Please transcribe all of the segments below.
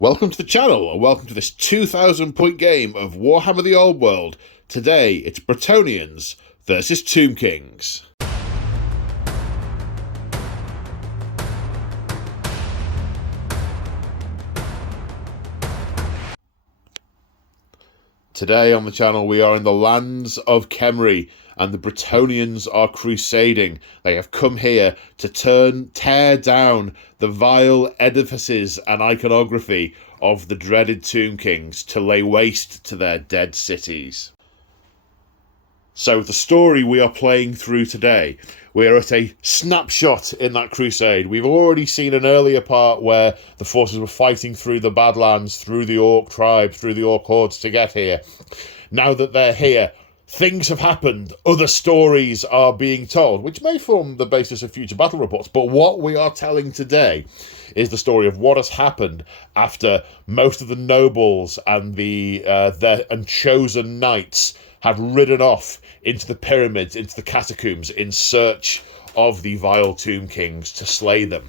Welcome to the channel, and welcome to this 2,000 point game of Warhammer the Old World. Today, it's Bretonians versus Tomb Kings. Today on the channel, we are in the lands of Khemri, and the Bretonians are crusading. They have come here to tear down the vile edifices and iconography of the dreaded Tomb Kings, to lay waste to their dead cities. So the story we are playing through today, we are at a snapshot in that crusade. We've already seen an earlier part where the forces were fighting through the Badlands, through the Orc tribe, through the Orc hordes to get here. Now that they're here, things have happened, other stories are being told, which may form the basis of future battle reports, but what we are telling today is the story of what has happened after most of the nobles and their chosen knights have ridden off into the pyramids, into the catacombs, in search of the vile Tomb Kings to slay them.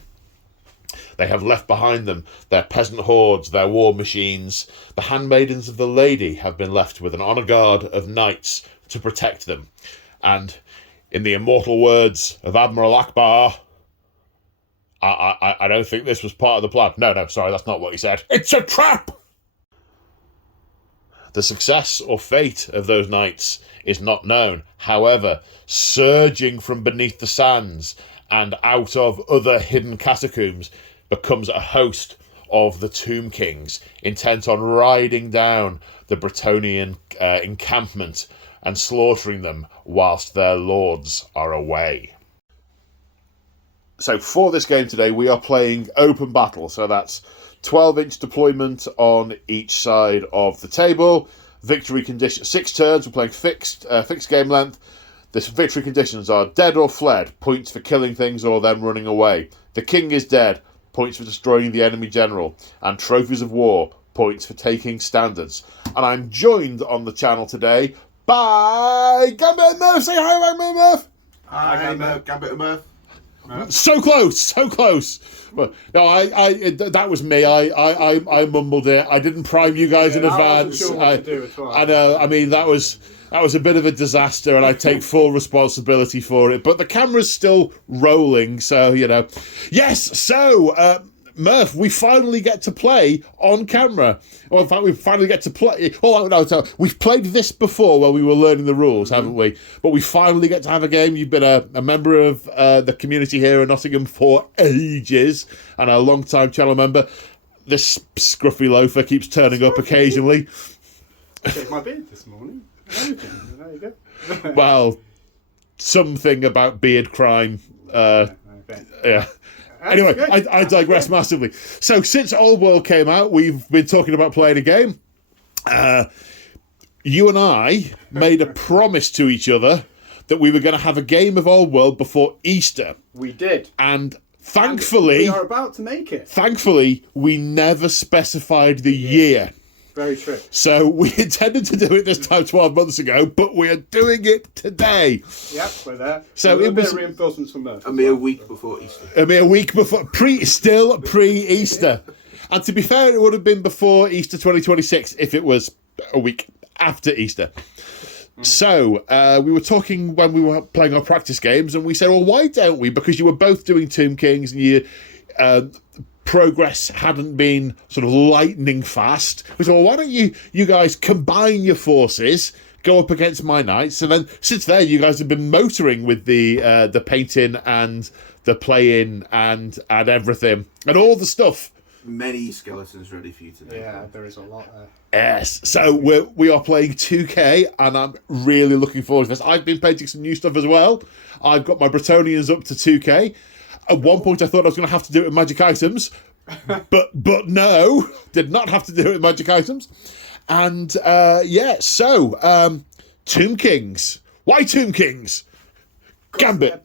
They have left behind them their peasant hordes, their war machines. The handmaidens of the lady have been left with an honour guard of knights to protect them. And in the immortal words of Admiral Akbar, I don't think this was part of the plan. No, sorry, that's not what he said. It's a trap! The success or fate of those knights is not known. However, surging from beneath the sands and out of other hidden catacombs becomes a host of the Tomb Kings, intent on riding down the Bretonian encampment and slaughtering them whilst their lords are away. So for this game today, we are playing open battle. So that's 12-inch deployment on each side of the table. Victory condition, 6 turns. We're playing fixed game length. The victory conditions are dead or fled, points for killing things or them running away. The king is dead, points for destroying the enemy general. And trophies of war, points for taking standards. And I'm joined on the channel today by Gambit and Murph. Say hi, Murph. Hi, Gambit and Murph. So close. But no, that was me. I mumbled it. I didn't prime you guys in advance. I know. I mean, that was a bit of a disaster, and I take full responsibility for it. But the camera's still rolling, so you know. Yes. So, Murph, we finally get to play on camera. Well, in fact, we finally get to play. Oh no, so we've played this before while we were learning the rules, haven't we? But we finally get to have a game. You've been a member of the community here in Nottingham for ages, and a long-time channel member. This scruffy loafer keeps turning up occasionally. I shaved my beard this morning. There you go. Well, something about beard crime. Yeah. Anyway, I digress massively. So since Old World came out, we've been talking about playing a game. You and I made a promise to each other that we were going to have a game of Old World before Easter. We did. And thankfully, we are about to make it. Thankfully, we never specified the year. Very true. So we intended to do it this time 12 months ago, but we are doing it today. Yep, we're there. So it was reinforcements from Murph. A mere week before Easter. A mere week before, still pre-Easter. And to be fair, it would have been before Easter 2026 if it was a week after Easter. So we were talking when we were playing our practice games, and we said, well, why don't we? Because you were both doing Tomb Kings, and you... progress hadn't been sort of lightning fast. We said, well, why don't you guys combine your forces, go up against my knights, and then since then you guys have been motoring with the painting and the playing and everything and all the stuff. Many skeletons ready for you today. Yeah, there is a lot there. Yes, so we are playing 2K, and I'm really looking forward to this. I've been painting some new stuff as well. I've got my Bretonians up to 2K. At one point, I thought I was going to have to do it with magic items, but no, did not have to do it with magic items. And so Tomb Kings. Why Tomb Kings? Gambit.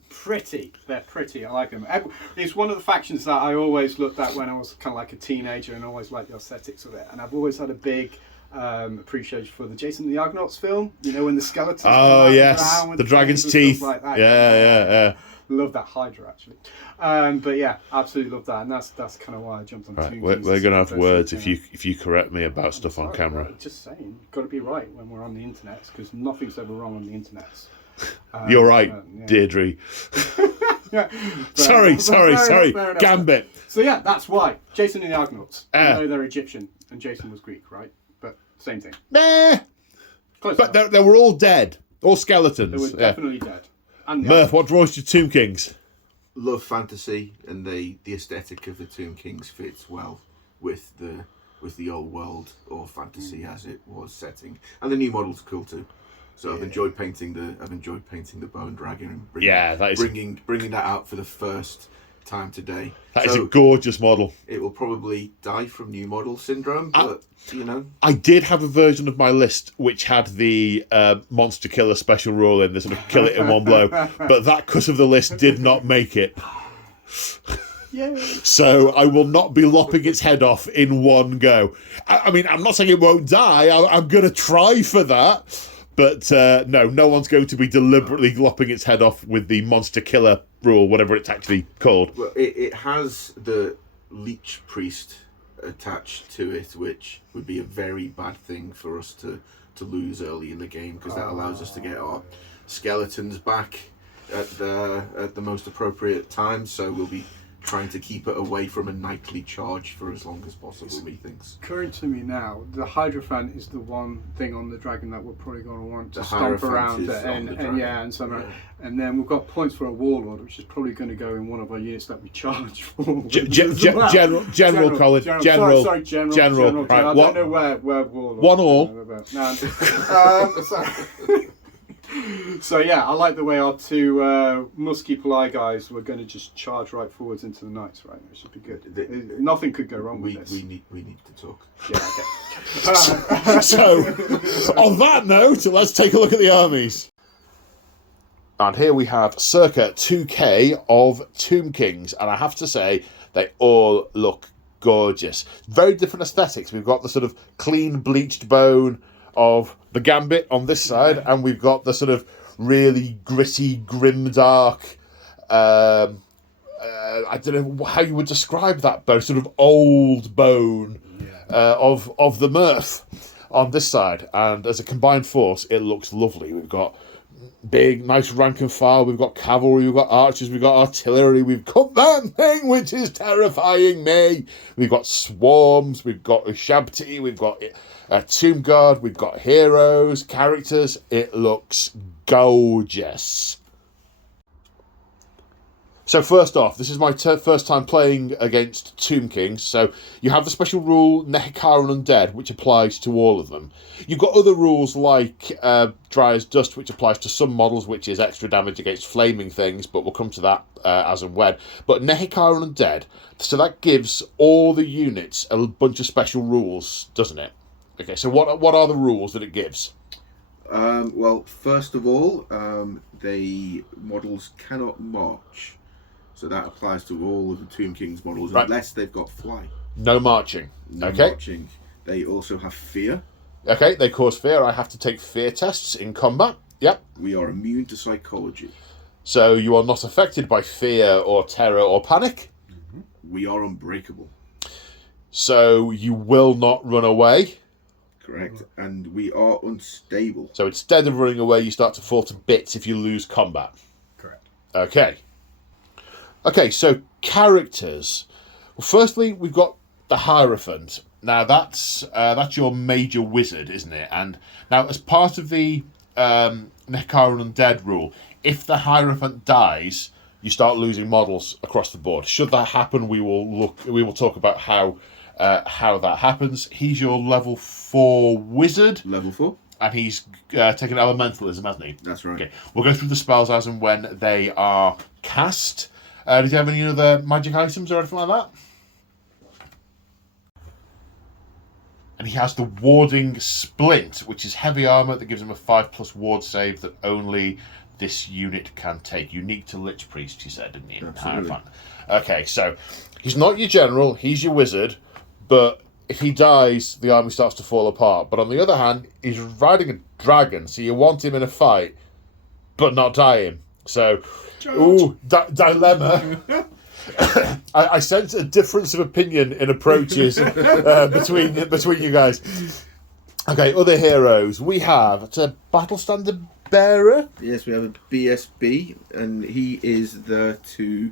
They're pretty. I like them. It's one of the factions that I always looked at when I was kind of like a teenager, and always liked the aesthetics of it. And I've always had a big appreciation for the Jason and the Argonauts film. You know, when the skeletons. Oh yes, the dragon's teeth. Like that. Yeah. Love that Hydra actually. But yeah, absolutely love that, and that's kind of why I jumped on. Right, Tomb we're Kings going to have first words thing, if you correct me about stuff on Sorry, camera. but just saying, you've got to be right when we're on the internet, because nothing's ever wrong on the internet. You're right, yeah. Deirdre. Yeah. Sorry. Fair enough. Gambit. So yeah, that's why Jason and the Argonauts. Ah. You know they're Egyptian and Jason was Greek, right? But same thing. Nah. Close But enough. they were all dead. All skeletons. They were definitely dead. And the Murph, what draws you to Tomb Kings? Love fantasy, and the aesthetic of the Tomb Kings fits well with the old world or fantasy as it was setting, and the new models are cool too. So I've enjoyed painting the bone dragon and bringing that out for the first time today. That is a gorgeous model. It will probably die from new model syndrome, but you know. I did have a version of my list which had the monster killer special rule in, the sort of kill it in one blow, but that cut of the list did not make it. Yeah. So I will not be lopping its head off in one go. I mean, I'm not saying it won't die. I'm going to try for that. But no one's going to be deliberately lopping its head off with the monster killer rule, whatever it's actually called. Well, it has the Leech Priest attached to it, which would be a very bad thing for us to lose early in the game, because that allows us to get our skeletons back at the most appropriate time. So we'll be trying to keep it away from a nightly charge for as long as possible, methinks. Occurring to me now, the Hierophant is the one thing on the dragon that we're probably going to want to The stomp Hierophant around is it, on the dragon. and then we've got points for a warlord, which is probably going to go in one of our units that we charge for. General, Colin. General. Sorry, General. Right, I don't know where warlord. One all. No, sorry. So yeah, I like the way our two musky ply guys were going to just charge right forwards into the knights, right? It should be good. Nothing could go wrong with this. We need to talk. Yeah, okay. So, on that note, let's take a look at the armies. And here we have circa 2k of Tomb Kings, and I have to say, they all look gorgeous. Very different aesthetics. We've got the sort of clean bleached bone of the Gambit on this side, and we've got the sort of really gritty, grimdark, I don't know how you would describe that bone, sort of old bone of the Murph on this side. And as a combined force, it looks lovely. We've got big, nice rank and file, we've got cavalry, we've got archers, we've got artillery, we've got that thing which is terrifying me. We've got swarms, we've got Ushabti, we've got Tomb Guard, we've got heroes, characters. It looks gorgeous. So first off, this is my first time playing against Tomb Kings. So you have the special rule Nehekar Undead, which applies to all of them. You've got other rules like Dryer's Dust, which applies to some models, which is extra damage against flaming things, but we'll come to that as and when. But Nehekar Undead, so that gives all the units a bunch of special rules, doesn't it? Okay, so what are the rules that it gives? Well, first of all, the models cannot march. So that applies to all of the Tomb Kings models, right, unless they've got fly. No marching. No okay. Marching. They also have fear. Okay, they cause fear. I have to take fear tests in combat. Yep. We are immune to psychology. So you are not affected by fear or terror or panic. Mm-hmm. We are unbreakable. So you will not run away. Correct. And we are unstable. So instead of running away, you start to fall to bits if you lose combat. Correct. Okay. Okay, so characters. Well, firstly, we've got the Hierophant. Now, that's your major wizard, isn't it? And now, as part of the Nehekar Undead rule, if the Hierophant dies, you start losing models across the board. Should that happen, we will talk about how that happens. He's your level 4 wizard. Level 4. And he's taken elementalism, hasn't he? That's right. Okay, we'll go through the spells as and when they are cast. Does he have any other magic items or anything like that? And he has the Warding Splint, which is heavy armour that gives him a 5+ ward save that only this unit can take. Unique to Lich Priest, you said, didn't you? Absolutely. Okay, so he's not your general, he's your wizard, but if he dies, the army starts to fall apart. But on the other hand, he's riding a dragon, so you want him in a fight, but not die him. So Ooh, dilemma. I sense a difference of opinion in approaches between you guys. Okay, other heroes. We have it's a battle standard bearer. Yes, we have a BSB, and he is there to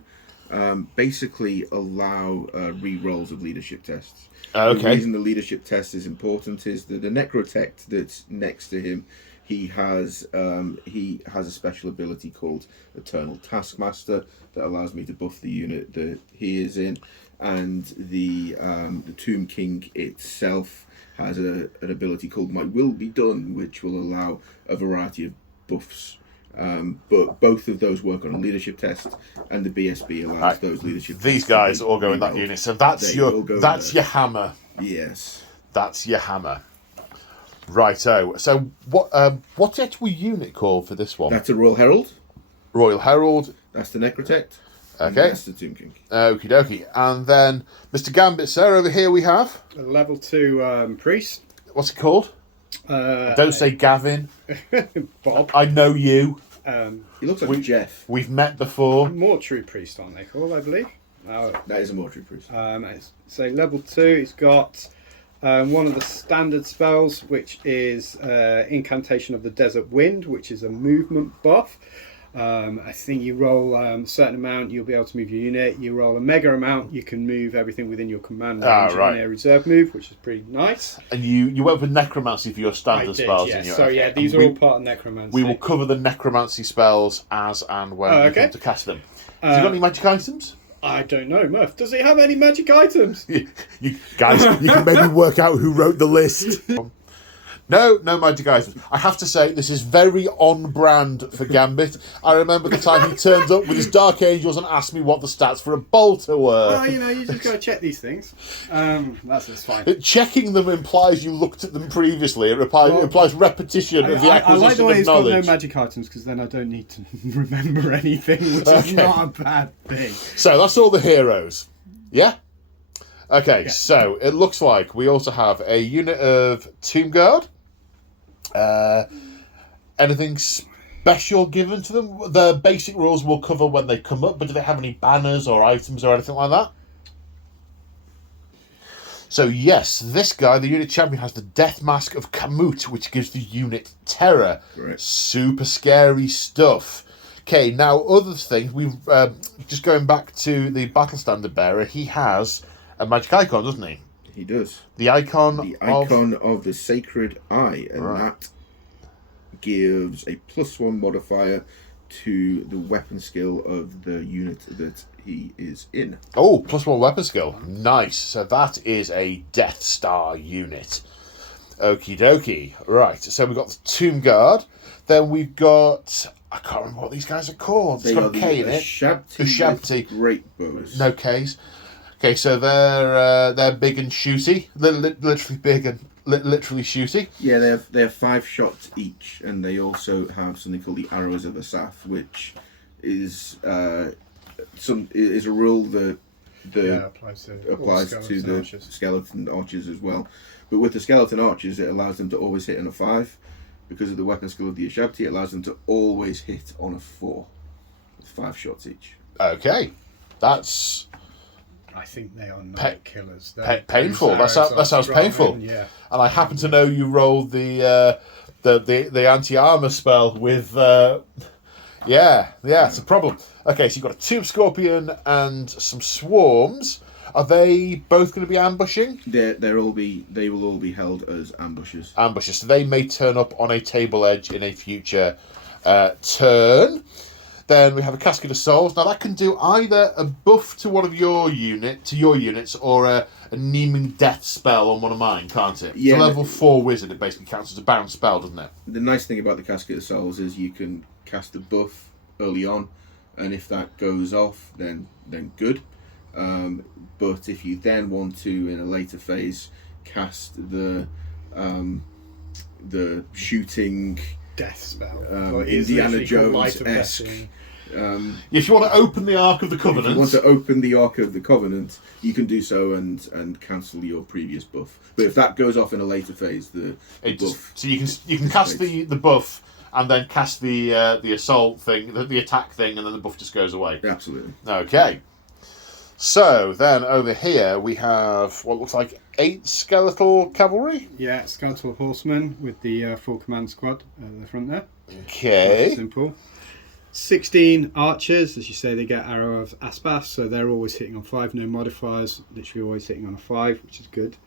basically allow re-rolls of leadership tests. Okay. The reason the leadership test is important is that the Necrotect that's next to him, he has a special ability called Eternal Taskmaster that allows me to buff the unit that he is in, and the Tomb King itself has an ability called My Will Be Done, which will allow a variety of buffs. But both of those work on a leadership test, and the BSB allows those leadership tests. These guys all go in that unit, so that's your hammer. Yes, that's your hammer. Righto. So what's the actual unit called for this one? That's a Royal Herald. Royal Herald. That's the Necrotect. Okay. That's the Tomb King. Okie dokie. And then Mr. Gambit, sir, over here we have a level 2 priest. What's it called? Don't say Gavin. Bob. I know you. He looks like Jeff. We've met before. Mortuary priest, aren't they called, I believe? That is a mortuary priest. So level 2, he's got one of the standard spells, which is Incantation of the Desert Wind, which is a movement buff. I think you roll a certain amount, you'll be able to move your unit. You roll a mega amount, you can move everything within your command range in a reserve move, which is pretty nice. And you went with Necromancy for your standard spells. Yes. So yeah, these are all part of Necromancy. We will cover the Necromancy spells as and when you come to cast them. Has he got any magic items? I don't know, Murph. Does he have any magic items? You guys, you can maybe work out who wrote the list. No magic items. I have to say, this is very on brand for Gambit. I remember the time he turned up with his Dark Angels and asked me what the stats for a bolter were. Well, you just got to check these things. That's fine. Checking them implies you looked at them previously. It implies repetition of the acquisition of knowledge. I like the way he's got no magic items, because then I don't need to remember anything, which is not a bad thing. So that's all the heroes. Yeah? Okay, so it looks like we also have a unit of Tomb Guard. Anything special given to them? The basic rules we'll cover when they come up, but do they have any banners or items or anything like that? So yes, this guy, the unit champion, has the Death Mask of Kamut, which gives the unit terror. Correct. Super scary stuff. Okay, now other things, we've just going back to the Battle Standard Bearer, he has a magic icon, doesn't he? He does. The icon of the Sacred Eye, and that gives a +1 modifier to the weapon skill of the unit that he is in. Oh, +1 weapon skill. Nice. So that is a Death Star unit. Okie dokie. Right, so we've got the Tomb Guard. Then we've got... I can't remember what these guys are called. It's got a K in it. Ushabti. Great bows. No Ks. Okay, so they're big and shooty, literally big and literally shooty. Yeah, they have 5 shots each, and they also have something called the Arrows of Asaph, which is a rule that applies to the skeleton archers as well. But with the skeleton archers, it allows them to always hit on a 5. Because of the weapon skill of the Ushabti, it allows them to always hit on a 4, with 5 shots each. Okay, that's... I think they are not killers. Painful. That sounds painful. Yeah. And I happen to know you rolled the anti-armor spell with. It's a problem. Okay, so you've got a Tomb Scorpion and some swarms. Are they both going to be ambushing? They will all be held as ambushes. Ambushes. So they may turn up on a table edge in a future turn. Then we have a Casket of Souls. Now that can do either a buff to one of your units, or a Neeming Death spell on one of mine, can't it? Yeah. It's a level 4 wizard. It basically counts as a bound spell, doesn't it? The nice thing about the Casket of Souls is you can cast a buff early on, and if that goes off, then good. But if you then want to, in a later phase, cast the shooting death spell, Indiana Jones-esque. If you want to open the Ark of the Covenant, if you want to open the Ark of the Covenant, you can do so and cancel your previous buff. But if that goes off in a later phase, the buff. So you can cast the buff and then cast the assault thing, the attack thing, and then the buff just goes away. Absolutely. Okay. So then over here we have what looks like 8 skeletal cavalry. Yeah, skeletal horsemen with the full command squad at the front there. Okay. Simple. 16 archers, as you say, they get Arrow of Aspath, so they're always hitting on 5, no modifiers, literally always hitting on a 5, which is good.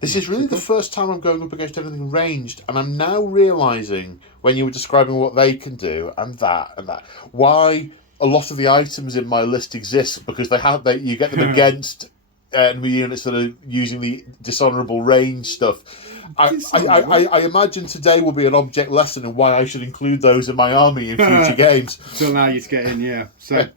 This is really the first time I'm going up against anything ranged, and I'm now realising, when you were describing what they can do, and that, why a lot of the items in my list exist, because you get them against enemy units that are using the dishonourable range stuff. I imagine today will be an object lesson in why I should include those in my army in future games. To allow you to get in, yeah. So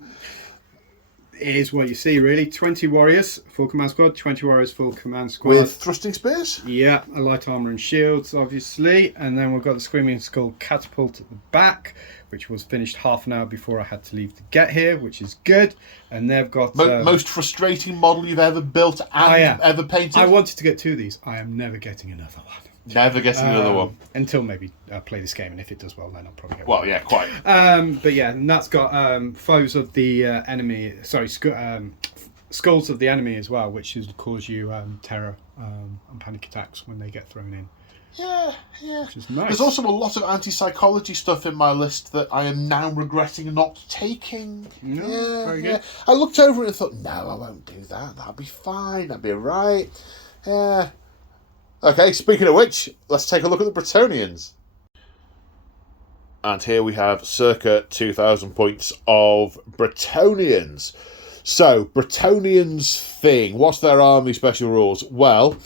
it is what you see, really. 20 warriors, full command squad. 20 warriors, full command squad. With thrusting spears? Yeah, a light armour and shields, obviously. And then we've got the Screaming Skull catapult at the back, which was finished half an hour before I had to leave to get here, which is good. And they've got... most frustrating model you've ever built and ever painted? I wanted to get 2 of these. I am never getting another one. Never getting another one. Until maybe I play this game, and if it does well, then I'll probably get one. Well, yeah, quite. But yeah, and that's got foes of the enemy... Sorry, skulls of the enemy as well, which is cause you terror and panic attacks when they get thrown in. Yeah. Which is nice. There's also a lot of anti-psychology stuff in my list that I am now regretting not taking. No, very good. I looked over it and thought, no, I won't do that. That'll be fine. That'll be right. Yeah. Okay, speaking of which, let's take a look at the Bretonians. And here we have circa 2,000 points of Bretonians. So, Bretonians thing. What's their army special rules? Well,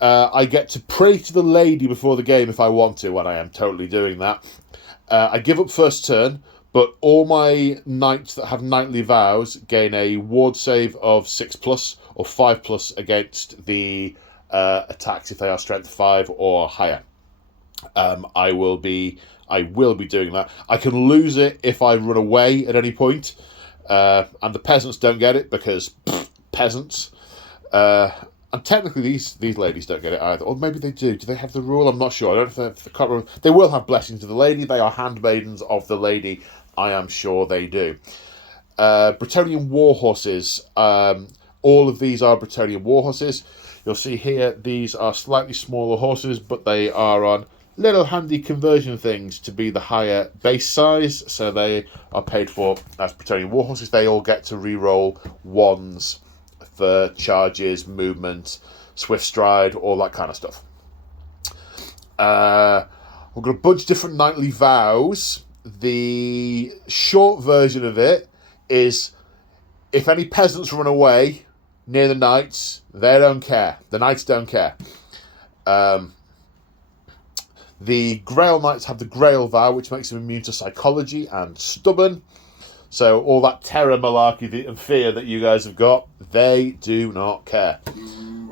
I get to pray to the lady before the game if I want to, and I am totally doing that. I give up first turn, but all my knights that have knightly vows gain a ward save of 6+ or 5+ against the attacks if they are strength 5 or higher. I will be doing that. I can lose it if I run away at any point, and the peasants don't get it because peasants. And technically, these ladies don't get it either. Or maybe they do. Do they have the rule? I'm not sure. I don't know if they can't remember. They will have blessings of the lady. They are handmaidens of the lady. I am sure they do. Bretonian war horses. All of these are Bretonian war horses. You'll see here, these are slightly smaller horses, but they are on little handy conversion things to be the higher base size. So they are paid for as Bretonian war horses. They all get to re-roll 1s for charges, movement, swift stride, all that kind of stuff. We've got a bunch of different knightly vows. The short version of it is if any peasants run away near the knights, they don't care. The knights don't care. The Grail Knights have the Grail vow, which makes them immune to psychology and stubborn. So all that terror malarkey and fear that you guys have got, they do not care. In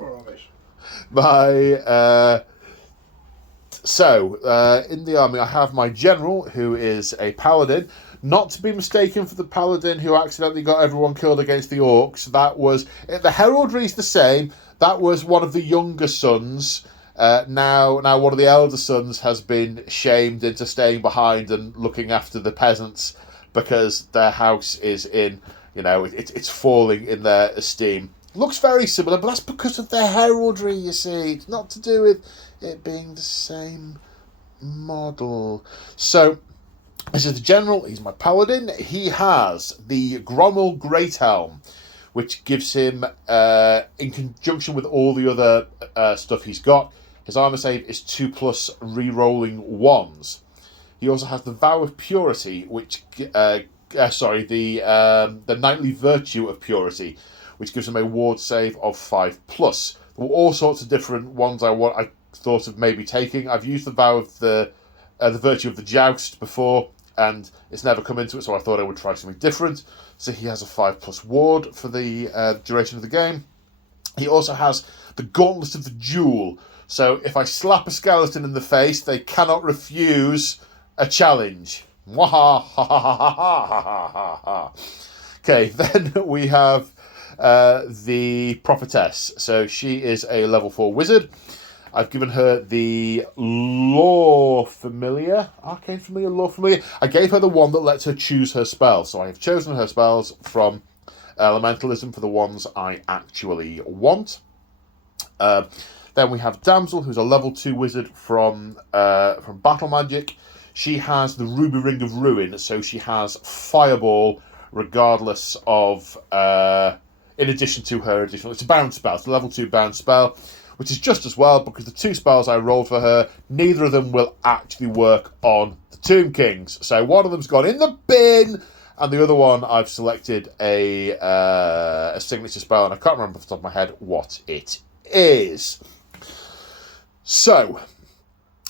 the army I have my general, who is a paladin. Not to be mistaken for the paladin who accidentally got everyone killed against the orcs. That was... The heraldry is the same. That was one of the younger sons. Now one of the elder sons has been shamed into staying behind and looking after the peasants because their house is in, it's falling in their esteem. Looks very similar, but that's because of their heraldry, you see. It's not to do with it being the same model. So... this is the general. He's my paladin. He has the Grommel Greathelm, which gives him, in conjunction with all the other stuff he's got, his armor save is 2+ re-rolling 1s. He also has the Vow of Purity, which the Knightly Virtue of Purity, which gives him a ward save of 5+. There were all sorts of different ones I thought of maybe taking. I've used the Vow of the Virtue of the Joust before, and it's never come into it, so I thought I would try something different. So he has a 5+ ward for the duration of the game. He also has the Gauntlet of the Duel. So if I slap a skeleton in the face, they cannot refuse a challenge. Okay, then we have the Prophetess. So she is a level 4 wizard. I've given her the Law Familiar, Arcane Familiar, Law Familiar. I gave her the one that lets her choose her spells. So I have chosen her spells from Elementalism for the ones I actually want. Then we have Damsel, who's a level 2 wizard from Battle Magic. She has the Ruby Ring of Ruin, so she has Fireball regardless of... in addition to her additional... It's a bound spell. It's a level 2 bound spell, which is just as well, because the 2 spells I rolled for her, neither of them will actually work on the Tomb Kings. So one of them's gone in the bin, and the other one I've selected a signature spell, and I can't remember off the top of my head what it is. So...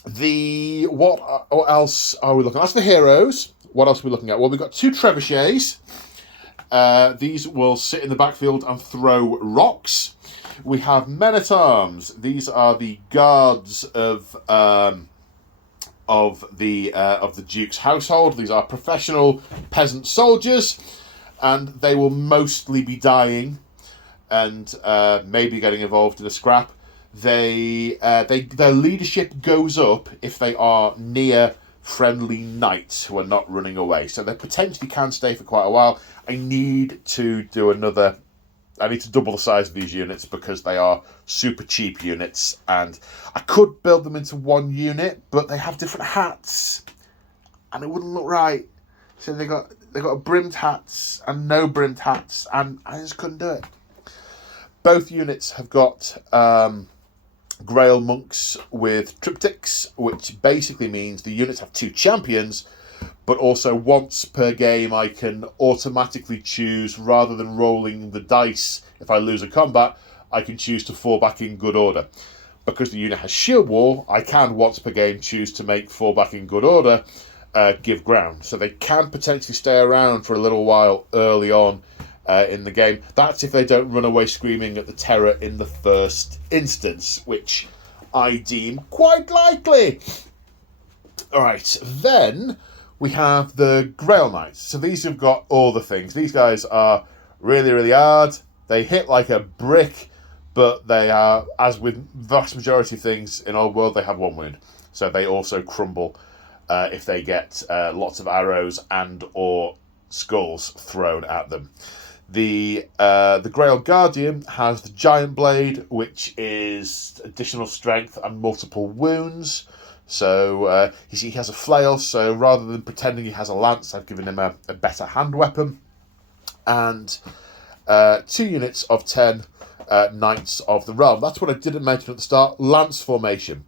What else are we looking at? That's the heroes. What else are we looking at? Well, we've got 2 trebuchets. These will sit in the backfield and throw rocks. We have men-at-arms. These are the guards of the Duke's household. These are professional peasant soldiers, and they will mostly be dying and maybe getting involved in a scrap. Their leadership goes up if they are near friendly knights who are not running away. So they potentially can stay for quite a while. I need to double the size of these units because they are super cheap units, and I could build them into one unit, but they have different hats, and it wouldn't look right. So they got brimmed hats and no brimmed hats, and I just couldn't do it. Both units have got Grail monks with triptychs, which basically means the units have 2 champions, but also once per game I can automatically choose, rather than rolling the dice if I lose a combat, I can choose to fall back in good order. Because the unit has shield wall, I can once per game choose to make fall back in good order give ground. So they can potentially stay around for a little while early on in the game. That's if they don't run away screaming at the terror in the first instance, which I deem quite likely. Alright, then we have the Grail Knights. So these have got all the things. These guys are really, really hard. They hit like a brick, but they are, as with vast majority of things in Old World, they have 1 wound. So they also crumble if they get lots of arrows and or skulls thrown at them. The Grail Guardian has the Giant Blade, which is additional strength and multiple wounds. So he has a flail, so rather than pretending he has a lance, I've given him a better hand weapon. And 2 units of 10 Knights of the Realm. That's what I didn't mention at the start, Lance Formation.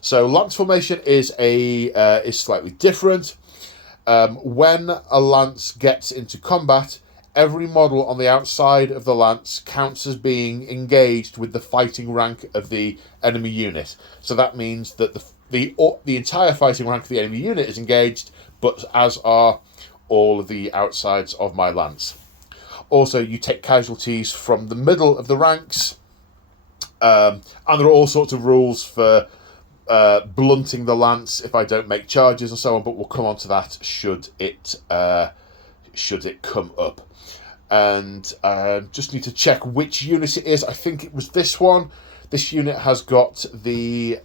So Lance Formation is slightly different. When a lance gets into combat, every model on the outside of the lance counts as being engaged with the fighting rank of the enemy unit. So that means that the entire fighting rank of the enemy unit is engaged, but as are all of the outsides of my lance. Also, you take casualties from the middle of the ranks, and there are all sorts of rules for blunting the lance if I don't make charges and so on, but we'll come on to that should it come up. And just need to check which unit it is. I think it was this one. This unit has got the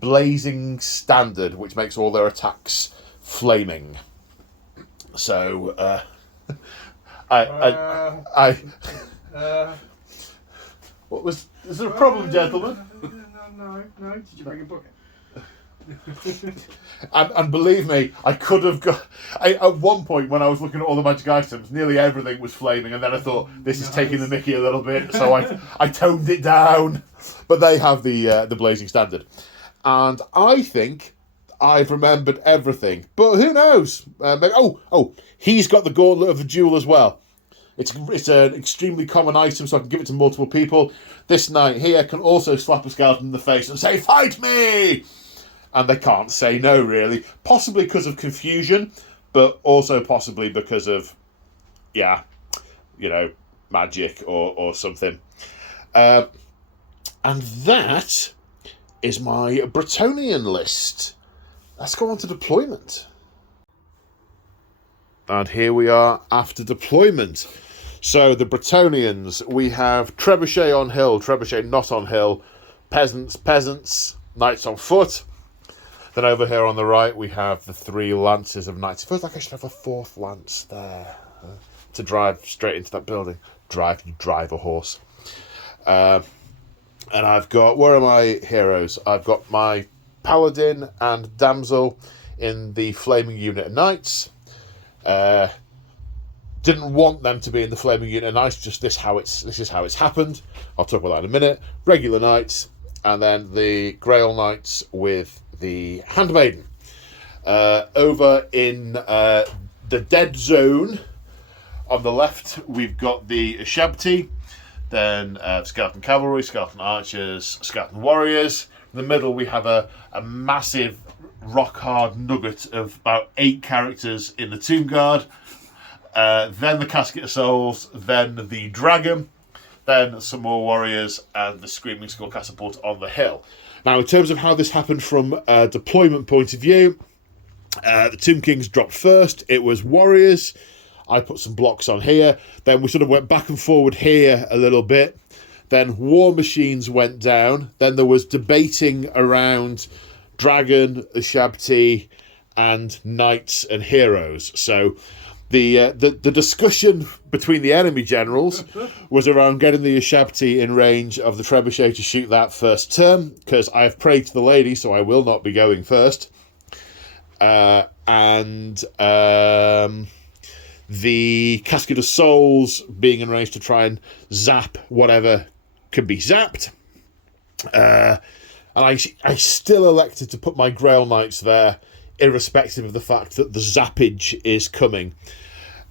blazing standard, which makes all their attacks flaming. So what was? Is there a problem, gentlemen? No. Did you bring a book? And believe me, I could have got... at one point, when I was looking at all the magic items, nearly everything was flaming, and then I thought, this is taking the mickey a little bit, so I toned it down. But they have the blazing standard. And I think I've remembered everything. But who knows? Maybe, he's got the Gauntlet of the Duel as well. It's an extremely common item, so I can give it to multiple people. This knight here can also slap a skeleton in the face and say, "Fight me!" And they can't say no, really. Possibly because of confusion, but also possibly because of, magic or something. And that is my Bretonian list. Let's go on to deployment. And here we are after deployment. So the Bretonians, we have Trebuchet on hill, Trebuchet not on hill, peasants, knights on foot. Then over here on the right, we have the 3 lances of knights. It feels like I should have a 4th lance there to drive straight into that building. Drive a horse. And I've got, where are my heroes? I've got my paladin and damsel in the flaming unit of knights. Didn't want them to be in the flaming unit of knights, just this is how it's happened. I'll talk about that in a minute. Regular knights, and then the Grail knights with the handmaiden. Over in the dead zone, on the left, we've got the Ushabti, then skeleton cavalry, skeleton archers, skeleton warriors. In the middle, we have a massive rock-hard nugget of about 8 characters in the Tomb Guard. Then the Casket of Souls, then the Dragon, then some more warriors, and the Screaming Skull Catapult on the hill. Now, in terms of how this happened from a deployment point of view, the Tomb Kings dropped first. It was warriors. I put some blocks on here. Then we sort of went back and forward here a little bit. Then war machines went down. Then there was debating around Dragon, Ushabti, and knights and heroes. So the discussion between the enemy generals was around getting the Ushabti in range of the trebuchet to shoot that first turn, because I have prayed to the lady, so I will not be going first. The Casket of Souls being in range to try and zap whatever can be zapped. And I still elected to put my Grail Knights there, irrespective of the fact that the zappage is coming.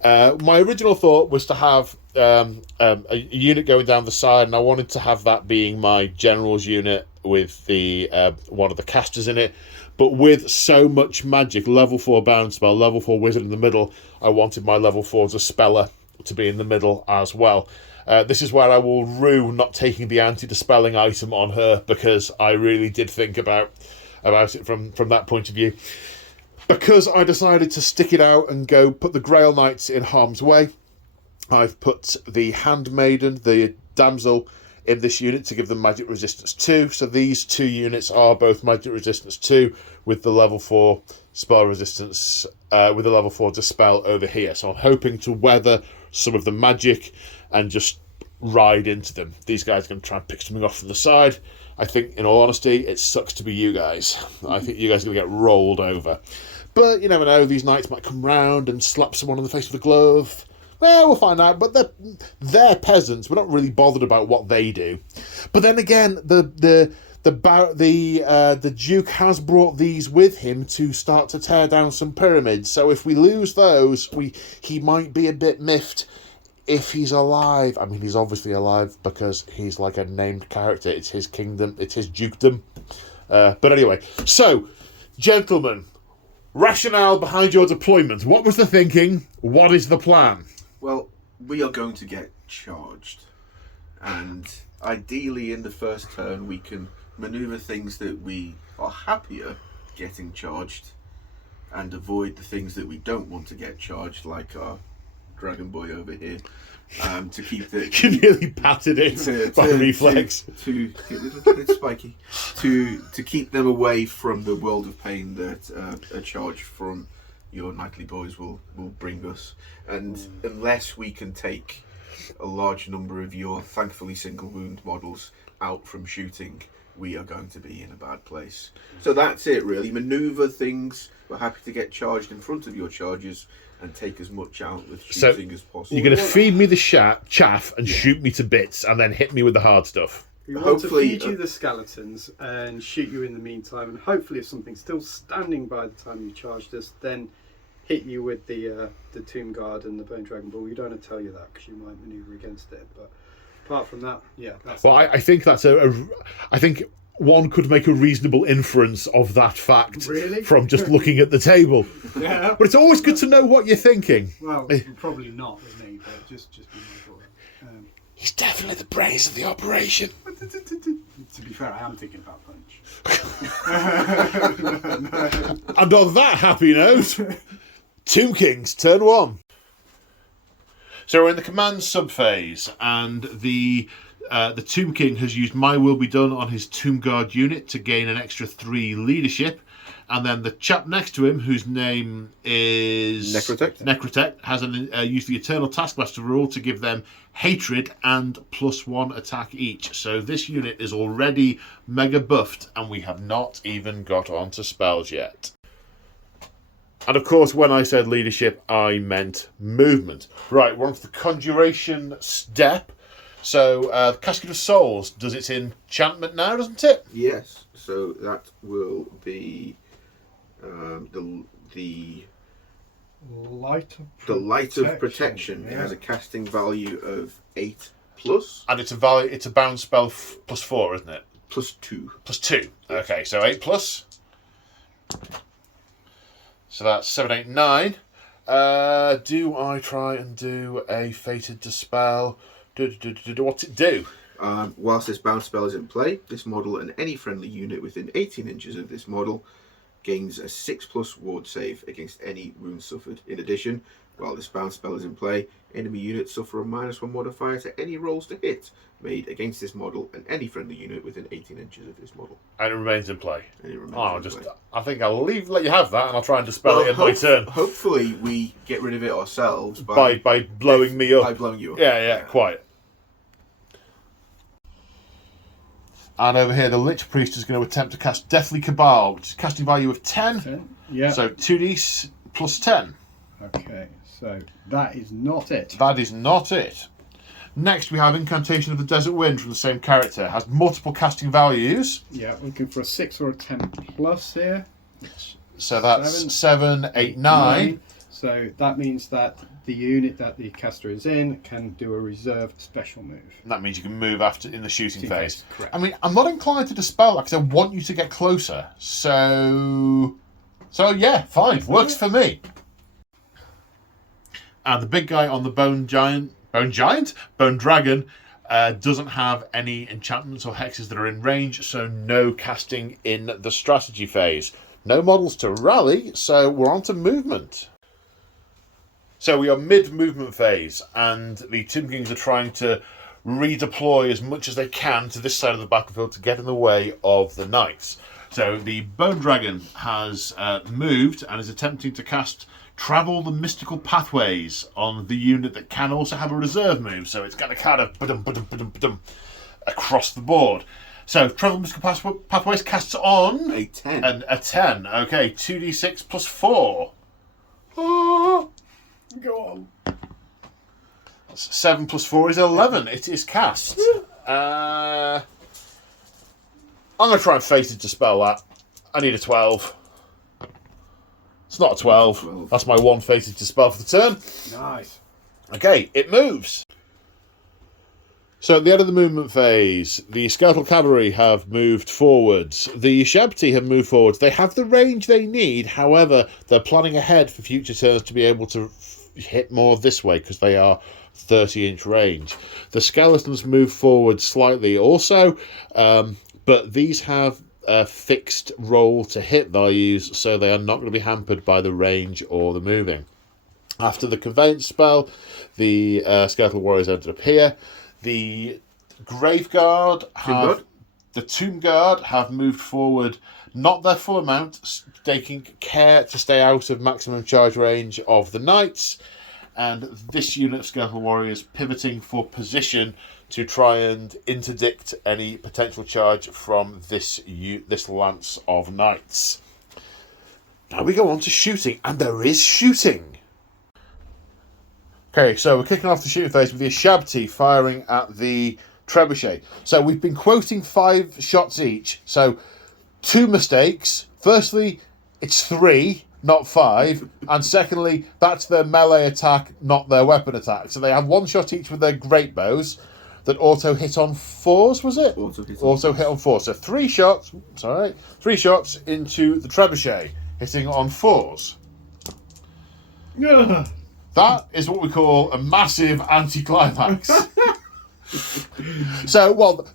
My original thought was to have a unit going down the side, and I wanted to have that being my general's unit with the one of the casters in it. But with so much magic, level 4 bound spell, level 4 wizard in the middle, I wanted my level 4 Dispeller to be in the middle as well. This is where I will rue not taking the anti-dispelling item on her, because I really did think about it from that point of view. Because I decided to stick it out and go put the Grail Knights in harm's way, I've put the Handmaiden, the Damsel, in this unit to give them magic resistance 2. So these 2 units are both magic resistance 2 with the level 4 spell resistance, with the level 4 dispel over here. So I'm hoping to weather some of the magic and just ride into them. These guys are going to try and pick something off from the side. I think, in all honesty, it sucks to be you guys. I think you guys are going to get rolled over. But you never know, these knights might come round and slap someone on the face with a glove. Well, we'll find out. But they're peasants. We're not really bothered about what they do. But then again, the Duke has brought these with him to start to tear down some pyramids. So if we lose those, he might be a bit miffed if he's alive. I mean, he's obviously alive because he's like a named character. It's his kingdom. It's his dukedom. But anyway, so, gentlemen, rationale behind your deployment. What was the thinking? What is the plan? Well, we are going to get charged, and ideally in the first turn we can manoeuvre things that we are happier getting charged and avoid the things that we don't want to get charged, like our Dragon Boy over here, to keep the... You nearly patted it by reflex. It's spiky. To keep them away from the world of pain that a charge from your knightly boys will bring us. And unless we can take a large number of your thankfully single wound models out from shooting, we are going to be in a bad place. So that's it really. Manoeuvre things. We're happy to get charged in front of your charges and take as much out with shooting as possible. You're going to feed me the chaff and shoot me to bits and then hit me with the hard stuff. We want to feed you the skeletons and shoot you in the meantime, and hopefully if something's still standing by the time you charged us, then hit you with the Tomb Guard and the Bone Dragon Ball. We don't want to tell you that because you might manoeuvre against it, but apart from that, yeah. I think that's I think one could make a reasonable inference of that fact from just looking at the table. Yeah. But it's always good to know what you're thinking. Well, probably not with me, but just be my thought. He's definitely the brains of the operation. To be fair, I am thinking about Punch. And on that happy note, Tomb Kings, turn 1. So we're in the command subphase, and the The Tomb King has used My Will Be Done on his Tomb Guard unit to gain an extra 3 leadership. And then the chap next to him, whose name is Necrotect, has used the Eternal Taskmaster rule to give them hatred and +1 attack each. So this unit is already mega buffed, and we have not even got onto spells yet. And of course, when I said leadership, I meant movement. Right, we're on to the Conjuration step. So, the Casket of Souls does its enchantment now, doesn't it? Yes. So that will be the Light of the Light of Protection. Yeah. It has a casting value of 8+. And it's a bound spell +4, isn't it? +2. +2. Okay, so 8+. So that's 7, 8, 9. Do I try and do a Fated Dispel? What's it do? Whilst this bound spell is in play, this model and any friendly unit within 18 inches of this model gains a 6+ ward save against any wounds suffered. In addition, while this bound spell is in play, enemy units suffer a -1 modifier to any rolls to hit made against this model and any friendly unit within 18 inches of this model. And it remains in play. And it remains in play. I think I'll let you have that, and I'll try and dispel it in my turn. Hopefully, we get rid of it ourselves by blowing me up. By blowing you up. Yeah, quite. And over here, the Lich Priest is going to attempt to cast Deathly Cabal, which is casting value of 10. Yeah. So 2d +10. Okay, so that is not it. That is not it. Next, we have Incantation of the Desert Wind from the same character. Has multiple casting values. Yeah, looking for a 6 or a 10+ here. So that's 7, 8, 9. So that means that the unit that the caster is in can do a reserved special move. And that means you can move after in the shooting phase. Correct. I mean, I'm not inclined to dispel that because I want you to get closer. So yeah, fine. Works for me. And the big guy on the Bone Dragon, doesn't have any enchantments or hexes that are in range, so no casting in the strategy phase. No models to rally, so we're on to movement. So we are mid-movement phase, and the Tomb Kings are trying to redeploy as much as they can to this side of the battlefield to get in the way of the knights. So the Bone Dragon has moved and is attempting to cast Travel the Mystical Pathways on the unit that can also have a reserve move. So it's going to kind of across the board. So Travel the Mystical Pathways casts on a 10. A 10. Okay, 2d6 +4. Oh. Go on. 7 +4 is 11. It is cast. I'm going to try and Fated Dispel that. I need a 12. It's not a 12. That's my one Fated Dispel for the turn. Nice. Okay, it moves. So at the end of the movement phase, the Skeletal Cavalry have moved forwards. The Shabti have moved forwards. They have the range they need. However, they're planning ahead for future turns to be able to hit more this way because they are 30-inch range. The Skeletons move forward slightly also, but these have a fixed roll to hit values, so they are not going to be hampered by the range or the moving. After the Conveyance spell, the Skeletal Warriors ended up here. The Graveguard the Tomb Guard have moved forward, not their full amount, taking care to stay out of maximum charge range of the Knights, and this unit of Skeletal Warriors pivoting for position to try and interdict any potential charge from this lance of Knights. Now we go on to shooting, and there is shooting. Okay, so we're kicking off the shooting phase with the Shabti firing at the Trebuchet. So we've been quoting 5 shots each. So 2 mistakes. Firstly, it's 3, not 5. And secondly, that's their melee attack, not their weapon attack. So they have 1 shot each with their great bows that auto hit on 4s, was it? Auto hit on 4. So 3 shots into the Trebuchet, hitting on 4s. Ugh. That is what we call a massive anticlimax. So, well,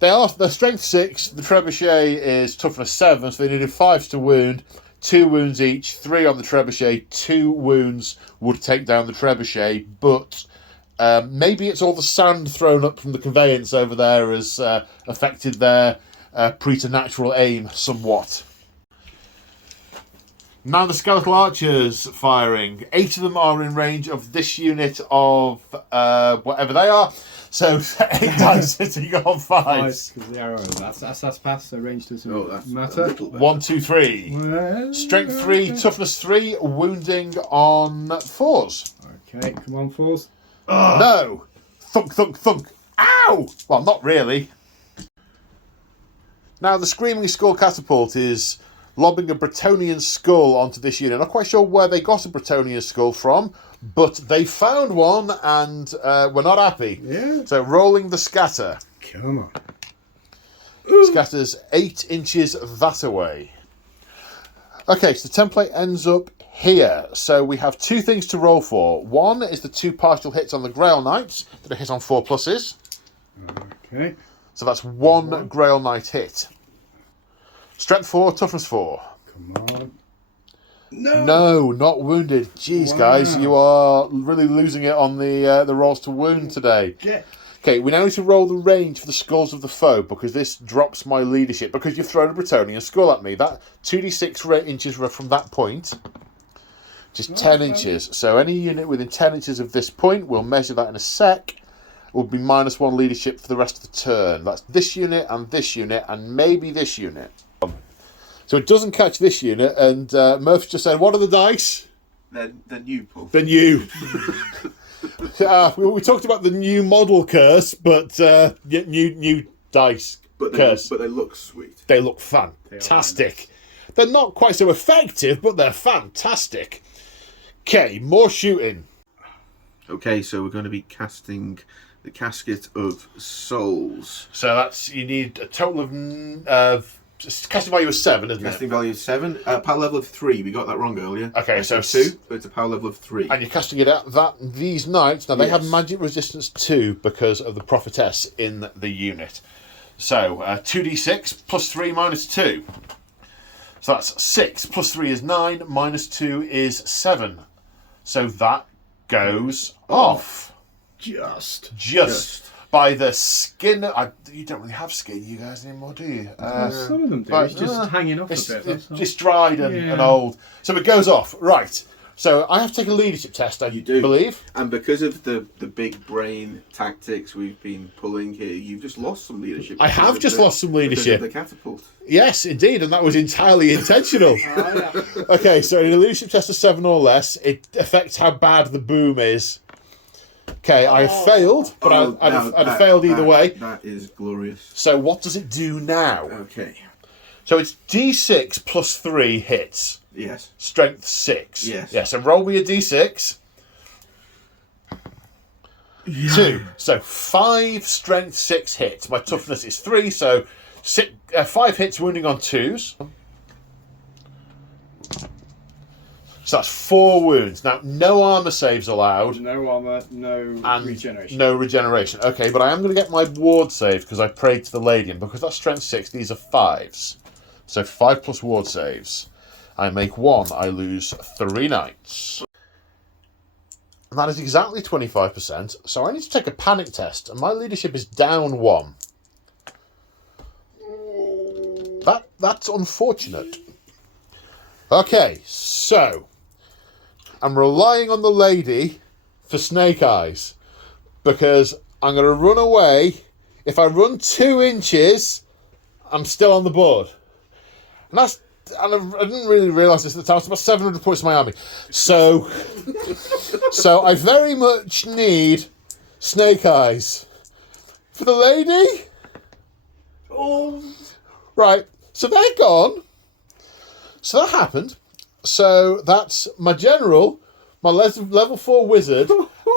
they're strength 6. The Trebuchet is toughness 7, so they needed 5s to wound. 2 wounds each, 3 on the Trebuchet. 2 wounds would take down the Trebuchet, but Maybe it's all the sand thrown up from the conveyance over there has affected their preternatural aim somewhat. Now the skeletal archers firing. 8 of them are in range of this unit of whatever they are. So 8 dice hitting on 5s. Because the arrow, that's pass, so range doesn't that's matter. 1, 2, 3. Strength 3, toughness 3, wounding on 4s. Okay, come on, 4s. No! Thunk, thunk, thunk. Ow! Well, not really. Now the Screaming Skull Catapult is lobbing a Bretonian skull onto this unit. Not quite sure where they got a Bretonian skull from, but they found one and were not happy. Yeah. So rolling the scatter. Come on. Scatters 8 inches that away. Okay, so the template ends up here. So we have 2 things to roll for. One is the 2 partial hits on the Grail Knights that are hit on 4 pluses. Okay. So that's 1 Grail Knight hit. Strength 4, toughness 4. Come on. No, not wounded. Jeez, guys, you are really losing it on the rolls to wound today. Okay, we now need to roll the range for the skulls of the foe because this drops my leadership because you've thrown a Bretonian skull at me. That 2d6 inches from that point, just 10 inches. So any unit within 10 inches of this point, we'll measure that in a sec, will be -1 leadership for the rest of the turn. That's this unit and maybe this unit. So it doesn't catch this unit, and Murph just said, "What are the dice?" Then you, Paul. The new. We talked about the new model curse, but new dice curse. But they look sweet. They look fantastic. They're not quite so effective, but they're fantastic. Okay, more shooting. Okay, so we're going to be casting the Casket of Souls. So you need a total of casting value of 7, isn't Casting it? value of 7. Power level of 3. We got that wrong earlier. Okay, so 2. So it's a power level of 3. And you're casting it at these knights. Now they have magic resistance 2 because of the prophetess in the unit. So 2d6 plus 3 minus 2. So that's 6 plus 3 is 9 minus 2 is 7. So that goes off. Just. By the skin. You don't really have skin, you guys, anymore, do you? Some of them do. It's just hanging off a bit. It's just dried and old. So it goes off. Right. So I have to take a leadership test, I believe. And because of the big brain tactics we've been pulling here, you've just lost some leadership. I have just lost some leadership. Because of the catapult. Yes, indeed, and that was entirely intentional. Okay, so in a leadership test of 7 or less, it affects how bad the boom is. Okay, I have failed, but I'd have failed either way. That is glorious. So what does it do now? Okay. So it's D6 plus 3 hits. Yes. Strength 6. Yes. Yeah, so roll me a D6. 2. So 5 strength 6 hits. My toughness is 3, so 5 hits wounding on 2s. So that's 4 wounds. Now, no armour saves allowed. No armour, no regeneration. No regeneration. Okay, but I am going to get my ward save because I prayed to the lady, and because that's strength 6, these are 5s. So 5 plus ward saves. I make 1, I lose 3 knights. And that is exactly 25%, so I need to take a panic test, and my leadership is down 1. That's unfortunate. Okay, so I'm relying on the lady for snake eyes because I'm going to run away. If I run 2 inches, I'm still on the board. And I didn't really realise this at the time. It's about 700 points in my army. So I very much need snake eyes. For the lady? Oh. Right, so they're gone. So that happened. So that's my general, my level 4 wizard,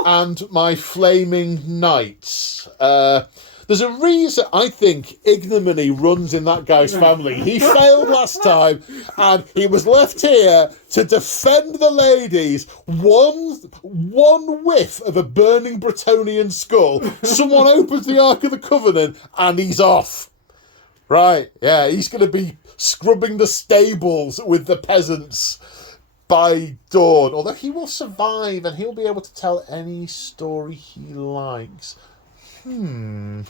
and my flaming knights. There's a reason I think ignominy runs in that guy's family. He failed last time, and he was left here to defend the ladies. One whiff of a burning Bretonian skull. Someone opens the Ark of the Covenant, and he's off. Right, yeah, he's going to be scrubbing the stables with the peasants. by dawn. Although he will survive and he'll be able to tell any story he likes. The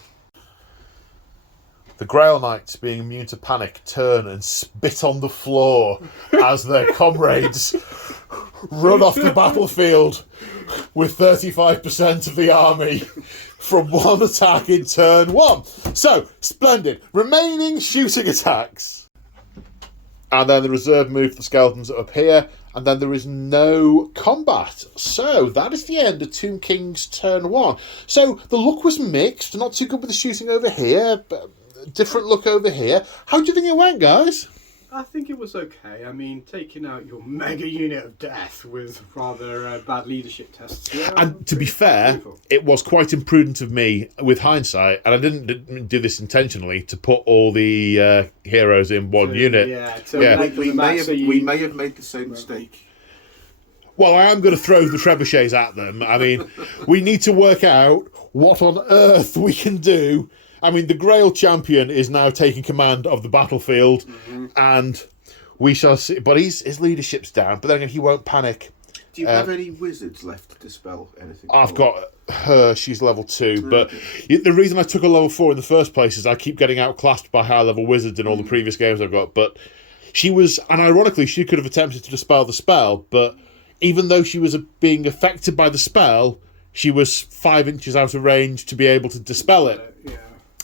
Grail Knights, being immune to panic, turn and spit on the floor as their comrades run off the battlefield with 35% of the army from one attack in turn 1. So, splendid. Remaining shooting attacks. And then the reserve move for the skeletons up here. And then there is no combat. So, that is the end of Tomb King's turn 1. So, the luck was mixed. Not too good with the shooting over here, but different look over here. How do you think it went, guys? I think it was okay. I mean, taking out your mega unit of death with rather bad leadership tests. Yeah, and to be fair, it was quite imprudent of me, with hindsight, and I didn't do this intentionally, to put all the heroes in one unit. We may have made the same mistake. Well, I am going to throw the trebuchets at them. I mean, we need to work out what on earth we can do. I mean, the Grail champion is now taking command of the battlefield, and we shall see. But his leadership's down. But then again, he won't panic. Do you have any wizards left to dispel anything? I've got her. She's level 2. But the reason I took a level 4 in the first place is I keep getting outclassed by higher level wizards in all the previous games I've got. But she was, and ironically, she could have attempted to dispel the spell. But even though she was being affected by the spell, she was 5 inches out of range to be able to dispel it.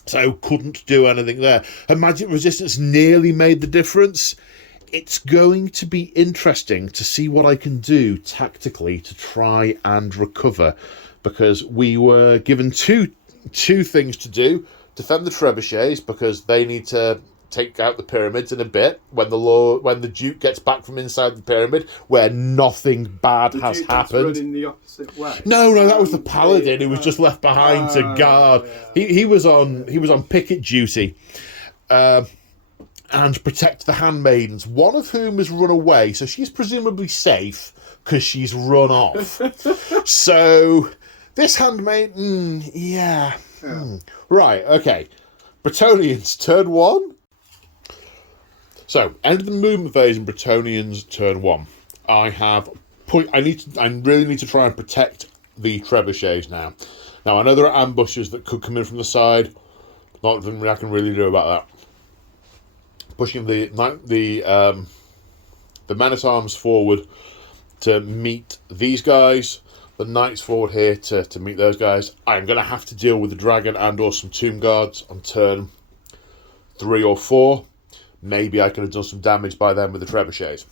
So couldn't do anything there. Her magic resistance nearly made the difference. It's going to be interesting to see what I can do tactically to try and recover, because we were given two things to do. Defend the trebuchets, because they need to take out the pyramids in a bit when the Duke gets back from inside the pyramid, where nothing bad has happened. In the opposite way. No, that was the paladin who was just left behind to guard. Yeah. He was on picket duty, and protect the handmaidens. One of whom has run away, so she's presumably safe because she's run off. So this handmaiden, right, okay. Bretonians, turn 1. So, end of the movement phase in Bretonians turn 1. I really need to try and protect the trebuchets now. Now, I know there are ambushes that could come in from the side. Nothing I can really do about that. Pushing the men-at-arms forward to meet these guys. The knights forward here to meet those guys. I'm going to have to deal with the dragon and or some tomb guards on turn 3 or 4. Maybe I could have done some damage by them with the trebuchets.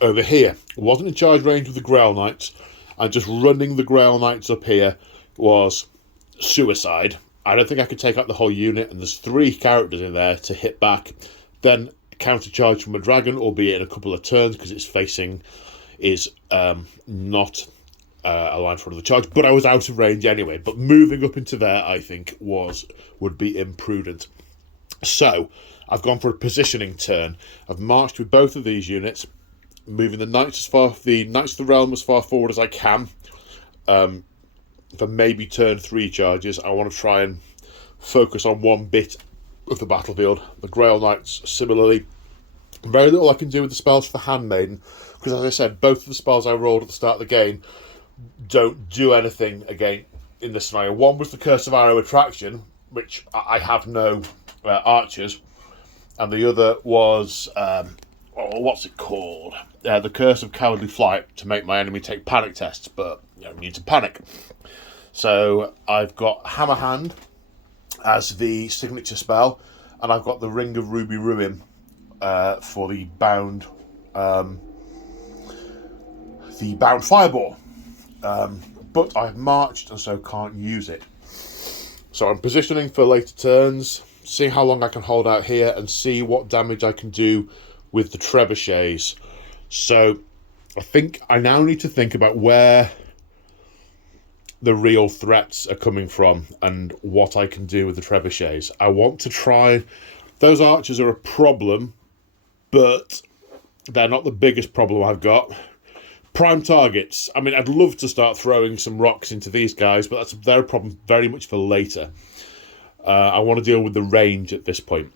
Over here, wasn't in charge range with the Grail Knights, and just running the Grail Knights up here was suicide. I don't think I could take out the whole unit, and there's 3 characters in there to hit back. Then counter-charge from a dragon, albeit in a couple of turns, because its facing is not aligned for another charge. But I was out of range anyway. But moving up into there, I think, would be imprudent. So, I've gone for a positioning turn. I've marched with both of these units, moving the Knights of the Realm as far forward as I can. For maybe turn 3 charges, I want to try and focus on one bit of the battlefield. The Grail Knights, similarly. Very little I can do with the spells for the Handmaiden, because as I said, both of the spells I rolled at the start of the game don't do anything again in this scenario. One was the Curse of Arrow Attraction, which I have no archers, and the other was what's it called? The Curse of Cowardly Flight, to make my enemy take panic tests, but you don't need to panic. So I've got Hammer Hand as the signature spell, and I've got the Ring of Ruby Ruin for the bound fireball. But I've marched and so can't use it. So I'm positioning for later turns, see how long I can hold out here, and see what damage I can do with the trebuchets. So I think I now need to think about where the real threats are coming from and what I can do with the trebuchets. I want to try... Those archers are a problem, but they're not the biggest problem I've got. Prime targets. I mean, I'd love to start throwing some rocks into these guys, but that's their problem very much for later. I want to deal with the range at this point.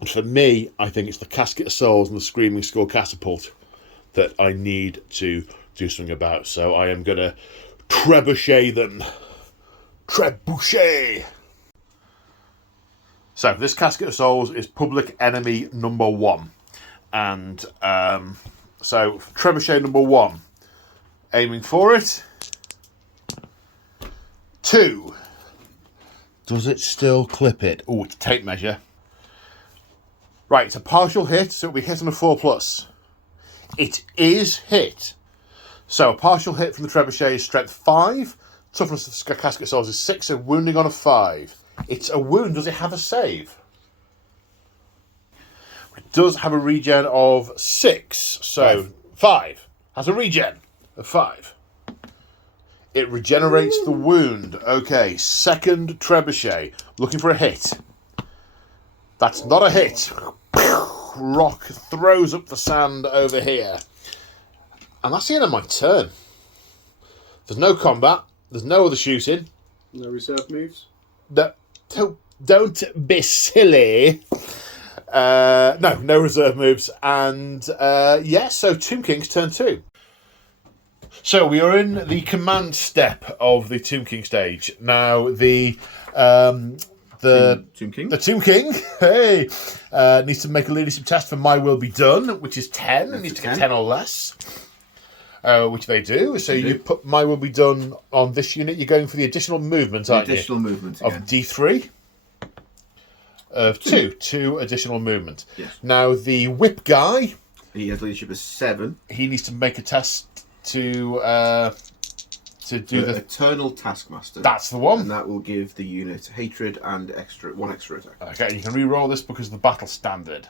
And for me, I think it's the Casket of Souls and the Screaming Skull Catapult that I need to do something about. So I am going to trebuchet them. Trebuchet! So this Casket of Souls is public enemy number 1. And so trebuchet number 1. Aiming for it. 2. Does it still clip it? Oh, it's a tape measure. Right, it's a partial hit, so it'll be hit on a 4+. It is hit. So a partial hit from the trebuchet is strength 5. Toughness of the Casket of Souls is 6, so wounding on a 5. It's a wound. Does it have a save? It does have a regen of 6, so 5. Has a regen of 5. It regenerates the wound. Okay, second trebuchet. Looking for a hit. That's not a hit. Rock throws up the sand over here. And that's the end of my turn. There's no combat. There's no other shooting. No reserve moves? No, don't be silly. No reserve moves. And so Tomb King's turn 2. So we are in the command step of the Tomb King stage. Now the Tomb King? The Tomb King, hey, needs to make a leadership test for My Will Be Done, which is 10. It needs to get 10 or less, which they do. So you put My Will Be Done on this unit. You're going for the additional movement, aren't you? Additional movement, of D3. Of 2. 2 additional movement. Yes. Now the whip guy... He has leadership of 7. He needs to make a test to do the Eternal Taskmaster. That's the one. And that will give the unit hatred and one extra attack. Okay, you can re-roll this because of the battle standard,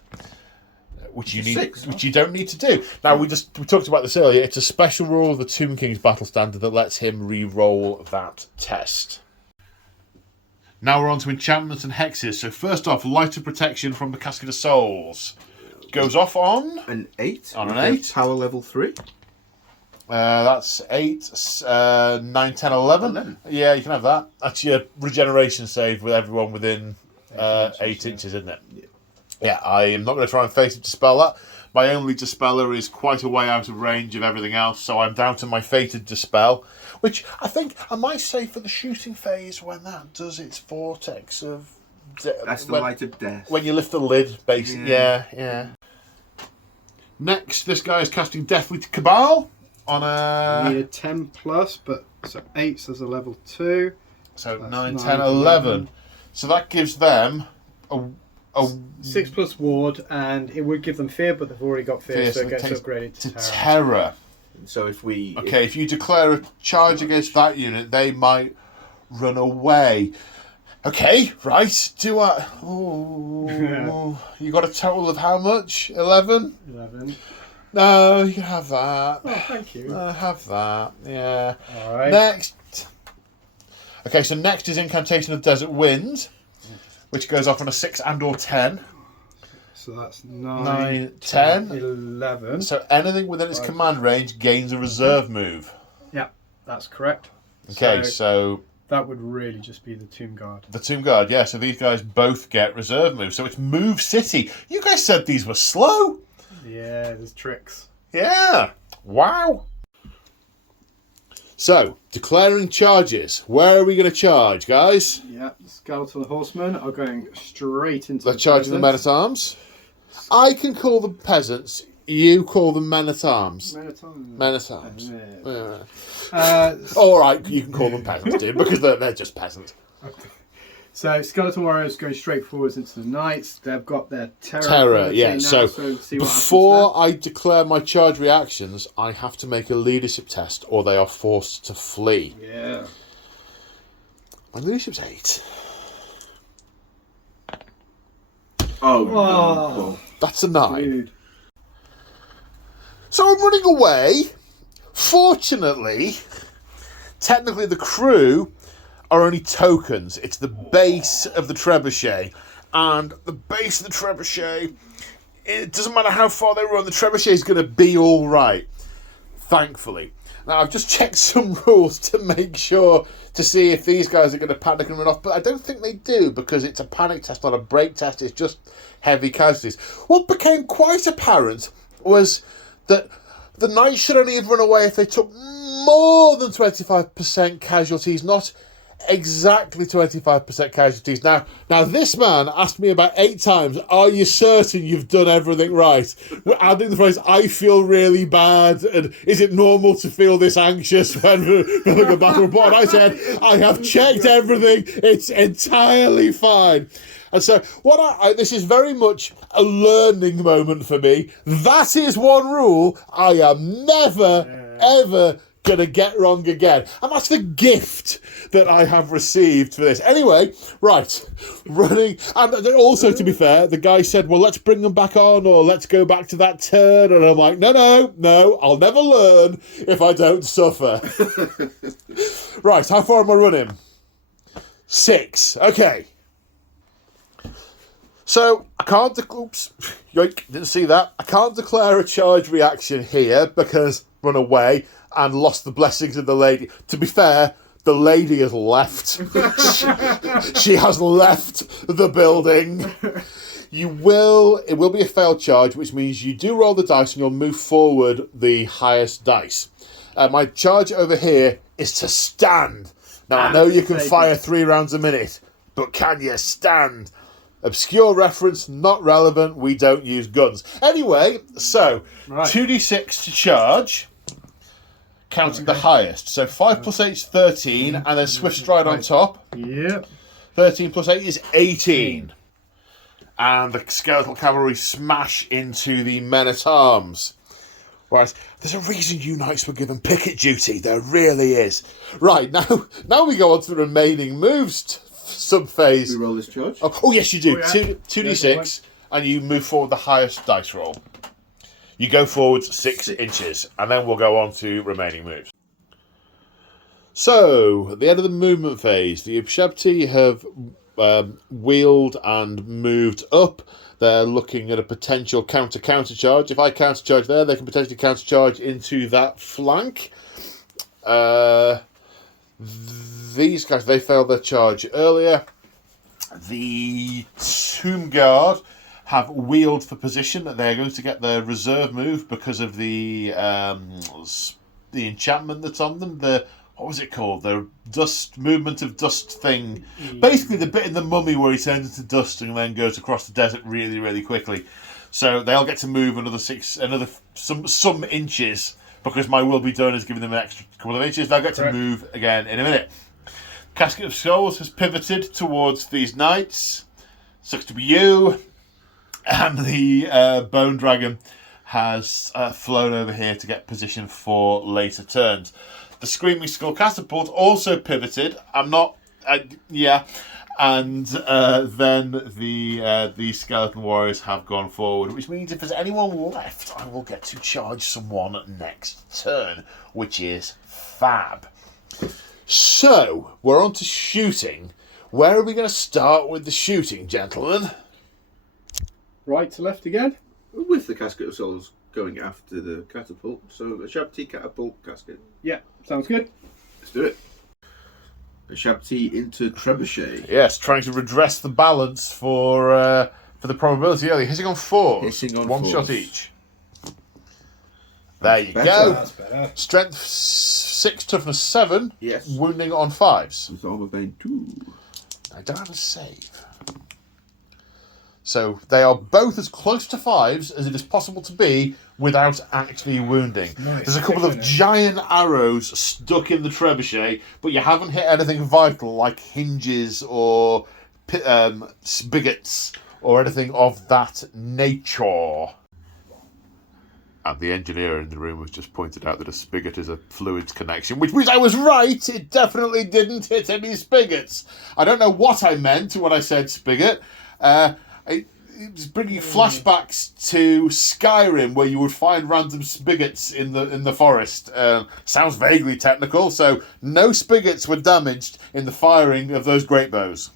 which you need, 6, which you don't need to do. Now we talked about this earlier. It's a special rule of the Tomb King's battle standard that lets him re-roll that test. Now we're on to enchantments and hexes. So first off, Light of Protection from the Casket of Souls goes off on an 8. On an 8. Power level 3. That's 8, 9, 10, 11. Yeah, you can have that. That's your regeneration save with everyone within 8 inches, isn't it? Yeah, I am not going to try and Fated Dispel that. My only Dispeller is quite a way out of range of everything else, so I'm down to my Fated Dispel, which I think I might say for the shooting phase when that does its vortex of... That's the Light of Death. When you lift the lid, basically. Yeah. Next, this guy is casting Deathly Cabal. On a... Need a 10 plus, but so 8 says a level 2. So 9, 10, 11. So that gives them a 6 plus ward, and it would give them fear, but they've already got fear, so it gets upgraded to terror. So if we... Okay, if you declare a charge against that unit, they might run away. Okay, right. Do I... Oh, you got a total of how much? 11? 11. No, you can have that. Oh, thank you. Have that, yeah. All right. Next. Okay, so next is Incantation of Desert Wind, which goes off on a 6 and or 10. So that's 9, 10, 11. So anything within its command range gains a reserve move. Yeah, that's correct. Okay, so that would really just be the Tomb Guard. The Tomb Guard, yeah. So these guys both get reserve moves. So it's Move City. You guys said these were slow. Yeah, there's tricks. Yeah. Wow. So, declaring charges. Where are we going to charge, guys? Yeah, the Skeletal Horsemen are going straight into They're charging the Men-at-Arms. I can call them peasants. You call them Men-at-Arms. Men-at-Arms. Yeah. All right, you can call them peasants, dude, because they're just peasants. Okay. So, Skeleton Warriors going straight forwards into the Knights. They've got their terror, yeah. Now, so see before I declare my charge reactions, I have to make a leadership test, or they are forced to flee. Yeah. My leadership's 8. Oh, no. That's a 9. Dude. So I'm running away. Fortunately, technically the crew are only tokens. It's the base of the trebuchet. And the base of the trebuchet, it doesn't matter how far they run, the trebuchet is going to be all right. Thankfully. Now, I've just checked some rules to make sure, to see if these guys are going to panic and run off. But I don't think they do, because it's a panic test, not a break test. It's just heavy casualties. What became quite apparent was that The knights should only have run away if they took more than 25% casualties, not exactly 25% casualties. Now this man asked me about 8 times, are you certain you've done everything right? We're adding the phrase, I feel really bad, and is it normal to feel this anxious when we're doing a battle report? And I said, I have checked everything, it's entirely fine. And so, this is very much a learning moment for me. That is one rule I am never, ever going to get wrong again. And that's the gift that I have received for this. Anyway, right, running. And also, to be fair, the guy said, well, let's bring them back on, or let's go back to that turn. And I'm like, no, I'll never learn if I don't suffer. Right, how far am I running? 6. Okay. So, I can't... Oops. Yoink, didn't see that. I can't declare a charge reaction here because run away and lost the blessings of the lady. To be fair, the lady has left. She has left the building. It will be a failed charge, which means you do roll the dice and you'll move forward the highest dice. My charge over here is to stand. Now, I know you can fire 3 rounds a minute, but can you stand? Obscure reference, not relevant, we don't use guns. Anyway, so, 2d6 to charge, counting the highest. So 5 plus 8 is 13, and then Swift Stride on top. Yep. 13 plus 8 is 18. And the skeletal cavalry smash into the men-at-arms. Right, there's a reason you knights were given picket duty, there really is. Right, now we go on to the remaining moves. Sub-phase. We roll this charge? Oh yes, you do. Oh, yeah. 2d6, and you move forward the highest dice roll. You go forward 6 inches, and then we'll go on to remaining moves. So, at the end of the movement phase, the Ushabti have wheeled and moved up. They're looking at a potential counter charge. If I counter charge there, they can potentially counter charge into that flank. These guys, they failed their charge earlier. The Tomb Guard have wheeled for position. They're going to get their reserve move because of the enchantment that's on them. What was it called? The movement of dust thing. Basically, the bit in the Mummy where he turns into dust and then goes across the desert really, really quickly. So they'll get to move some inches. Because my will be done is giving them an extra couple of inches. They'll get to move again in a minute. Casket of Skulls has pivoted towards these knights. Sucks to be you. And the Bone Dragon has flown over here to get position for later turns. The Screaming Skull Catapult also pivoted. And then the Skeleton Warriors have gone forward, which means if there's anyone left, I will get to charge someone next turn, which is fab. So, we're on to shooting. Where are we going to start with the shooting, gentlemen? Right to left again? With the Casket of Souls going after the catapult, so a Ushabti catapult casket. Yeah, sounds good. Let's do it. Ushabti into Trebuchet. Yes, trying to redress the balance for the probability early. Hitting on 4s. Hitting on one 4s. shot each. There you go. That's better. Strength 6, toughness 7. Yes. Wounding on 5s. With Armor Bane 2. I don't have a save. So they are both as close to 5s as it is possible to be without actually wounding. Nice. There's a couple of giant arrows stuck in the trebuchet, but you haven't hit anything vital like hinges or spigots or anything of that nature. And the engineer in the room has just pointed out that a spigot is a fluids connection, which means I was right. It definitely didn't hit any spigots. I don't know what I meant when I said spigot. It was bringing flashbacks to Skyrim, where you would find random spigots in the forest. Sounds vaguely technical, so no spigots were damaged in the firing of those great bows.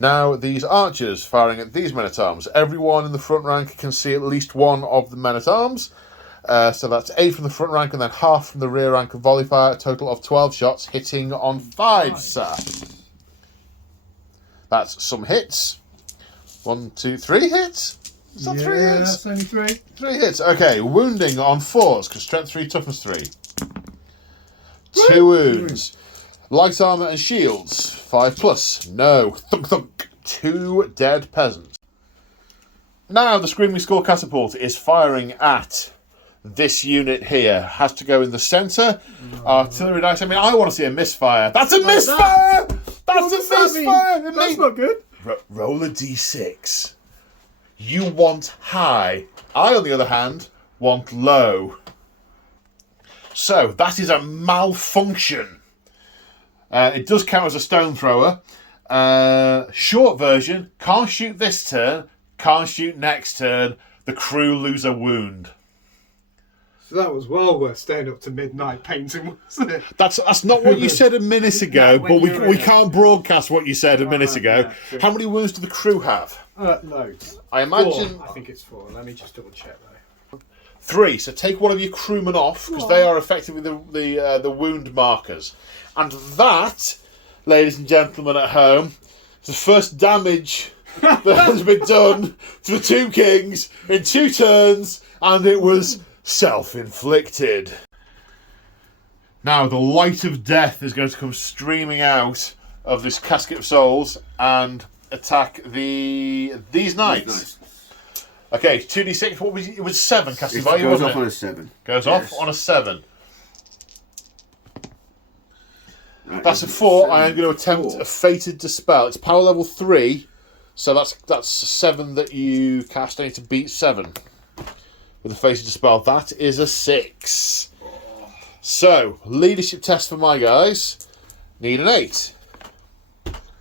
Now, these archers firing at these men-at-arms. Everyone in the front rank can see at least one of the men-at-arms. So that's 8 from the front rank and then half from the rear rank of volley fire. A total of 12 shots hitting on 5, sir. That's some hits. 1, 2, 3 hits. Is that 3 hits? That's only 3. 3 hits. Okay, wounding on 4s, because strength 3, toughness 3. 2 wounds. Light armour and shields, 5+. No. Thunk thunk. 2 dead peasants. Now the Screaming Skull Catapult is firing at this unit here. Has to go in the centre. Artillery dice. I mean, I want to see a misfire. That's a misfire! That's a misfire! That's not good. Roll a d6. You want high. I, on the other hand, want low. So, that is a malfunction. It does count as a stone thrower. Short version, can't shoot this turn, can't shoot next turn. The crew lose a wound. So that was well worth staying up to midnight painting, wasn't it? That's not what you said a minute ago, but we can't broadcast what you said a minute ago. Yeah, how many wounds do the crew have? Loads. I imagine... 4. I think it's 4. Let me just double check though. 3. So take one of your crewmen off, because they are effectively the wound markers. And that, ladies and gentlemen at home, is the first damage that has been done to the 2 kings in 2 turns, and it was self-inflicted. Now the light of death is going to come streaming out of this casket of souls and attack these knights. Okay, 2d6. What was it? It was 7 casting value, goes wasn't off it? on a 7. Goes off on a 7. That's a 4. I am going to attempt a Fated Dispel. It's power level 3, so that's 7 that you cast. I need to beat 7 with a Fated Dispel. That is a 6. So, leadership test for my guys. Need an 8.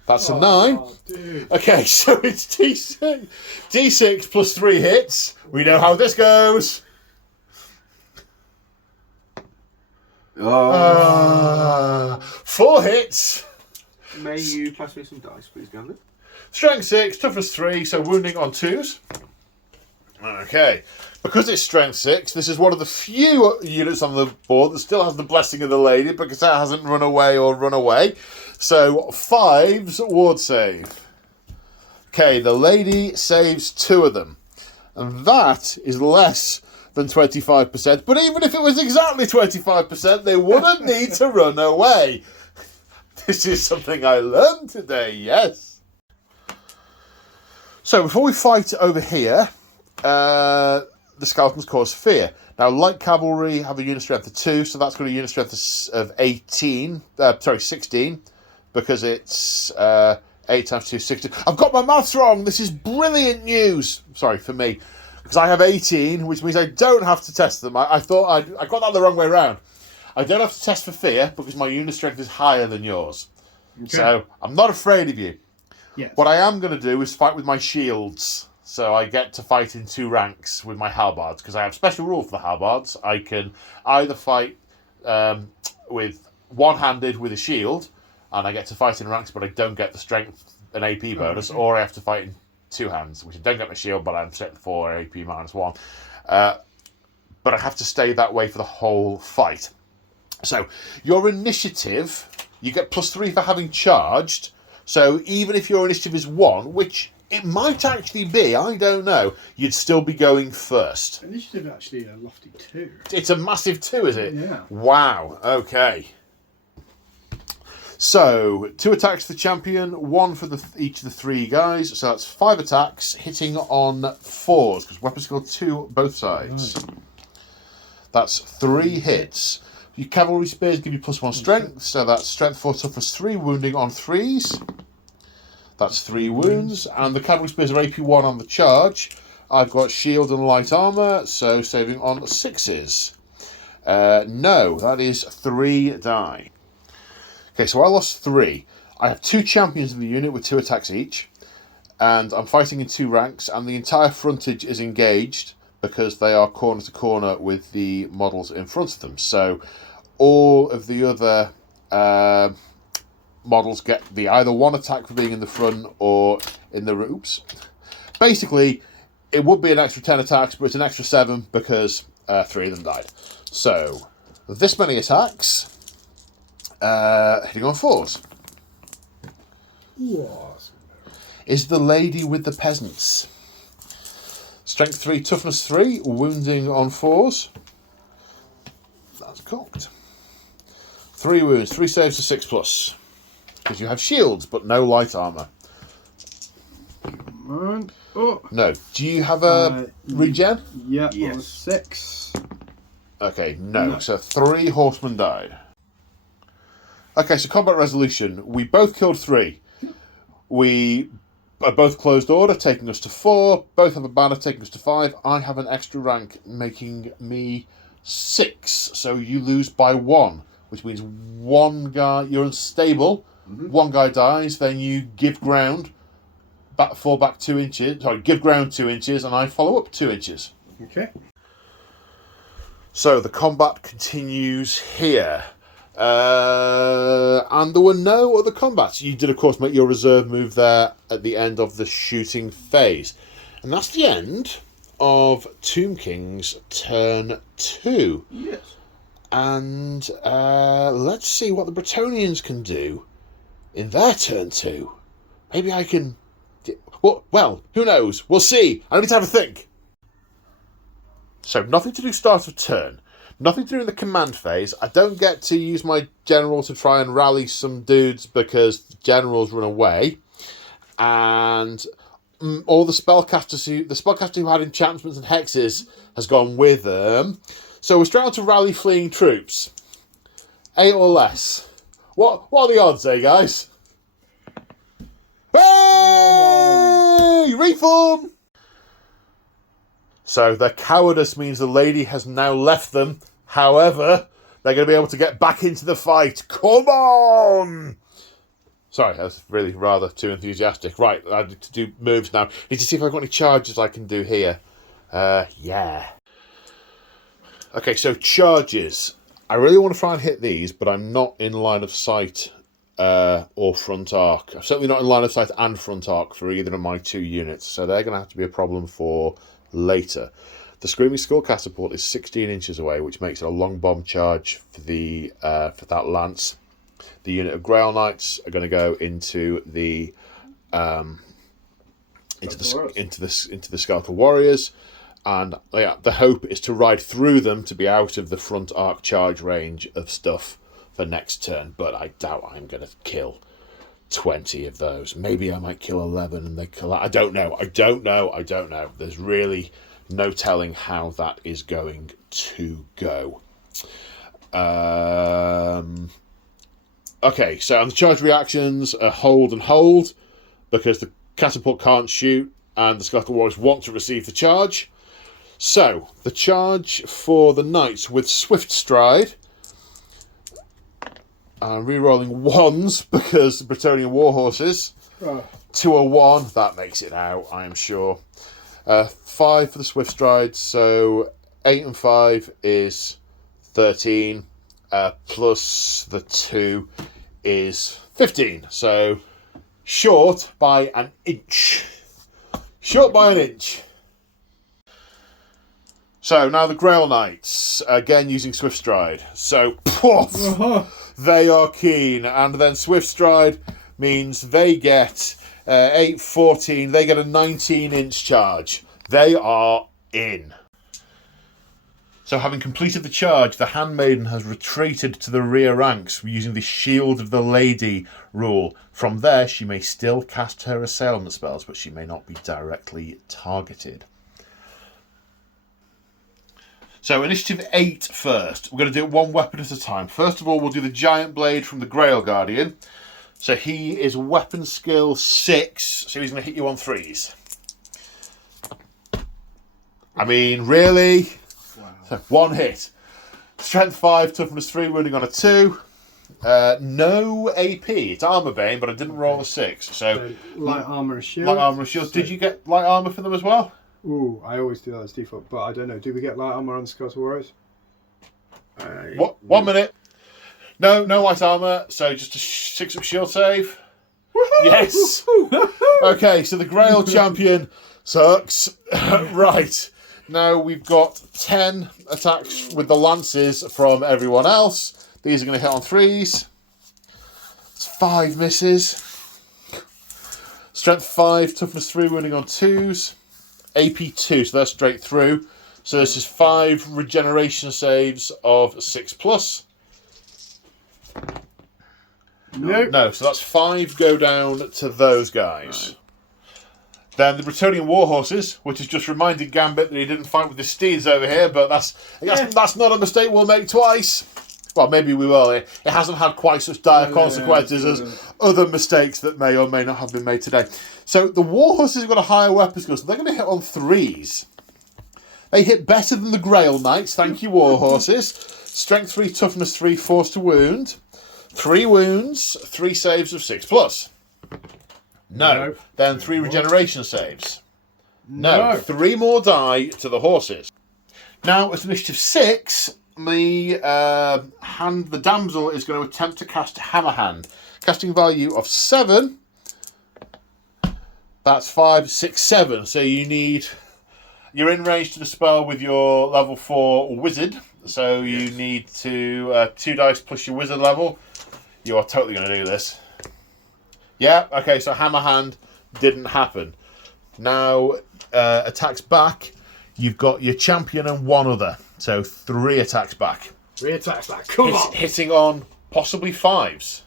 That's a 9. Dude. Okay, so it's D6. D6 plus 3 hits. We know how this goes. 4 hits. May you pass me some dice, please, Gandalf? Strength 6, toughness 3, so wounding on 2s. Okay. Because it's strength 6, this is one of the few units on the board that still has the blessing of the lady, because that hasn't run away or run away. So 5's ward save. Okay, the lady saves 2 of them. And that is less than 25%. But even if it was exactly 25%, they wouldn't need to run away. This is something I learned today, yes. So before we fight over here, the skeletons cause fear. Now, light cavalry have a unit strength of 2, so that's got a unit strength of 16, because it's 8 times 2, 16. I've got my maths wrong. This is brilliant news. Sorry, for me. Because I have 18, which means I don't have to test them. I thought I got that the wrong way around. I don't have to test for fear, because my unit strength is higher than yours. Okay. So, I'm not afraid of you. Yes. What I am going to do is fight with my shields. So I get to fight in 2 ranks with my halbards, because I have special rule for the halbards. I can either fight with one-handed with a shield, and I get to fight in ranks, but I don't get the strength and AP bonus, or I have to fight in 2 hands, which I don't get my shield, but I'm set for AP -1. But I have to stay that way for the whole fight. So your initiative, you get +3 for having charged. So even if your initiative is 1, which it might actually be, I don't know, you'd still be going first. Initiative actually a lofty 2. It's a massive 2, is it? Yeah. Wow, okay. So, 2 attacks for the champion, 1 for each of the 3 guys. So that's 5 attacks, hitting on 4s, because weapon skill 2 both sides. Right. That's 3 hits. Your cavalry spears give you +1 strength, so that's strength 4, toughness 3, wounding on 3s. That's 3 wounds, and the cavalry spears are AP1 on the charge. I've got shield and light armour, so saving on 6s. No, that is 3 die. Okay, so I lost 3. I have 2 champions in the unit with 2 attacks each, and I'm fighting in 2 ranks, and the entire frontage is engaged because they are corner to corner with the models in front of them. So all of the other models get the either 1 attack for being in the front or in the oops. Basically, it would be an extra 10 attacks, but it's an extra 7 because 3 of them died. So this many attacks. Hitting on 4s. What? Is the lady with the peasants. Strength 3, toughness 3, wounding on 4s. That's cocked. 3 wounds, 3 saves to 6+. Because you have shields, but no light armour. Oh. No. Do you have a regen? Yeah, Yes. on 6. Okay, no. So 3 horsemen died. Okay, so combat resolution. We both killed 3. We are both closed order, taking us to 4. Both have a banner, taking us to 5. I have an extra rank, making me 6. So you lose by 1, which means one guy, you're unstable. One guy dies, then you give ground, fall back 2 inches. Sorry, give ground 2 inches, and I follow up 2 inches. Okay. So the combat continues here. And there were no other combats. You did, of course, make your reserve move there at the end of the shooting phase. And that's the end of Tomb King's turn 2. Yes. And let's see what the Bretonians can do in their turn 2. Maybe I can... Well, who knows? We'll see. I need to have a think. So, nothing to do start of turn. Nothing to do in the command phase. I don't get to use my general to try and rally some dudes because the generals run away. And all the spellcaster who had enchantments and hexes has gone with them. So we're straight on to rally fleeing troops. 8 or less. What are the odds, guys? Hey! Reform! So their cowardice means the lady has now left them. However, they're going to be able to get back into the fight. Come on! Sorry, that's really rather too enthusiastic. Right, I need to do moves now. Need to see if I've got any charges I can do here. Yeah. Okay, so charges. I really want to try and hit these, but I'm not in line of sight or front arc. I'm certainly not in line of sight and front arc for either of my 2 units, so they're going to have to be a problem for later. The Screaming Skull catapult is 16 inches away, which makes it a long bomb charge for that lance. The unit of Grail Knights are going to go into the Skeletal Warriors, and the hope is to ride through them to be out of the front arc charge range of stuff for next turn. But I doubt I'm going to kill 20 of those. Maybe I might kill 11 and they kill. I don't know. There's really no telling how that is going to go. Okay, so on the charge reactions, hold and hold, because the catapult can't shoot and the Skeletal Warriors want to receive the charge. So, the charge for the Knights with Swift Stride. Re-rolling 1s because the Bretonian Warhorses. 2 or 1, that makes it out, I am sure. 5 for the Swift Stride, so 8 and 5 is 13. Plus the 2 is 15. So, short by an inch. Short by an inch. So, now the Grail Knights, again using Swift Stride. So, poof, they are keen. And then Swift Stride means they get 8, 14, they get a 19-inch charge. They are in. So, having completed the charge, the Handmaiden has retreated to the rear ranks using the Shield of the Lady rule. From there, she may still cast her assailant spells, but she may not be directly targeted. So, initiative 8 first. We're going to do it one weapon at a time. First of all, we'll do the Giant Blade from the Grail Guardian. So, he is weapon skill 6, so he's going to hit you on 3s. I mean, really? Wow. 1 hit. Strength 5, toughness 3, wounding on a 2. No AP. It's armor bane, but I didn't roll a 6. So light armor and shield. Light armor and shield. Did you get light armor for them as well? Ooh, I always do that as default, but I don't know. Do we get light armor on the Skeletal Warriors? What? 1 minute. No light armor. So just a 6 up shield save. Woo-hoo! Yes. Okay, so the Grail champion sucks. Right. Now we've got 10 attacks with the lances from everyone else. These are going to hit on 3s. It's 5 misses. Strength 5, toughness 3, wounding on 2s. AP2, so that's straight through. So this is 5 regeneration saves of 6+. No, so that's 5 go down to those guys. Right. Then the Bretonian warhorses, which has just reminded Gambit that he didn't fight with the steeds over here, but that's not a mistake we'll make twice. Well, maybe we will. It hasn't had quite such dire consequences as other mistakes that may or may not have been made today. So the warhorses have got a higher weapon skill, so they're going to hit on 3s. They hit better than the Grail Knights, thank you, warhorses. Strength 3, toughness 3, force to wound. 3 wounds, 3 saves of 6+. No. Then 3 regeneration saves. No. 3 more die to the horses. Now, at initiative 6, the damsel is going to attempt to cast Hammer Hand. Casting value of 7. That's 5, 6, 7. So you're in range to the spell with your level 4 wizard. So you need to 2 dice plus your wizard level. You are totally going to do this. Yeah, okay, so Hammer Hand didn't happen. Now, attacks back, you've got your champion and 1 other. So 3 attacks back. 3 attacks back, come on! Hitting on possibly 5s.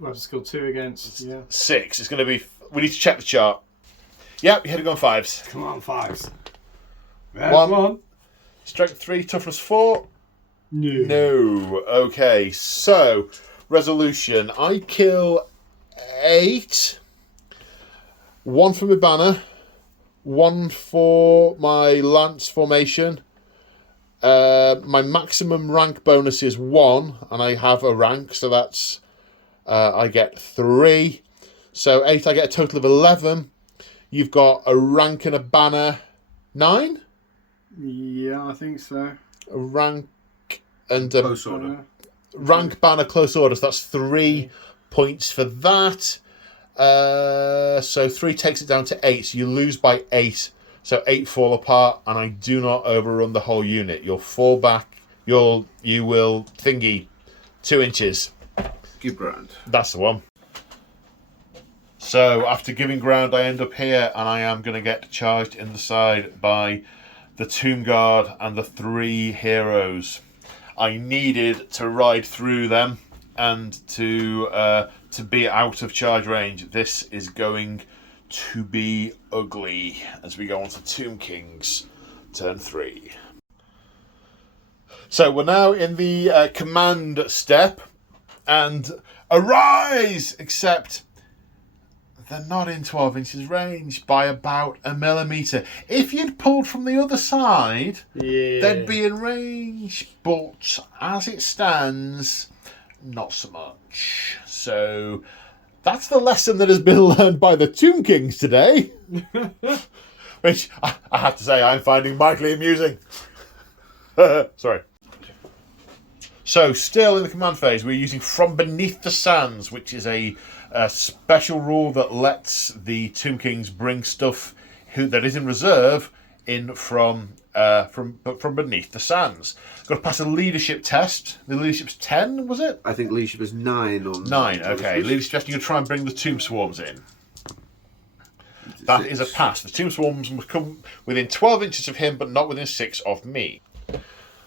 Well, it's got 2 against, 6. It's going to be... We need to check the chart. Yep, you're hitting on 5s. Come on, 5s. There's 1. Strength 3, toughness 4. No. Okay, so... Resolution. I kill 8. 1 for my banner. 1 for my lance formation. My maximum rank bonus is 1, and I have a rank, so that's... I get 3. So 8, I get a total of 11. You've got a rank and a banner. 9? Yeah, I think so. A rank and a... Close order. Rank, banner, close order. So that's 3 points for that. So 3 takes it down to 8. So you lose by 8. So 8 fall apart, and I do not overrun the whole unit. You'll fall back. You will thingy 2 inches. Give ground. That's the one. So after giving ground, I end up here, and I am going to get charged in the side by the Tomb Guard and the 3 heroes. I needed to ride through them and to be out of charge range. This is going to be ugly as we go on to Tomb Kings, turn 3. So we're now in the command step, and arise! Except they're not in 12 inches range by about 1 millimetre. If you'd pulled from the other side, they'd be in range. But as it stands, not so much. So that's the lesson that has been learned by the Tomb Kings today. Which I have to say I'm finding mightily amusing. Sorry. So still in the command phase, we're using From Beneath the Sands, which is a special rule that lets the Tomb Kings bring stuff that is in reserve in from beneath the sands. Got to pass a leadership test. The leadership's 10, was it? I think leadership is 9 on 9. Okay, leadership test. You're going to try and bring the tomb swarms in. That is a pass. The tomb swarms must come within 12 inches of him, but not within 6 of me.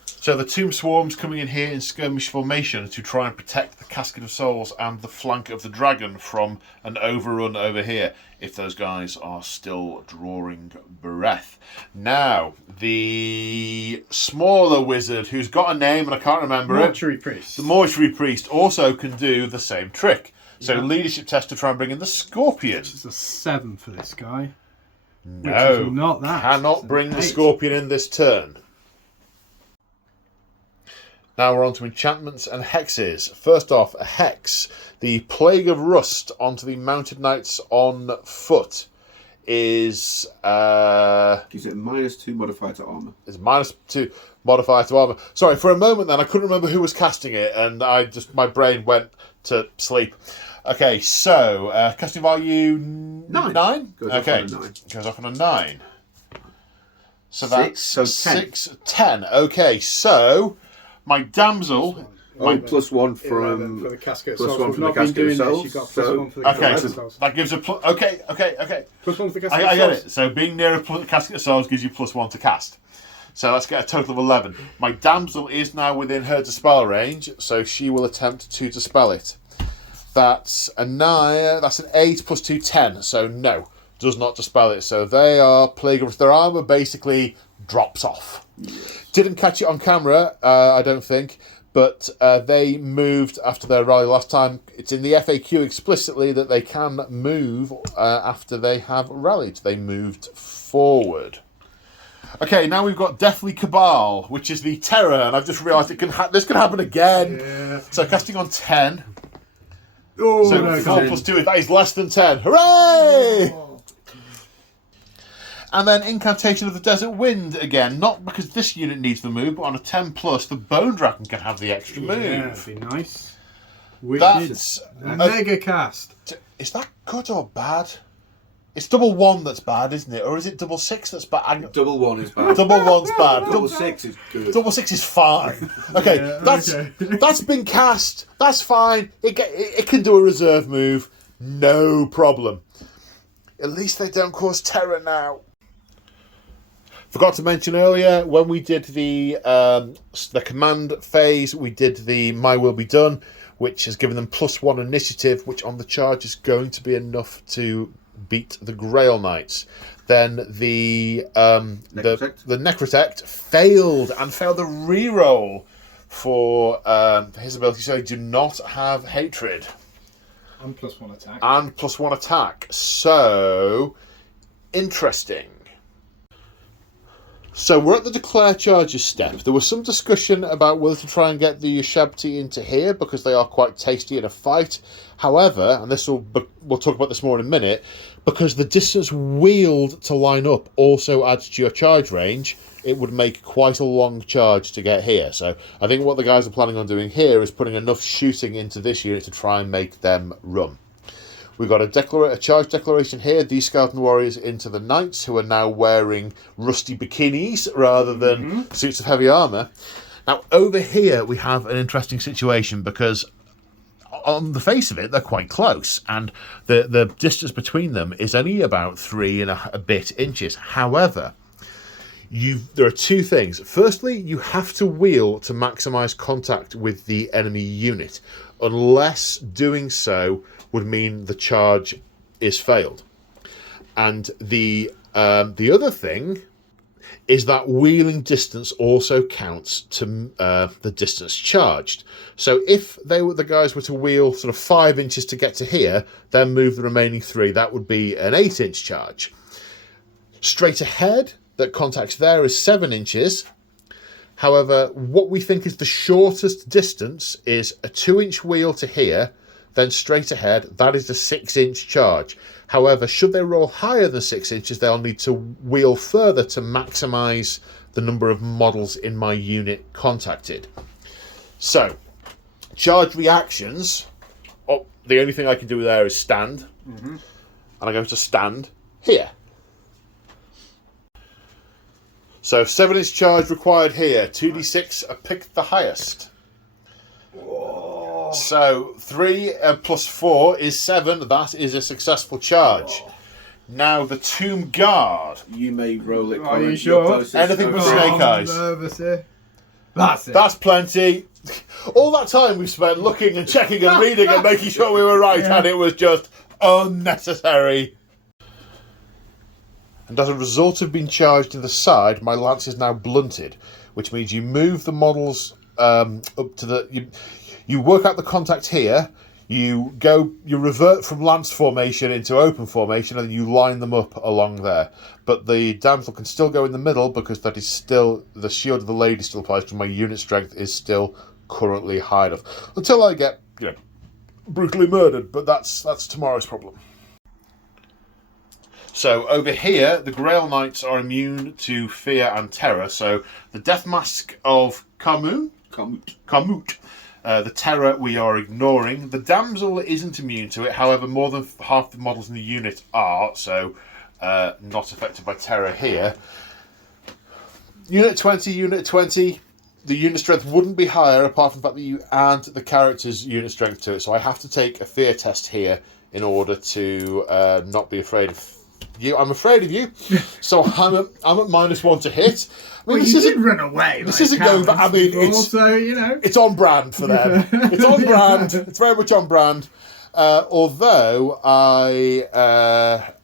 So the tomb swarms coming in here in skirmish formation to try and protect the Casket of Souls and the flank of the dragon from an overrun over here, if those guys are still drawing breath. Now, the smaller wizard, who's got a name and I can't remember Mortuary Priest. The Mortuary Priest also can do the same trick. So leadership test to try and bring in the Scorpion. It's a 7 for this guy. No, which is not that. Cannot bring the Scorpion in this turn. Now we're on to enchantments and hexes. First off, a hex. The Plague of Rust onto the Mounted Knights on foot is... gives it a -2 modifier to armour. It's -2 modifier to armour. Sorry, for a moment then I couldn't remember who was casting it, and my brain went to sleep. Okay, so casting value 9? Goes okay. off on a 9. Goes off on a 9. So that's 6, so 10. 6, 10. Okay, so... My damsel Oh, plus 1 for from the casket. plus Souls. 1 We've from the not been casket doing of this. souls. You've got So- plus 1 for the Okay, casket so of souls. that gives a plus. Okay. Plus 1 for the casket I of get souls. it. So being near a casket of souls gives you plus 1 to cast. So let's get a total of 11. My damsel is now within her dispel range, so she will attempt to dispel it. That's a 9. That's an 8 plus 2, 10. So no, does not dispel it. So they are plagued. Their armor basically drops off. Yes. Didn't catch it on camera, I don't think, but they moved after their rally last time. It's in the FAQ explicitly that they can move after they have rallied. They moved forward. Okay, now we've got Deathly Cabal, which is the terror, and I've just realised this can happen again. Yeah. So casting on 10. Oh, So no, 4 God. plus 2, that is less than 10. Hooray! And then Incantation of the Desert Wind again, not because this unit needs the move, but on a 10 plus, the Bone Dragon can have the extra move. Yeah, that'd be nice. Wicked. That's Mega cast. is that good or bad? It's double 1 that's bad, isn't it? Or is it double 6 that's bad? Double 1 is bad. Double 1's bad. Double 6 is good. Double 6 is fine. Okay, Yeah, okay. that's been cast. That's fine. It can do a reserve move, no problem. At least they don't cause terror now. Forgot to mention earlier when we did the command phase, we did the My Will Be Done, which has given them plus 1 initiative, which on the charge is going to be enough to beat the Grail Knights. Then the Necrotect failed the reroll for his ability, so they do not have hatred And plus 1 attack. and plus 1 attack. So interesting. So we're at the declare charges step. There was some discussion about whether to try and get the Ushabti into here because they are quite tasty in a fight. However, and we'll talk about this more in a minute, because the distance wheeled to line up also adds to your charge range, it would make quite a long charge to get here. So I think what the guys are planning on doing here is putting enough shooting into this unit to try and make them run. We've got a charge declaration here. These Skeleton Warriors into the Knights, who are now wearing rusty bikinis rather than suits of heavy armour. Now, over here, we have an interesting situation because on the face of it, they're quite close. And the distance between them is only about 3 and a bit inches. However, there are two things. Firstly, you have to wheel to maximise contact with the enemy unit, unless doing so would mean the charge is failed. And the other thing is that wheeling distance also counts to the distance charged. So if the guys were to wheel sort of 5 inches to get to here, then move the remaining 3, that would be an 8-inch charge. Straight ahead, that contacts there is 7 inches. However, what we think is the shortest distance is a 2-inch wheel to here, then straight ahead, that is a 6-inch charge. However, should they roll higher than 6 inches, they'll need to wheel further to maximise the number of models in my unit contacted. So, charge reactions. Oh, the only thing I can do there is stand. And I'm going to stand here. So 7-inch charge required here. 2d6, I picked the highest. Whoa. So 3 plus 4 is 7. That is a successful charge. Whoa. Now the Tomb Guard. You may roll it. Are you sure? Anything but snake eyes. That's it. That's plenty. All that time we've spent looking and checking and reading and making sure we were right, and it was just unnecessary. And as a result of being charged to the side, my lance is now blunted, which means you move the models up to the... You work out the contact here, you revert from lance formation into open formation, and then you line them up along there. But the damsel can still go in the middle because that is still... The shield of the lady still applies to my unit strength is still currently high enough. Until I get, brutally murdered, but that's tomorrow's problem. So over here, the Grail Knights are immune to fear and terror. So the Death Mask of Kamut, the terror we are ignoring. The Damsel isn't immune to it. However, more than half the models in the unit are, so not affected by terror here. Unit 20, the unit strength wouldn't be higher apart from the fact that you add the character's unit strength to it. So I have to take a fear test here in order to not be afraid of you. I'm afraid of you. So I'm at -1 to hit. I mean, Well, you did run away. This like isn't going back. I mean, cowards it's before, so, you know. it's on brand for them. It's on brand. It's very much on brand. Although I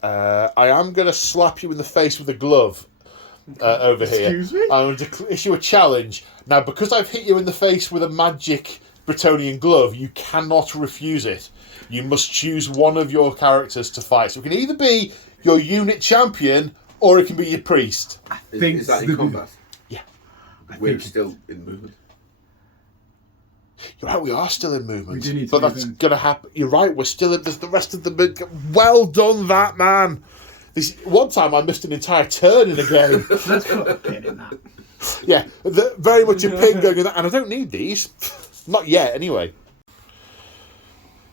am going to slap you in the face with a glove over here. Excuse me? I'm going to issue a challenge. Now, because I've hit you in the face with a magic Bretonian glove, you cannot refuse it. You must choose one of your characters to fight. So it can either be your unit champion or it can be your priest. Is that in combat? Yeah. We're still in movement. You're right, we are still in movement. We do need to but move that's in. going to happen. You're right, we're still in the rest of the... Well done, that man. One time I missed an entire turn in a game. Let's put a pin in that. Yeah, very much a pin going in that. And I don't need these. Not yet, anyway.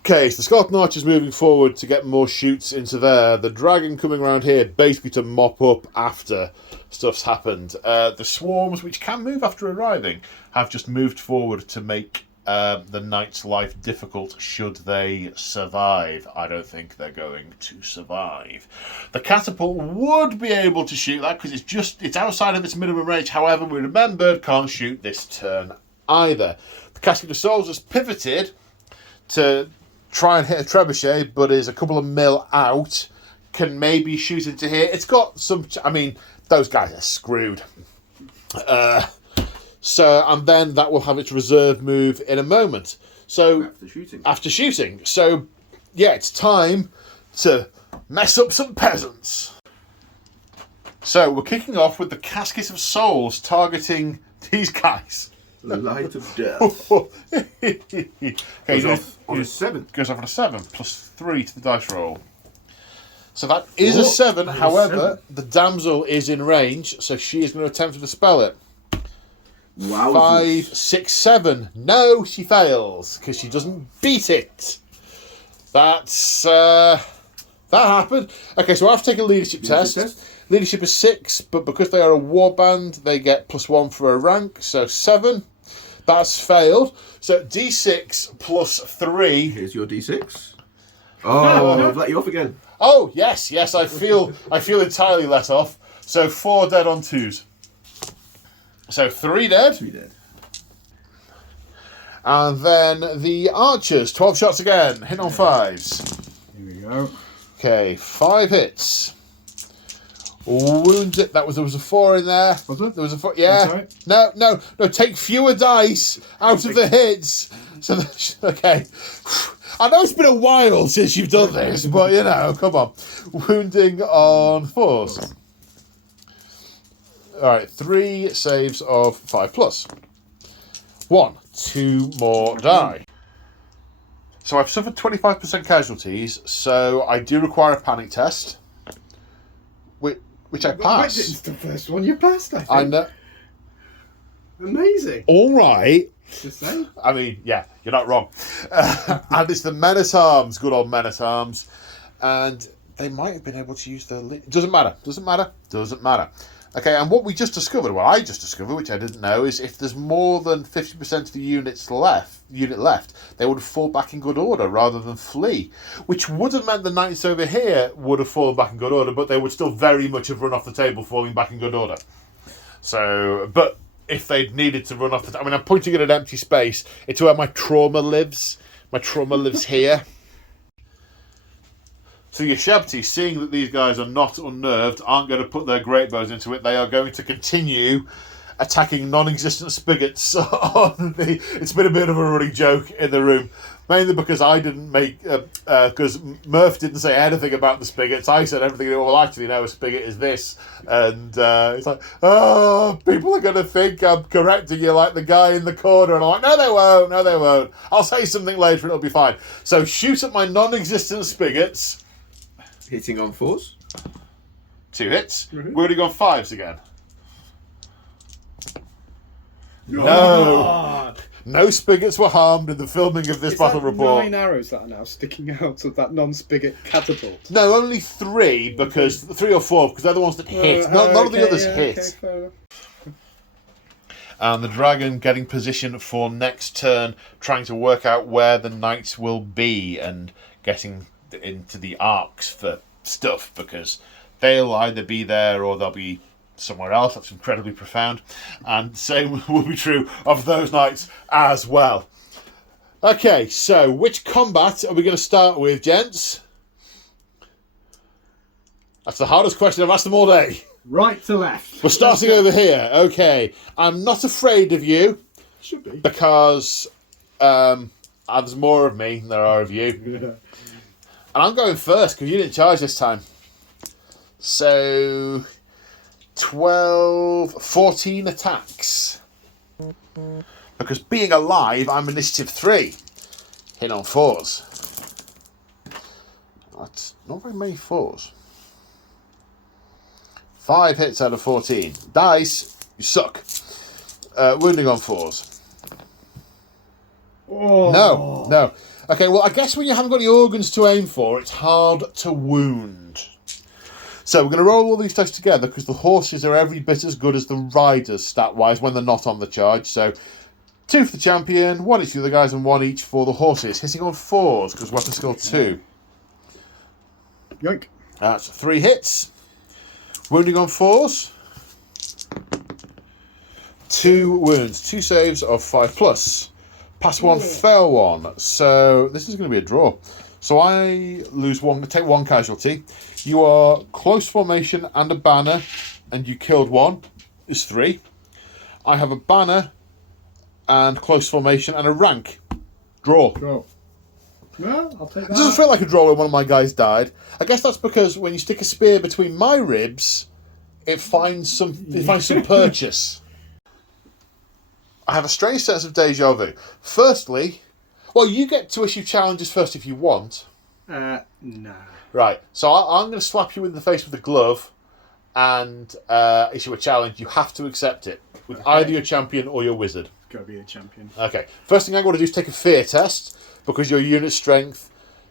Okay, so the skeleton archer's moving forward to get more shoots into there. The dragon coming around here basically to mop up after stuff's happened. The swarms, which can move after arriving, have just moved forward to make the knight's life difficult should they survive. I don't think they're going to survive. The catapult would be able to shoot that because it's outside of its minimum range. However, we remembered can't shoot this turn either. The casket of souls has pivoted to try and hit a trebuchet, but is a couple of mil out. Can maybe shoot into here. It's got some... I mean, those guys are screwed. And then that will have its reserve move in a moment. So after shooting. So, yeah, it's time to mess up some peasants. So we're kicking off with the Casket of Souls targeting these guys. The light of death. Okay, Goes off on a 7. Goes off on a 7, plus 3 to the dice roll. So that is a 7, however, the damsel is in range, so she is going to attempt to dispel it. Wow. 5, 6, 7. No, she fails, because she doesn't beat it. That's... that happened. Okay, so I have to take a leadership test. Leadership is 6, but because they are a warband, they get +1 for a rank, so 7. That's failed. So D6 plus 3. Here's your D6. Oh, I've let you off again. Oh, yes, I feel entirely let off. So 4 dead on 2s. So 3 dead. 3 dead. And then the archers, 12 shots again, hit on 5s. Here we go. Okay, 5 hits. Wounded. There was a 4 in there. Was there? There was a 4. Yeah. That's No. Take fewer dice out of the hits. So okay. I know it's been a while since you've done this, but you know, come on. Wounding on 4s. All right, 3 saves of 5+. 1, 2 more die. So I've suffered 25% casualties, so I do require a panic test. Which I pass. It's the first one you passed, I think. I know. Amazing. All right. Just saying. I mean, yeah, you're not wrong. And it's the men-at-arms, good old men-at-arms. And they might have been able to use the... Doesn't matter. Okay, and what we just discovered, well, I just discovered, which I didn't know, is if there's more than 50% of the unit left, they would fall back in good order rather than flee, which would have meant the knights over here would have fallen back in good order, but they would still very much have run off the table, falling back in good order. So, but if they'd needed to run off the... I mean, I'm pointing at an empty space. It's where my trauma lives. My trauma lives here. So your Shabti, seeing that these guys are not unnerved, aren't going to put their great bows into it. They are going to continue attacking non-existent spigots on the... It's been a bit of a running joke in the room. Mainly because I didn't make... Because Murph didn't say anything about the spigots. I said everything. Well, actually, no, a spigot is this. And it's like, oh, people are going to think I'm correcting you like the guy in the corner. And I'm like, no, they won't. I'll say something later and it'll be fine. So shoot at my non-existent spigots. Hitting on 4s. 2 hits. Mm-hmm. We're already gone 5s again. Oh. No spigots were harmed in the filming of this battle report. 9 arrows that are now sticking out of that non-spigot catapult? No, only 3 because 3 or 4 because they're the ones that hit. None of the others hit. Okay, fair enough. and the dragon getting position for next turn, trying to work out where the knights will be and getting into the arcs for stuff, because they'll either be there or they'll be somewhere else. That's incredibly profound, and same will be true of those knights as well. Okay, so which combat are we going to start with, gents? That's the hardest question I've asked them all day. Right to left. We're starting over here. Okay, I'm not afraid of you. Should be. Because there's more of me than there are of you. Yeah. And I'm going first because you didn't charge this time. So 14 attacks. Because being alive, I'm initiative 3. Hit on 4s. That's not very many 4s. 5 hits out of 14. Dice, you suck. Wounding on 4s. Oh. No. Okay, well, I guess when you haven't got the organs to aim for, it's hard to wound. So we're going to roll all these dice together because the horses are every bit as good as the riders stat-wise when they're not on the charge. So 2 for the champion, 1 each for the other guys, and 1 each for the horses. Hitting on 4s because weapon skill 2. Yoink. That's 3 hits. Wounding on 4s. 2 wounds. 2 saves of 5+. Pass 1, fail 1. So this is going to be a draw. So I lose 1, take 1 casualty. You are close formation and a banner, and you killed 1. Is 3. I have a banner and close formation and a rank. Draw. Draw. Well, I'll take It doesn't that. feel like a draw when one of my guys died. I guess that's because when you stick a spear between my ribs, it finds some purchase. I have a strange sense of deja vu. Firstly, well, you get to issue challenges first if you want. Nah. Right, so I'm going to slap you in the face with a glove and issue a challenge. You have to accept it with either your champion or your wizard. Gotta be the champion. Okay, first thing I'm going to do is take a fear test, because your unit strength,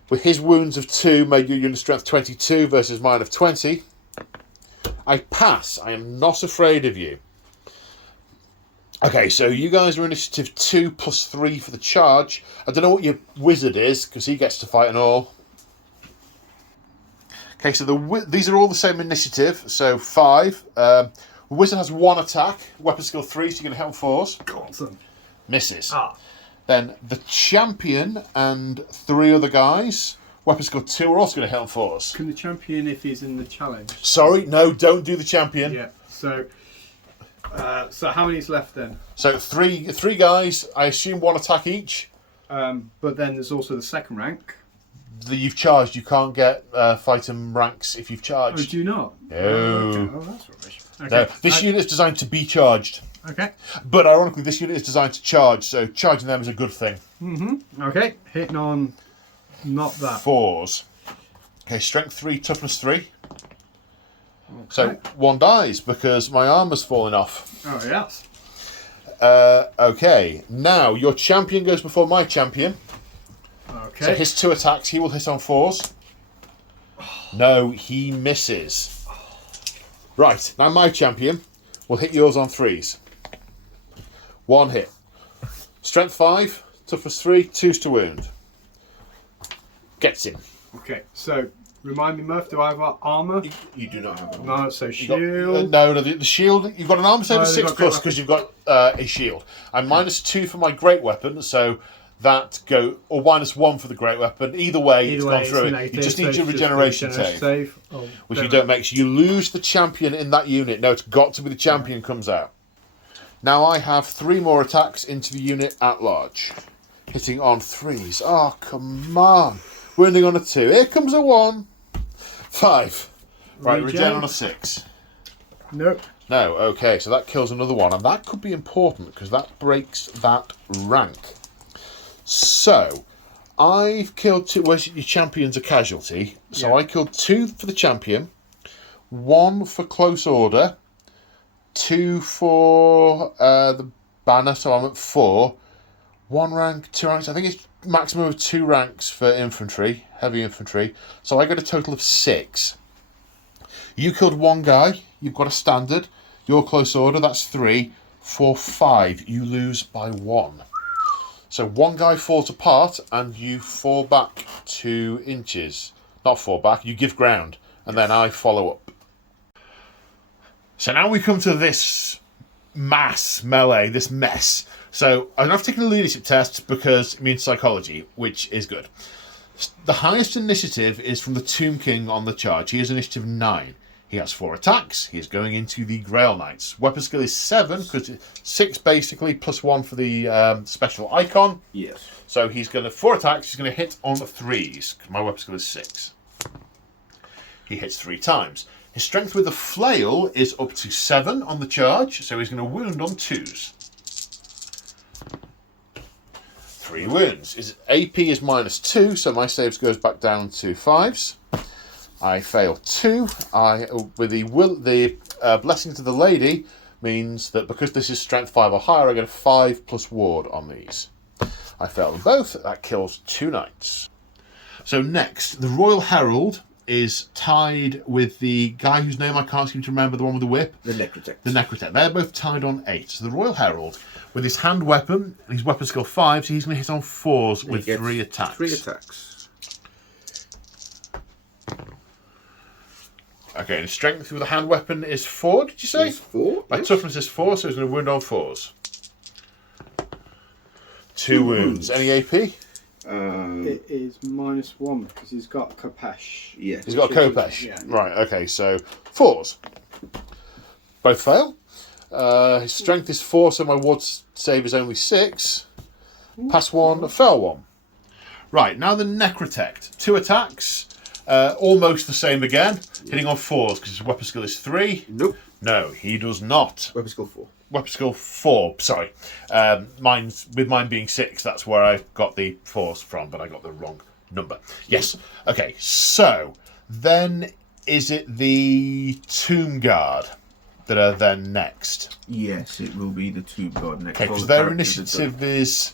with his wounds of 2, made your unit strength 22 versus mine of 20. I pass. I am not afraid of you. Okay, so you guys are initiative 2 plus 3 for the charge. I don't know what your wizard is, because he gets to fight and all. Okay, so these are all the same initiative, so 5. Wizard has 1 attack, weapon skill 3, so you're going to hit on 4s. Awesome. Misses. Ah. Then the champion and 3 other guys, weapon skill 2, are also going to hit on 4s. Can the champion, if he's in the challenge? Sorry, no, don't do the champion. Yeah. So how many's left then? So three guys, I assume 1 attack each. But then there's also the second rank. That you've charged. You can't get fight and ranks if you've Oh, charged. do you not? No. Okay. Oh, that's rubbish. Okay. No, this unit is designed to be charged. Okay. But ironically, this unit is designed to charge, so charging them is a good thing. Okay. Hitting on not that. 4s. Okay, strength 3, toughness 3. Okay. So 1 dies because my armor's falling off. Oh, yes. Okay, now your champion goes before my champion. Okay. So his 2 attacks, he will hit on 4s. No, he misses. Right, now my champion will hit yours on 3s. 1 hit. Strength 5, toughness 3, 2s to wound. Gets him. Okay. So remind me, Murph, do I have armor? You do not have one. No. So You got- shield. no, the shield. You've got an armor save of Oh, 6 they've got great plus because you've got a shield. I'm -2 for my great weapon, so that or -1 for the great weapon. Either way, it's gone through it. You just need your regeneration save, Oh, which you don't make. So you lose the champion in that unit. No, it's got to be the champion comes out. Now I have 3 more attacks into the unit at large, hitting on 3s. Oh, come on! Wounding on a 2. Here comes a 1. 5. Right, regen on a 6. Nope. No, okay, so that kills another one, and that could be important because that breaks that rank. So, I've killed 2. Well, your champion's a casualty, so Yeah. I killed 2 for the champion, 1 for close order, 2 for the banner, so I'm at 4. 1 rank, 2 ranks. I think it's maximum of 2 ranks for infantry, heavy infantry. So I got a total of 6. You killed 1 guy. You've got a standard. Your close order, that's 3. For 5, you lose by 1. So one guy falls apart and you fall back 2 inches. Not fall back, you give ground. And then I follow up. So now we come to this mass melee, this mess. So I don't have to take a leadership test because it means psychology, which is good. The highest initiative is from the Tomb King on the charge. He has initiative 9. He has 4 attacks. He is going into the Grail Knights. Weapon skill is 7, because it's 6 basically, plus 1 for the special icon. Yes. So he's going to 4 attacks. He's going to hit on 3s, because my weapon skill is 6. He hits 3 times. His strength with the flail is up to 7 on the charge, so he's going to wound on 2s. 3 wounds. His AP is -2, so my saves goes back down to 5s. I fail 2. With the blessing to the lady means that because this is strength 5 or higher, I get a 5 plus ward on these. I fail them both. That kills 2 knights. So next, the Royal Herald is tied with the guy whose name I can't seem to remember, the one with the whip. The Necrotect. The Necrotect. They're both tied on 8. So the Royal Herald, with his hand weapon, his weapon skill 5, so he's going to hit on 4s with 3 attacks. 3 attacks. Okay, and strength with a hand weapon is 4, did you say? It's 4. My toughness is 4, so he's going to wound on 4s. 2 wounds. Any AP? It is -1 because he's got Kopesh. Yes. He's got a Kopesh. Yeah. Right, okay, so 4s. Both fail. His strength is 4, so my ward save is only 6. Pass 1, fail 1. Right, now the Necrotect. 2 attacks. Almost the same again. Hitting on 4s because his weapon skill is 3. Nope. No, he does not. Weapon skill 4. Weapon skill 4, sorry. Mine being 6, that's where I got the 4s from, but I got the wrong number. Yes. Okay, so then is it the Tomb Guard that are then next? Yes, it will be the Tomb Guard next. Okay, because their initiative is...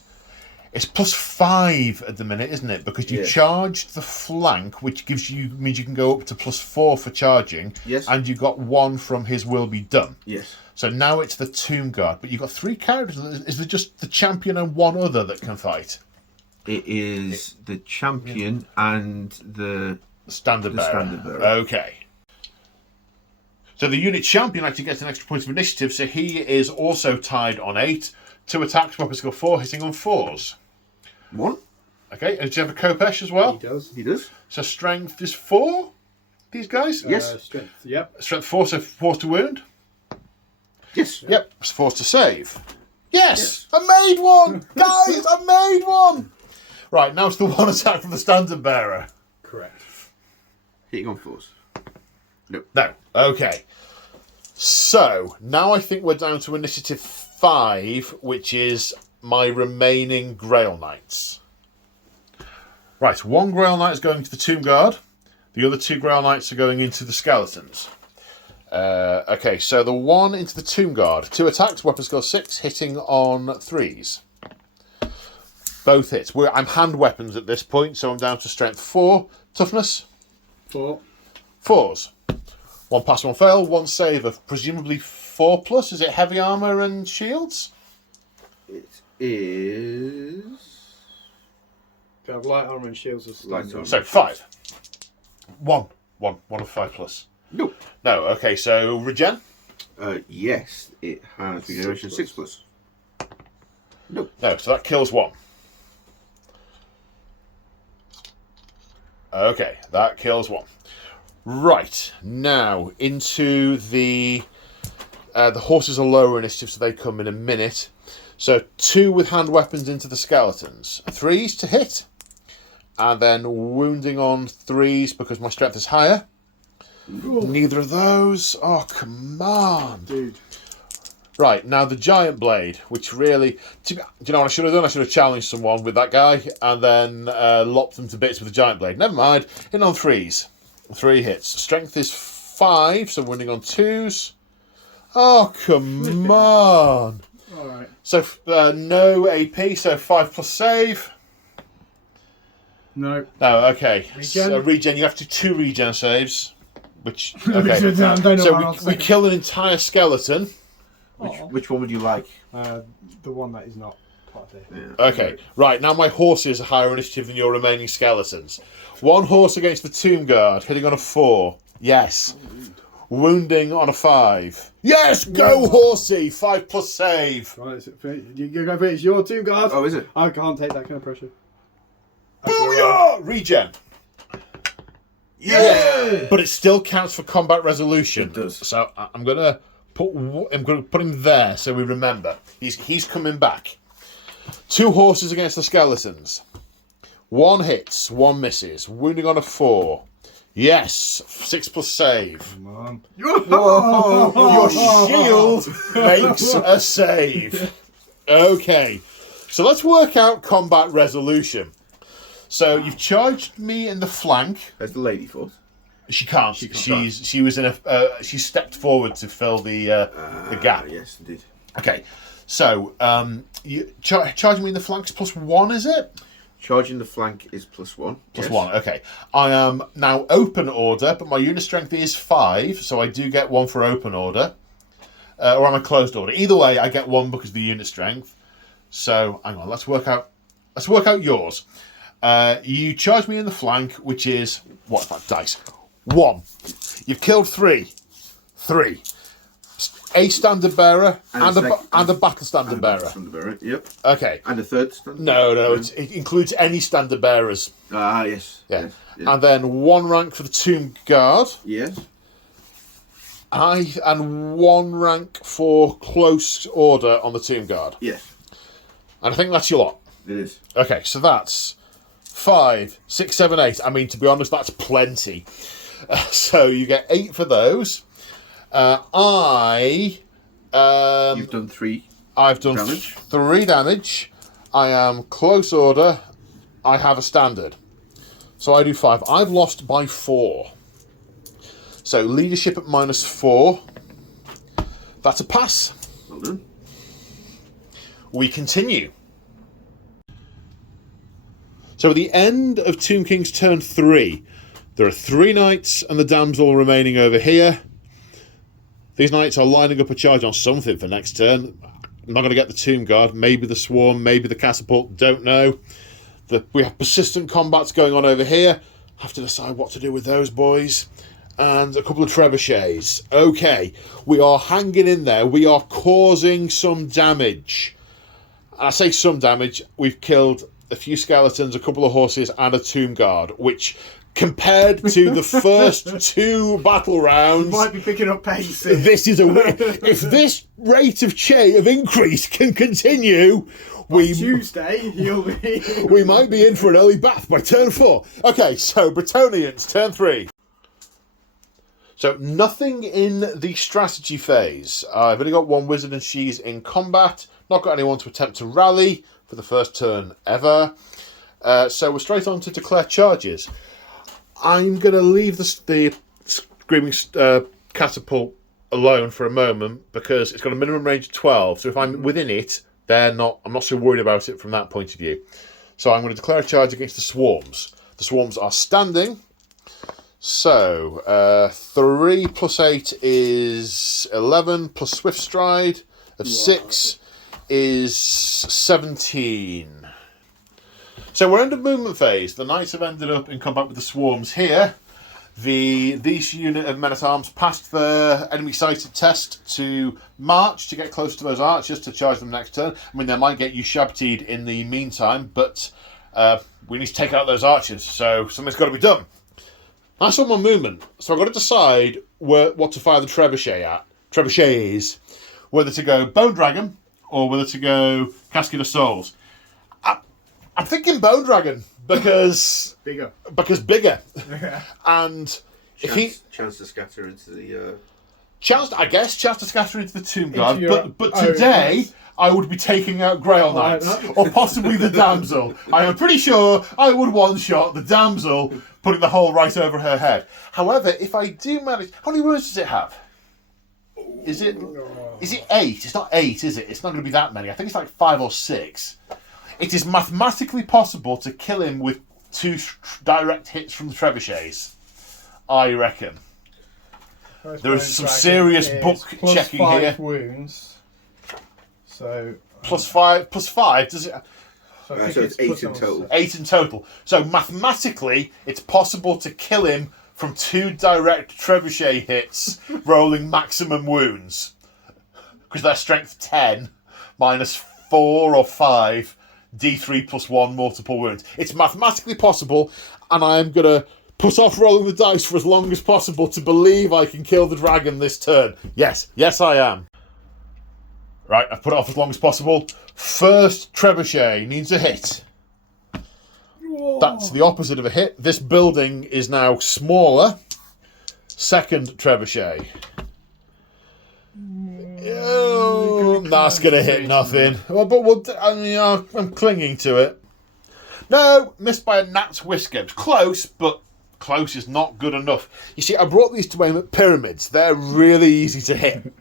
It's +5 at the minute, isn't it? Because you charged the flank, which means you can go up to +4 for charging. Yes. And you got 1 from his will be done. Yes. So now it's the Tomb Guard, but you've got 3 characters. Is there just the champion and 1 other that can fight? It is the champion and the Standard bearer. standard bearer. Okay. So the unit champion actually gets an extra point of initiative, so he is also tied on 8. 2 attacks, weapon skill 4, hitting on 4s. 1. Okay, and does he have a Kopesh as well? He does. He does. So strength is 4, these guys? Yes. Strength. Yep. Strength 4, so 4 to wound? Yes. Yep, it's 4 to save. Yes! I made one! Guys, I made one! Right, now it's the 1 attack from the standard bearer. Correct. Hitting on 4s. No. Okay. So, now I think we're down to initiative 5, which is my remaining Grail Knights. Right, 1 Grail Knight is going to the Tomb Guard. The other 2 Grail Knights are going into the Skeletons. Okay, so the 1 into the Tomb Guard. 2 attacks, weapon skill 6, hitting on 3s. Both hits. I'm hand weapons at this point, so I'm down to strength 4. Toughness? 4. 4s. 1 pass, 1 fail, 1 save of presumably 4 plus. Is it heavy armour and shields? It is. They have light armor and shields as Light standard. armor. So 5. 1 of 5 plus. No. No, okay, so regen? Yes, it has regeneration 6 plus. No. No, so that kills 1. Okay, that kills 1. Right, now into the horses are lower initiative, so they come in a minute. So 2 with hand weapons into the Skeletons. 3s to hit. And then wounding on 3s because my strength is higher. Ooh. Neither of those. Oh, come on. Dude. Right, now the Giant Blade, which really... Do you know what I should have done? I should have challenged someone with that guy and then lopped them to bits with the Giant Blade. Never mind. In on 3s. 3 hits. Strength is 5, so wounding on 2s. Oh, come on. Alright. So, no AP, so 5 plus save. No. No, okay. Regen? So regen, you have to do 2 regen saves. Which, okay. I don't know So how else we to- kill an entire skeleton. Which one would you like? The one that is not part of it. Yeah. Okay, right, now my horses are higher initiative than your remaining skeletons. One horse against the Tomb Guard, hitting on a 4. Yes. Wounding on a 5. Yes, go horsey! 5 plus save. Right, you're going for it. It's your Tomb Guard. Oh, is it? I can't take that kind of pressure. Booyah! Regen. Yeah! But it still counts for combat resolution. It does. So I'm gonna put him there so we remember. He's coming back. 2 horses against the skeletons. 1 hits, 1 misses. Wounding on a 4. Yes, 6 plus save. Come on. Your shield makes a save. Okay, so let's work out combat resolution. So you've charged me in the flank. There's the lady force. She can't. She was in a. She stepped forward to fill the gap. Yes, indeed. Okay, so you charging me in the flanks plus 1, is it? Charging the flank is +1. Plus 1. Okay. I am now open order, but my unit strength is 5, so I do get 1 for open order, or I'm a closed order. Either way, I get 1 because of the unit strength. So hang on. Let's work out yours. You charge me in the flank, which is what's that dice? 1. You've killed 3. 3. A standard bearer and a battle standard bearer. Standard bearer, yep. Okay. And a third standard? No, it includes any standard bearers. Yes. Yeah. Yes, yes. And then 1 rank for the Tomb Guard. Yes. And 1 rank for close order on the Tomb Guard. Yes. And I think that's your lot. It is. Okay, so that's 5, 6, 7, 8. I mean, to be honest, that's plenty. So you get 8 for those. You've done 3. I've done damage. 3 damage. I am close order. I have a standard. So I do 5. I've lost by 4. So leadership at -4. That's a pass. Well done. We continue. So at the end of Tomb King's turn 3, there are 3 knights and the damsel remaining over here. These knights are lining up a charge on something for next turn. I'm not going to get the Tomb Guard, maybe the Swarm, maybe the Catapult, don't know. We have persistent combats going on over here. Have to decide what to do with those boys. And a couple of trebuchets. Okay, we are hanging in there. We are causing some damage. I say some damage. We've killed a few skeletons, a couple of horses, and a Tomb Guard, which, compared to the first 2 battle rounds, Might be picking up pace. this is if this rate of increase can continue, Tuesday, you'll be. we might be in for an early bath by turn 4. Okay, so Bretonians, turn 3. So nothing in the strategy phase. I've only got 1 wizard and she's in combat. Not got anyone to attempt to rally for the first turn ever. So we're straight on to declare charges. I'm going to leave the Screaming Catapult alone for a moment because it's got a minimum range of 12. So if I'm within it, I'm not so worried about it from that point of view. So I'm going to declare a charge against the Swarms. The Swarms are standing. So 3 plus 8 is 11 plus Swift Stride of 6 is 17. So we're end of movement phase. The knights have ended up in combat with the Swarms here. These unit of men-at-arms passed their enemy sighted test to march to get close to those archers to charge them next turn. I mean, they might get you shabtied in the meantime, but we need to take out those archers, so something's got to be done. That's all my movement, so I've got to decide what to fire the trebuchets, whether to go Bone Dragon or whether to go Casket of Souls. I'm thinking Bone Dragon because bigger, and chance to scatter into the chance to scatter into the Tomb Guard. But today yes. I would be taking out Grail Knights or possibly the Damsel. I am pretty sure I would one-shot the Damsel, putting the hole right over her head. However, if I do manage, how many wounds does it have? Is it 8? It's not 8, is it? It's not going to be that many. I think it's like 5 or 6. It is mathematically possible to kill him with 2 direct hits from the trebuchets, I reckon. There is some serious book checking here. Wounds. So +5. +5. Does it? So, I think So it's 8 plus in on total. 8 in total. So mathematically, it's possible to kill him from 2 direct trebuchet hits, rolling maximum wounds. Because they're strength 10, minus 4 or 5, d3 plus 1 multiple wounds. It's mathematically possible, and I'm going to put off rolling the dice for as long as possible to believe I can kill the dragon this turn. Yes, I am. Right, I've put it off as long as possible. First trebuchet needs a hit. That's the opposite of a hit. This building is now smaller. Second trebuchet. Oh, that's going to hit nothing. Well, but I'm clinging to it. No, missed by a gnat's whisker. It's close, but close is not good enough. You see, I brought these to aim at pyramids. They're really easy to hit.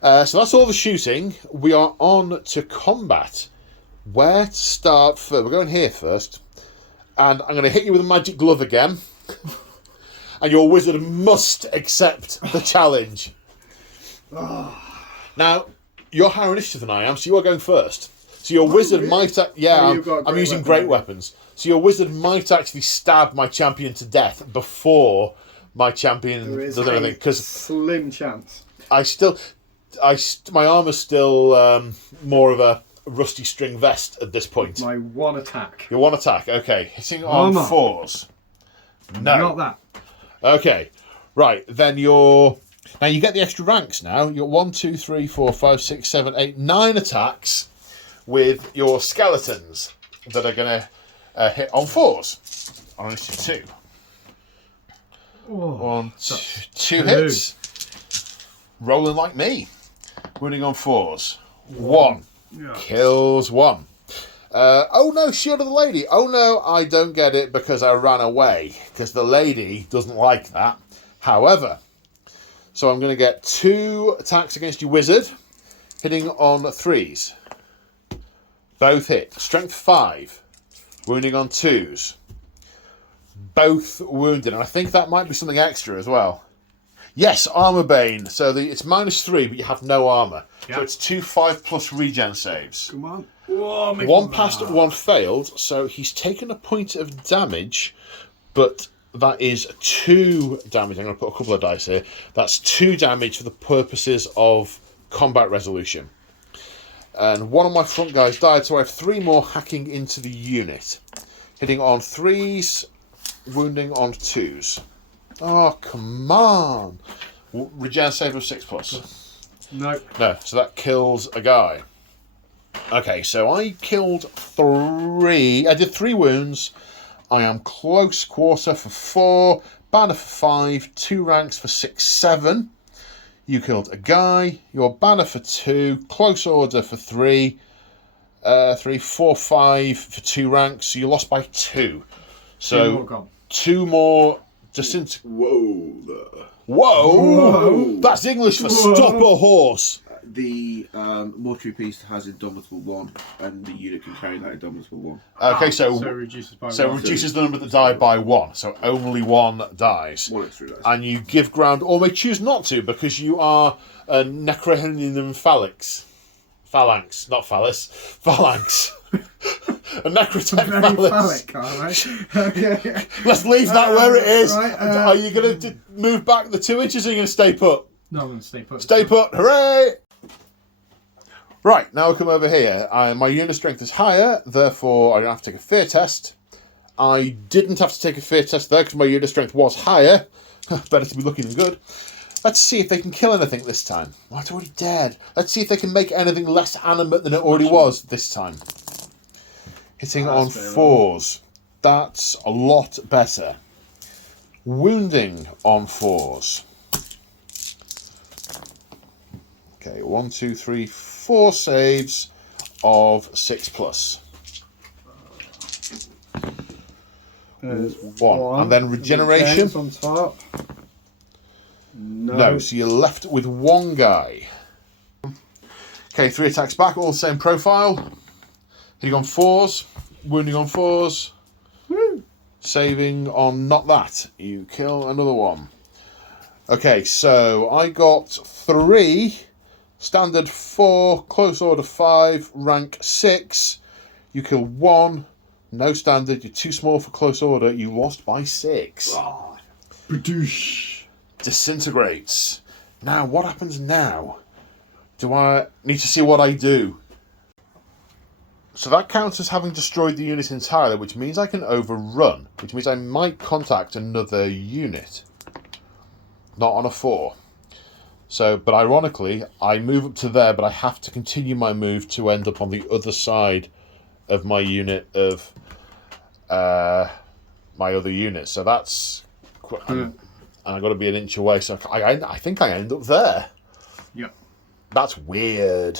So that's all the shooting. We are on to combat. Where to start first? We're going here first. And I'm going to hit you with a magic glove again. And your wizard must accept the challenge. Now, you're higher initiative than I am, so you are going first. So your wizard might... I'm using great weapons. So your wizard might actually stab my champion to death before my champion does anything. Because slim chance. My armour's still more of a rusty string vest at this point. My one attack. Your one attack, okay. Hitting on 4s. No. Not that. Okay. Right, then you're... Now you get the extra ranks now. You're 1, 2, 3, 4, 5, 6, 7, 8, 9 attacks with your skeletons that are going to hit on 4s. On initiative 2. Oh, 2 hits. Rolling like me. Wounding on 4s. 1. Yeah. Kills 1. Oh no, Shield of the Lady. Oh no, I don't get it because I ran away. Because the lady doesn't like that. However, so I'm going to get 2 attacks against your wizard. Hitting on 3s. Both hit. Strength 5. Wounding on 2s. Both wounded. And I think that might be something extra as well. Yes, Armour Bane. So it's -3, but you have no armour. Yep. So it's 2 5+ regen saves. Come on. Whoa, 1 passed, 1 failed. So he's taken a point of damage, but that is 2 damage. I'm going to put a couple of dice here. That's 2 damage for the purposes of combat resolution. And one of my front guys died, so I have 3 more hacking into the unit. Hitting on 3s, wounding on 2s. Oh, come on. Regen save of 6+. No. No, so that kills a guy. Okay, so I killed 3. I did 3 wounds. I am close quarter for 4. Banner for 5. 2 ranks for 6, 7. You killed a guy. Your banner for 2. Close order for 3. 3, 4, 5 for 2 ranks. So you lost by 2. So 2 more. Whoa! That's English for stop a horse. The mortuary priest has Indomitable 1, and the unit can carry that Indomitable 1. Okay, so it reduces by 1. Reduces the number that die by 1. So only 1 dies. 1 extra dice. And you give ground, or may choose not to, because you are a Necrohenium Phalanx, not phallus. Phalanx. A necrotech phallus. Phallic, all right. Okay. Let's leave that where it is. Right, Are you going to move back the 2 inches, or are you going to stay put? No, I'm going to stay put. Stay put, hooray! Right, now we come over here. My unit strength is higher, therefore I don't have to take a fear test. I didn't have to take a fear test there because my unit strength was higher. Better to be looking than good. Let's see if they can kill anything this time. Oh, it's already dead. Let's see if they can make anything less animate than it already was this time. Hitting on 4s. That's a lot better. Wounding on 4s. Okay, 1, 2, 3, 4 saves of 6+. 1. And then regeneration. On top. No, so you're left with 1 guy. Okay, 3 attacks back, all the same profile. Hitting on 4s, wounding on 4s. Woo. Saving on not that. You kill another one. Okay, so I got 3 Standard 4, close order 5, rank 6. You kill 1. No standard. You're too small for close order. You lost by 6. Badoosh. Disintegrates. Now, what happens now? Do I need to see what I do? So that counts as having destroyed the unit entirely, which means I can overrun, which means I might contact another unit. Not on a 4. So, but ironically, I move up to there, but I have to continue my move to end up on the other side of my unit of my other unit. So that's... And I've got to be an inch away, so I think I end up there. Yep. That's weird.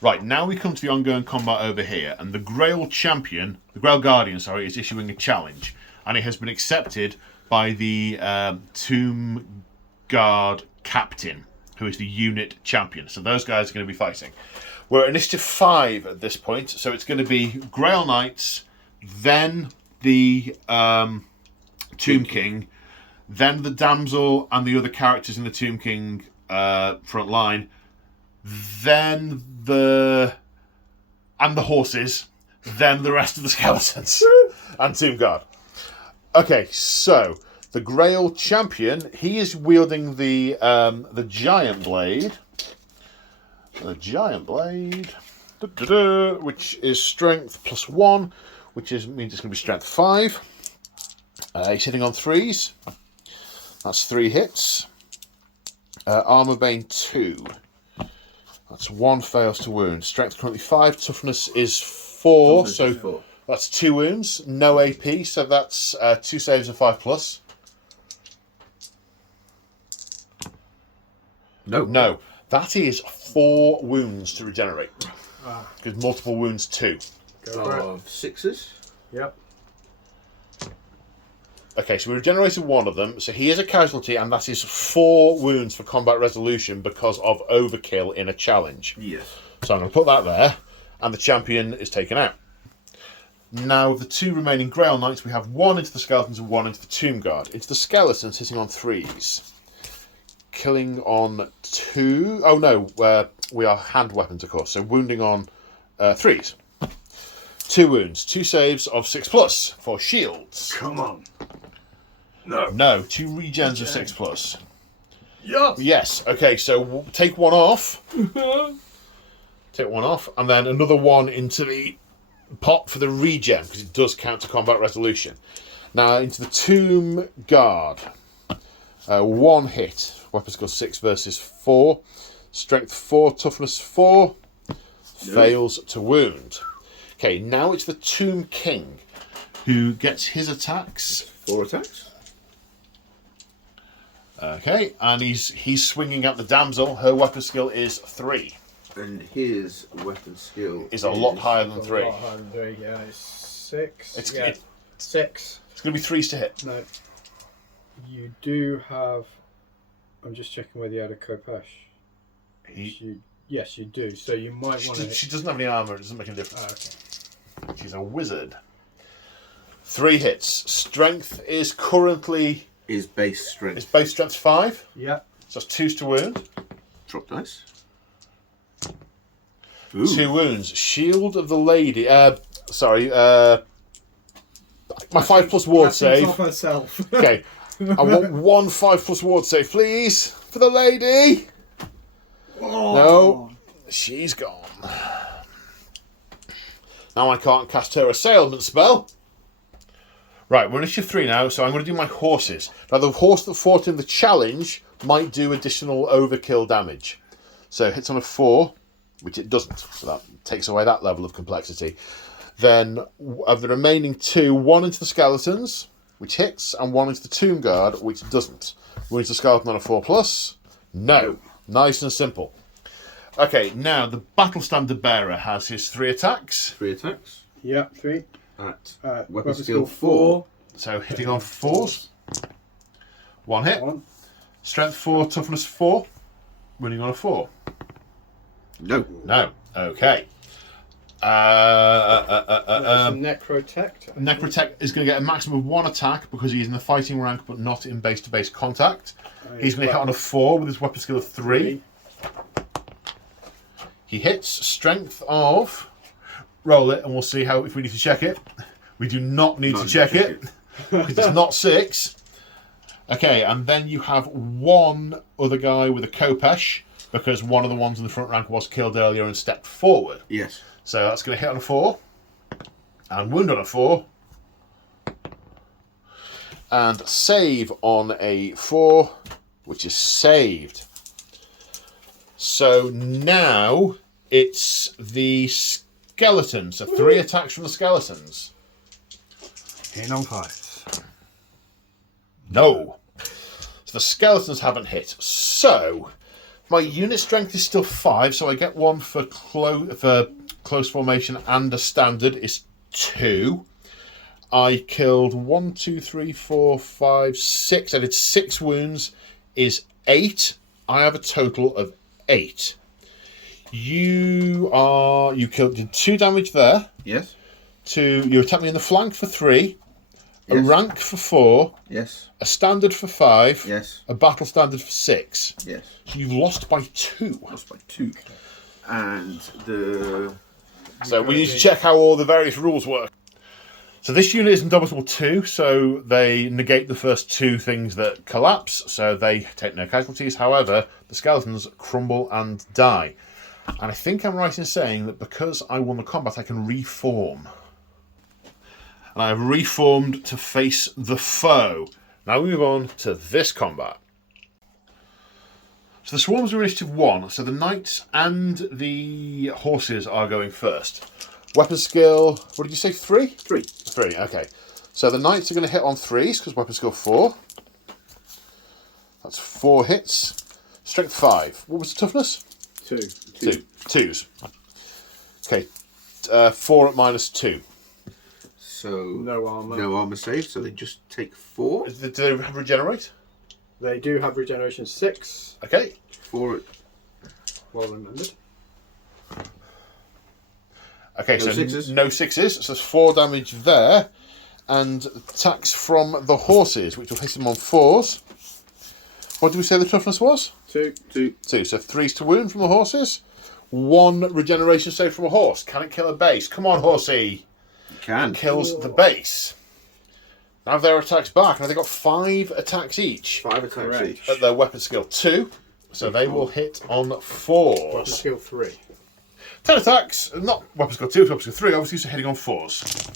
Right, now we come to the ongoing combat over here, and the Grail Champion, the Grail Guardian, is issuing a challenge, and it has been accepted by the Tomb Guard Captain, who is the unit champion. So those guys are going to be fighting. We're at initiative 5 at this point, so it's going to be Grail Knights, then the Tomb King, then the Damsel and the other characters in the Tomb King front line, then the horses, then the rest of the skeletons and Tomb Guard. Okay, so the Grail Champion, he is wielding the giant blade. The giant blade, which is strength +1, which means it's going to be strength 5. He's hitting on 3s. That's 3 hits. Armor Bane 2. That's 1 fails to wound. Strength currently 5. Toughness is 4. So 4. That's 2 wounds. No AP. So that's 2 saves of 5+. No. That is 4 wounds to regenerate. Because multiple wounds 2. Of 6s. Yep. Okay, so we regenerated 1 of them. So he is a casualty, and that is 4 wounds for combat resolution because of overkill in a challenge. Yes. So I'm going to put that there, and the champion is taken out. Now, the 2 remaining Grail Knights, we have 1 into the skeletons and 1 into the Tomb Guard. Into the skeletons, hitting on 3s. Killing on 2. Oh no, we are hand weapons, of course. So wounding on 3s. 2 wounds, 2 saves of 6+ for shields. Come on. No, 2 regens of 6+. Yes. Yes. Okay, so take 1 off. Take 1 off, and then another 1 into the pot for the regen, because it does count to combat resolution. Now into the Tomb Guard. 1 hit. Weapon skill 6 versus 4. Strength 4, toughness 4. Fails to wound. Okay, now it's the Tomb King, who gets his attacks. 4 attacks. Okay, and he's swinging at the damsel. Her weapon skill is 3. And his weapon skill Is a lot higher than A 3. lot higher than 3, yeah. It's 6. It's 6. going to be 3s to hit. No. You do have... I'm just checking whether you had a Kopesh. Yes, you do. So you might want to... She doesn't have any armor. It doesn't make any difference. Okay. She's a wizard. 3 hits. Strength is currently... Is base strength. Its base strength's 5. Yeah. So that's 2s to wound. Drop dice. 2 wounds. Shield of the Lady. My 5+ ward save. Off herself. Okay. I want 1 5+ ward save, please. For the lady. Oh. No. She's gone. Now I can't cast her assailment spell. Right, we're in issue 3 now, so I'm going to do my horses. Now, the horse that fought in the challenge might do additional overkill damage. So it hits on a 4, which it doesn't. So that takes away that level of complexity. Then, of the remaining 2, 1 into the skeletons, which hits, and 1 into the Tomb Guard, which doesn't. 1 into the skeleton on a 4+. No. Nice and simple. Okay, now the Battle Standard Bearer has his 3 attacks. 3 attacks. Yeah, 3. At weapon skill 4. So hitting on 4s. 1 hit. 1. Strength 4, toughness 4. Winning on a 4. No. No. Okay. Necrotect. Necrotect is going to get a maximum of 1 attack because he's in the fighting rank but not in base-to-base contact. He's going to hit on a 4 with his weapon skill of 3. He hits strength of... Roll it and we'll see how if we need to check it. We do not need to check it. It's not 6. Okay, and then you have one other guy with a Kopesh, because one of the ones in the front rank was killed earlier and stepped forward. Yes. So that's going to hit on a 4. And wound on a 4. And save on a 4, which is saved. So now it's the skeletons. So 3 attacks from the skeletons. Hitting on 5s. No. So the skeletons haven't hit. So my unit strength is still 5, so I get one for close formation and a standard is 2. I killed 1, 2, 3, 4, 5, 6. I did 6 wounds, is 8. I have a total of 8. You did 2 damage there. Yes. You attacked me in the flank for 3. A Yes. rank for 4. Yes. A standard for 5. Yes. A battle standard for 6. Yes. So you've lost by 2. Lost by 2. And the... So we need to check how all the various rules work. So this unit is indomitable 2, so they negate the first 2 things that collapse, so they take no casualties. However, the skeletons crumble and die. And I think I'm right in saying that because I won the combat, I can reform. And I have reformed to face the foe. Now we move on to this combat. So the swarms are initiative 1, so the knights and the horses are going first. Weapon skill, what did you say, 3? 3. 3, okay. So the knights are going to hit on 3s, because weapon skill 4. That's 4 hits. Strength 5. What was the toughness? 2. 2s. Okay. 4 at -2. So... No armour. No armour save, so they just take 4. Do they regenerate? They do have regeneration 6. Okay. 4... Well remembered. Okay, No so 6s. no 6s. So there's 4 damage there. And attacks from the horses, which will hit them on 4s. What did we say the toughness was? 2. 2. 2. So 3s to wound from the horses. 1 regeneration save from a horse. Can it kill a base? Come on, horsey. You can. Kills the base. Now their attacks back. Now they've got 5 attacks each 5 attacks Correct. each. at their weapon skill 2. So they will hit on Weapon 4s. skill 3. 10 attacks, not weapon skill 2, weapon skill 3, obviously, so hitting on 4s.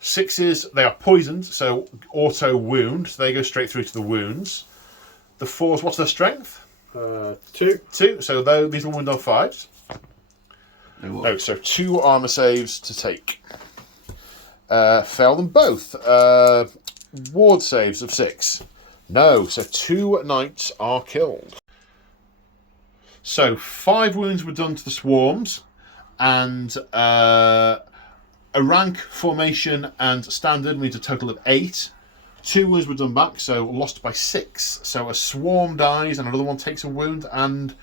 6s, they are poisoned, so auto wound, so they go straight through to the wounds. The 4s, what's their strength? 2. 2, so these will wound on 5s. No, so 2 armour saves to take. Fail them both. Ward saves of 6. No, so 2 knights are killed. So 5 wounds were done to the swarms, and a rank, formation, and standard means a total of 8. 2 wounds were done back, so lost by 6. So a swarm dies, and another one takes a wound, and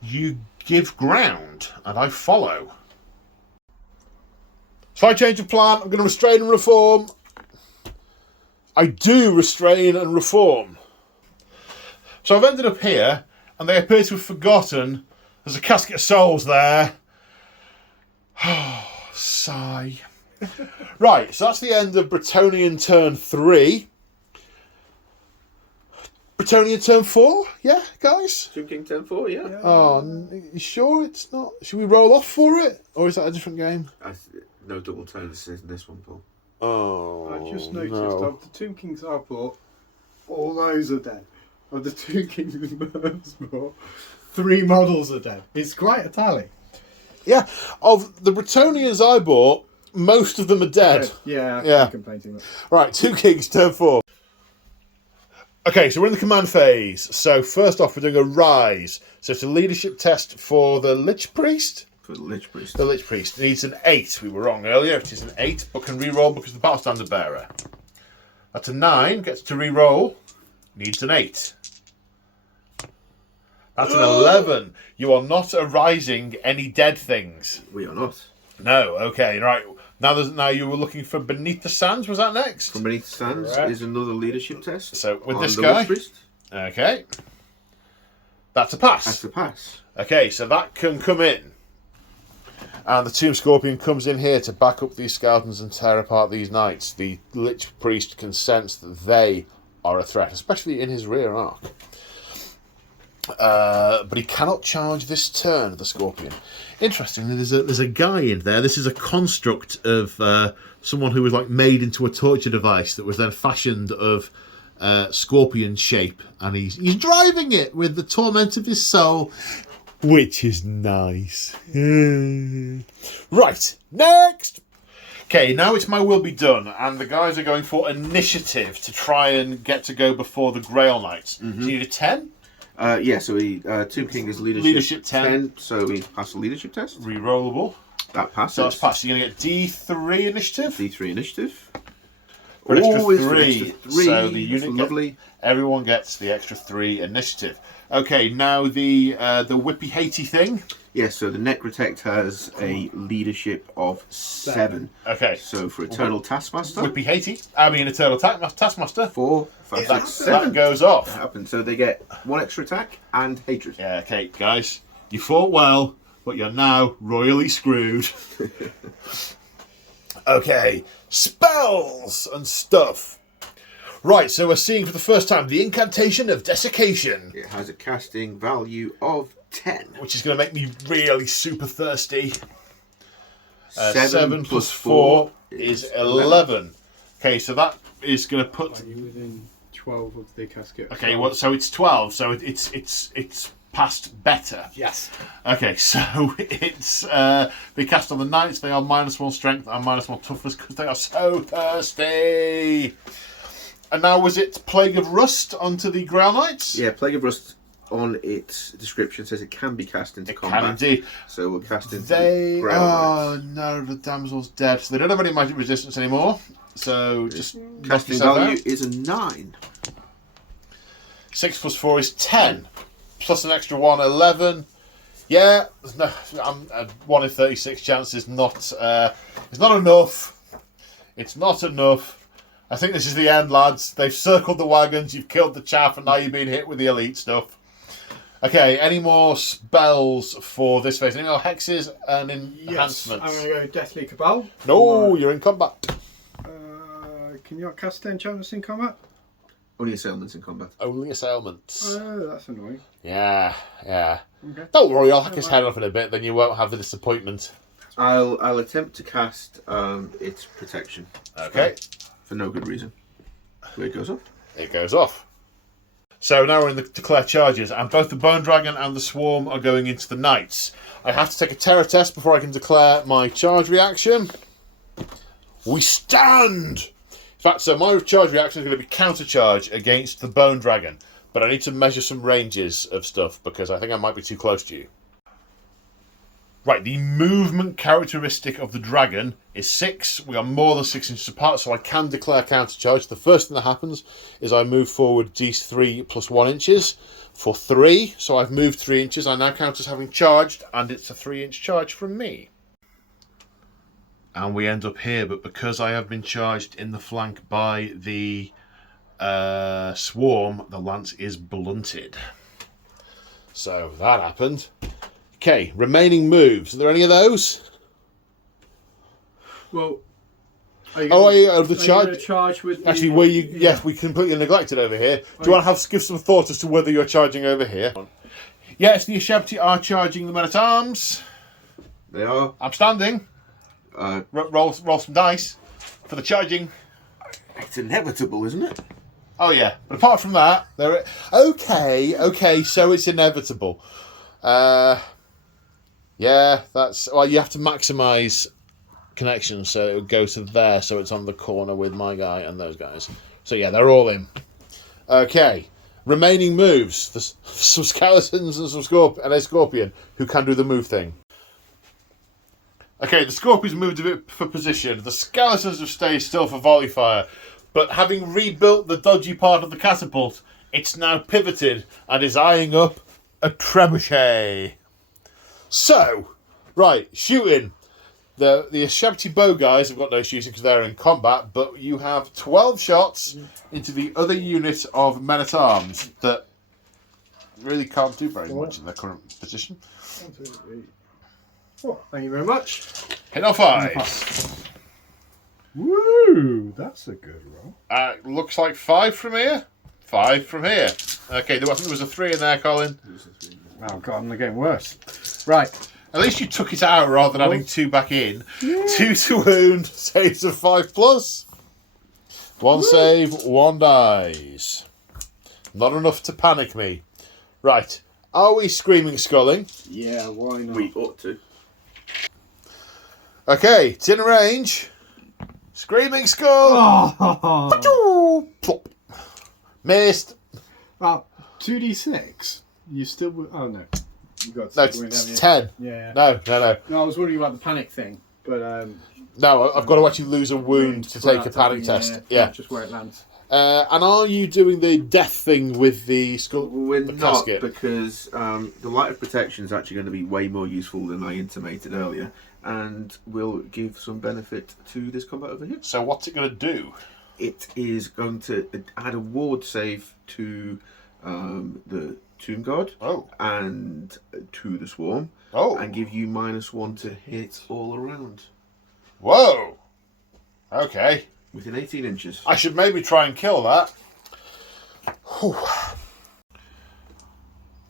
you give ground, and I follow. So I change of plan. I'm going to restrain and reform. I do restrain and reform. So I've ended up here, and they appear to have forgotten there's a casket of souls there. Sigh. Right, so that's the end of Bretonian turn 3. Bretonian turn 4? Yeah, guys? Tomb King 10-4, yeah. Oh, you sure it's not? Should we roll off for it? Or is that a different game? No double turns in this one, Paul. Oh, I just noticed no. of the Tomb Kings I bought, all those are dead. Of the Tomb Kings Merv's bought, 3 models are dead. It's quite a tally. Yeah, of the Bretonians I bought, most of them are dead. Yeah, I Yeah. can't complain too much. Right, 2 kings, turn 4. Okay, so we're in the command phase. So first off, we're doing a rise. So it's a leadership test for the Lich Priest. For the Lich Priest. The Lich Priest needs an 8. We were wrong earlier. It is an 8, but can re-roll because of the battle standard bearer. That's a 9, gets to re-roll. Needs an 8. That's an 11. You are not arising any dead things. We are not. No, okay, right. Now you were looking for Beneath the Sands, was that next? From Beneath the Sands Correct. is another leadership test. So with on this the guy? Lich Priest. Okay. That's a pass. That's a pass. Okay, so that can come in. And the Tomb Scorpion comes in here to back up these skeletons and tear apart these knights. The Lich Priest can sense that they are a threat, especially in his rear arc. But he cannot charge this turn, the Scorpion. Interestingly, there's a guy in there. This is a construct of someone who was like made into a torture device that was then fashioned of scorpion shape, and he's driving it with the torment of his soul, which is nice. Right, next. Okay, now it's my will be done, and the guys are going for initiative to try and get to go before the Grail Knights. Do you need a 10? Yeah, so Tomb King is Leadership 10. So we pass the leadership test. Rerollable. That passes. So that's passed. So you're going to get D3 initiative. D3 initiative. For an extra Always three. for an extra 3. So the unit lovely. Everyone gets the extra 3 initiative. Okay, now the Whippy Haty thing. Yes, so the Necrotect has a leadership of 7. Okay. So for Eternal Taskmaster, Whippy Haty. Eternal Taskmaster. 4, 5, 6, 7. That goes off. That happens. So they get 1 extra attack and hatred. Yeah, okay, guys. You fought well, but you're now royally screwed. Okay, spells and stuff. Right, so we're seeing for the first time the Incantation of Desiccation. It has a casting value of 10. Which is going to make me really super thirsty. 7 plus 4 is 11. Okay, so that is going to put... Are you within 12 of the casket? Okay, well, so it's 12, so it's past better. Yes. Okay, so it's they cast on the knights. They are -1 strength and -1 toughness because they are so thirsty. And now was it Plague of Rust onto the Grail Knights? Yeah, Plague of Rust on its description says it can be cast into combat. Can indeed. So we'll cast into They Grail Knights. no, the damsel's dead, so they don't have any magic resistance anymore. So just knock Casting yourself value out. is a 9. 6 plus 4 is 10. Plus an extra 1, 11. Yeah, no, 1 in 36 chance is not. It's not enough. It's not enough. I think this is the end, lads. They've circled the wagons. You've killed the chaff, and now you're being hit with the elite stuff. Okay, any more spells for this phase? Any more hexes and enhancements? I'm going to go Deathly Cabal. No, you're in combat. Can you not cast enchantments in combat? Only assailments in combat. Only assailments. Oh, that's annoying. Yeah. Okay. Don't worry, I'll hack his head off in a bit, then you won't have the disappointment. I'll attempt to cast its protection. Okay. For no good reason. Where it goes up. It goes off. So now we're in the declare charges, and both the Bone Dragon and the Swarm are going into the Knights. I have to take a terror test before I can declare my charge reaction. We stand! In fact, so my charge reaction is going to be counter charge against the Bone Dragon, but I need to measure some ranges of stuff because I think I might be too close to you. Right, the movement characteristic of the dragon is 6. We are more than 6 inches apart, so I can declare counter charge. The first thing that happens is I move forward d3 plus 1 inches for 3. So I've moved 3 inches. I now count as having charged, and it's a 3-inch charge from me. And we end up here, but because I have been charged in the flank by the swarm, the lance is blunted. So that happened. Okay, remaining moves. Are there any of those? Well, of the charge. Charge with Actually, were you? Yeah. Yes, we completely neglected over here. Do you want to give some thought as to whether you're charging over here? Yes, the Ashebti are charging the men at arms. They are. I'm standing. Roll some dice for the charging. It's inevitable, isn't it? Oh yeah, but apart from that, they're okay. So it's inevitable. Yeah, that's... Well, you have to maximise connections, so it would go to there, so it's on the corner with my guy and those guys. So yeah, they're all in. Okay, remaining moves. There's some skeletons and a scorpion who can do the move thing. Okay, the scorpion's moved a bit for position. The skeletons have stayed still for volley fire, but having rebuilt the dodgy part of the catapult, it's now pivoted and is eyeing up a trebuchet. So, right, shooting. The Ashabti bow guys have got no shooting because they're in combat, but you have 12 shots into the other unit of men-at-arms that really can't do very much in their current position. 1, 2, 3, 4. Thank you very much. Hit on 5. Woo! That's a good roll. Looks like 5 from here. 5 from here. Okay, I think there was a 3 in there, Colin. Oh god, I'm getting worse. Right. At least you took it out rather than adding 2 back in. 2 to wound, saves of 5+. 1 save, 1 dies. Not enough to panic me. Right, are we screaming sculling? Yeah, why not? We ought to. Okay, it's in range. Screaming skull. Oh. Plop. Missed. 2d6. You still? Oh no. You got. No, it's 10. Yeah. No. No, I was worrying about the panic thing, but No, I've got to actually lose a wound to take a panic test. Yeah. just where it lands. And are you doing the death thing with the skull? We're the not, casket? because the light of protection is actually going to be way more useful than I intimated earlier, and will give some benefit to this combat over here. So what's it going to do? It is going to add a ward save to the Tomb Guard and to the Swarm, and give you -1 to hit all around. Whoa! Okay. Within 18 inches. I should maybe try and kill that. Whew.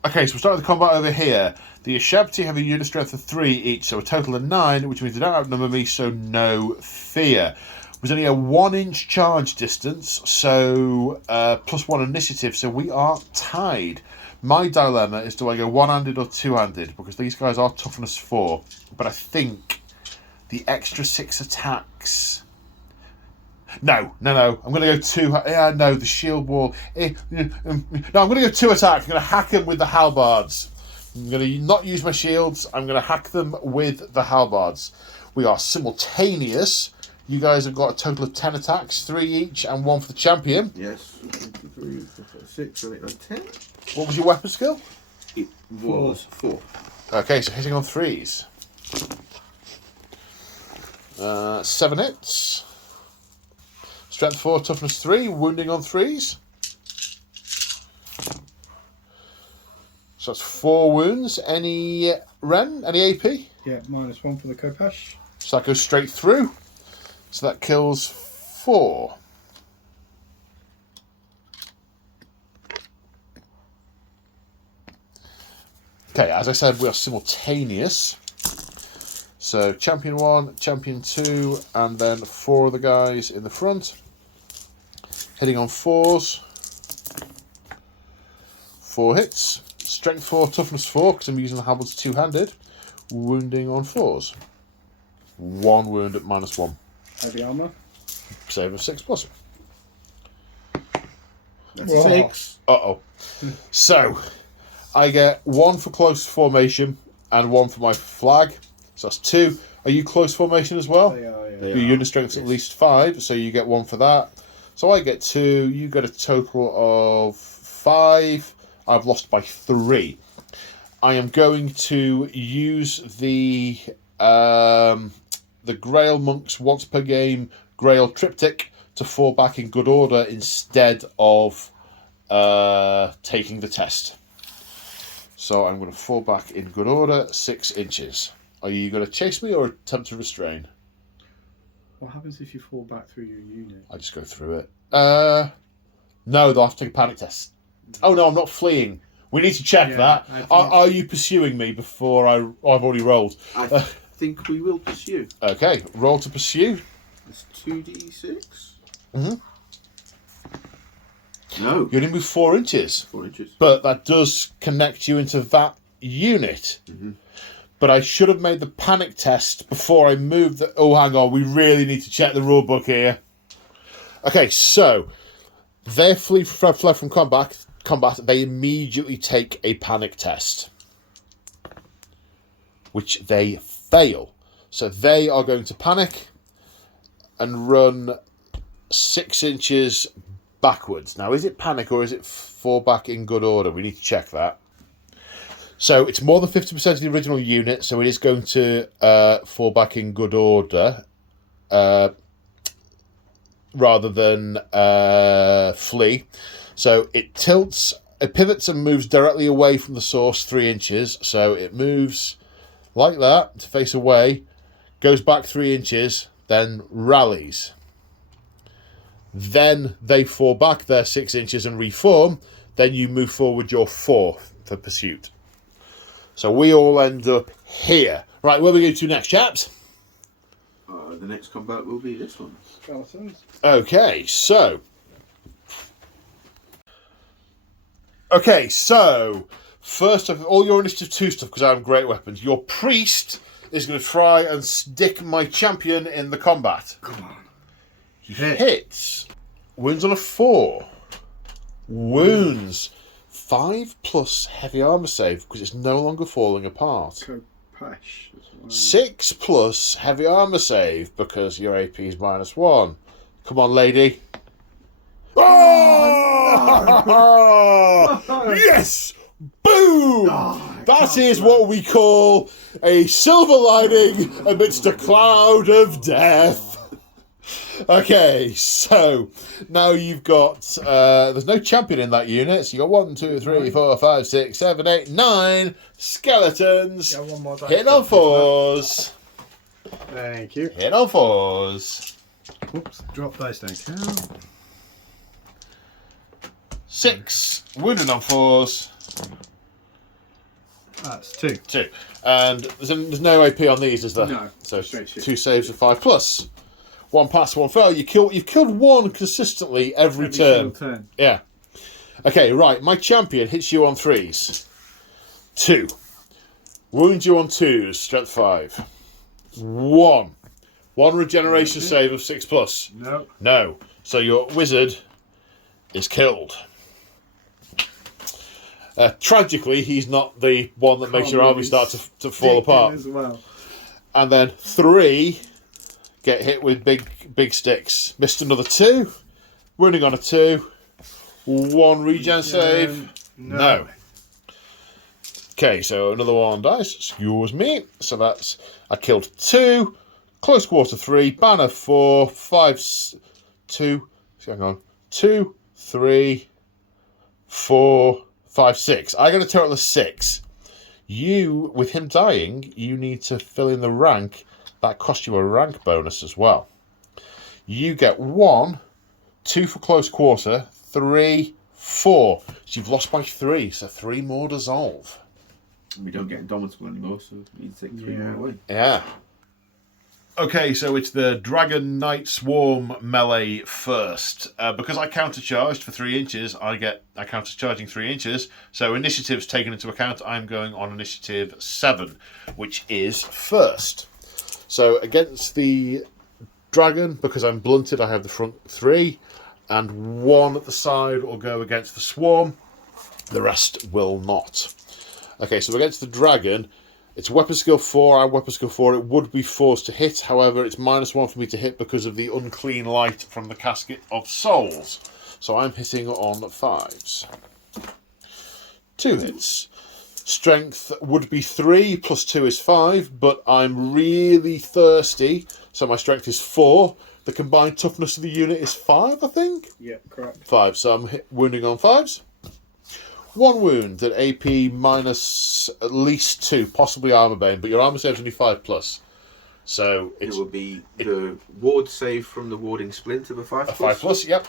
Okay, so we're starting the combat over here. The Ashabti have a unit strength of 3 each, so a total of 9, which means they don't outnumber me, so no fear. There's only a 1-inch charge distance, so +1 initiative, so we are tied. My dilemma is, do I go one-handed or two-handed? Because these guys are toughness 4, but I think the extra 6 attacks... No. I'm going to go 2... Yeah, no, the shield wall... No, I'm going to go 2 attacks. I'm going to hack them with the halbards. I'm going to not use my shields. I'm going to hack them with the halbards. We are simultaneous. You guys have got a total of 10 attacks, 3 each, and 1 for the champion. Yes. 1, 2, 3, 4, 5, 6, 7, 8, 9, 10. What was your weapon skill? It was 4. Okay, so hitting on 3s. 7 hits. Strength 4, toughness 3, wounding on 3s. So that's 4 wounds. Any Ren? Any AP? Yeah, -1 for the Kopesh. So that goes straight through. So that kills 4. Okay, as I said, we are simultaneous. So champion 1, champion 2, and then 4 of the guys in the front. Hitting on 4s. 4 hits. Strength 4, toughness 4, because I'm using the halberds two-handed. Wounding on 4s. 1 wound at -1. Heavy armour. Save of 6+. That's Whoa. 6. Uh-oh. So, I get 1 for close formation and 1 for my flag. So that's 2. Are you close formation as well? They are, yeah. They Your are, unit strength's at least 5, so you get 1 for that. So I get 2, you get a total of 5. I've lost by 3. I am going to use the Grail Monks once per game Grail Triptych to fall back in good order instead of taking the test. So I'm going to fall back in good order 6 inches. Are you going to chase me or attempt to restrain? What happens if you fall back through your unit? I just go through it. No, they'll have to take a panic test. Oh no, I'm not fleeing. We need to check that. Are you pursuing me before I've already rolled? I think we will pursue. Okay, roll to pursue. It's 2d6. Mhm. No. You only move 4 inches, 4 inches. but that does connect you into that unit. Mm-hmm. But I should have made the panic test before I moved the... Oh, hang on, we really need to check the rule book here. Okay, so they fled from combat. They immediately take a panic test, which they fail. So they are going to panic and run 6 inches backwards. Now, is it panic or is it fall back in good order? We need to check that. So it's more than 50% of the original unit, so it is going to fall back in good order rather than flee. So it pivots and moves directly away from the source 3 inches. So it moves like that to face away, goes back 3 inches, then rallies. Then they fall back there 6 inches and reform. Then you move forward your 4 for pursuit. So we all end up here. Right, where are we going to next, chaps? The next combat will be this one. Skeletons. Okay, so first of all your initiative 2 stuff, because I have great weapons. Your priest is going to try and stick my champion in the combat. Come on. He hits. Wounds on a 4. Wounds. 5+ heavy armor save because it's no longer falling apart. Kopesh as well. 6+ heavy armor save because your AP is -1. Come on, lady. Oh! Yes! Boom! That is what we call a silver lining amidst a cloud of death. Okay, so now you've got there's no champion in that unit, so you got 1, 2, 3, 4, 5, 6, 7, 8, 9 skeletons. Yeah, one more dice. Hit on 4s. Thank you. Hit on 4s. Whoops, drop dice don't count. 6. Wounded on 4s. That's 2. 2. And there's no AP on these, is there? No. So Straight shit. 2 saves of 5+. 1 pass, 1 fail. You've killed 1 consistently every turn. Turn. Yeah. Okay, right. My champion hits you on 3s. 2. Wounds you on 2s. Strength 5. 1. 1 regeneration save of 6+. No. No. So your wizard is killed. Tragically, he's not the one that makes your army start to fall apart. As well. And then 3 get hit with big sticks. Missed another 2. Wounding on a 2. 1 regen save. No. Okay, so another 1 dice. Excuse me. So that's I killed 2. Close quarter 3. Banner 4. 5. 2. Hang on. 2, 3, 4, 5, 6. I got a total of 6. You, with him dying, you need to fill in the rank. That costs you a rank bonus as well. You get 1, 2 for close quarter, 3, 4. So you've lost by 3, so 3 more dissolve. We don't get indomitable anymore, so we need to take 3 more away. Yeah. Okay, so it's the Dragon Knight Swarm melee first. Because I countercharged for 3 inches, I countercharging 3 inches. So initiatives taken into account, I'm going on initiative 7, which is first. So against the dragon, because I'm blunted, I have the front 3, and 1 at the side will go against the swarm. The rest will not. Okay, so against the dragon, it's weapon skill 4 and weapon skill 4. It would be forced to hit, however, it's -1 for me to hit because of the unclean light from the Casket of Souls. So I'm hitting on 5s. 2 hits. Strength would be 3, plus 2 is 5, but I'm really thirsty, so my strength is 4. The combined toughness of the unit is 5, I think? Yeah, correct. 5, so I'm wounding on 5s. 1 wound at AP minus at least 2, possibly armor bane, but your armor save is only 5+. So It will be the ward save from the warding splint of a 5+. A 5+, yep.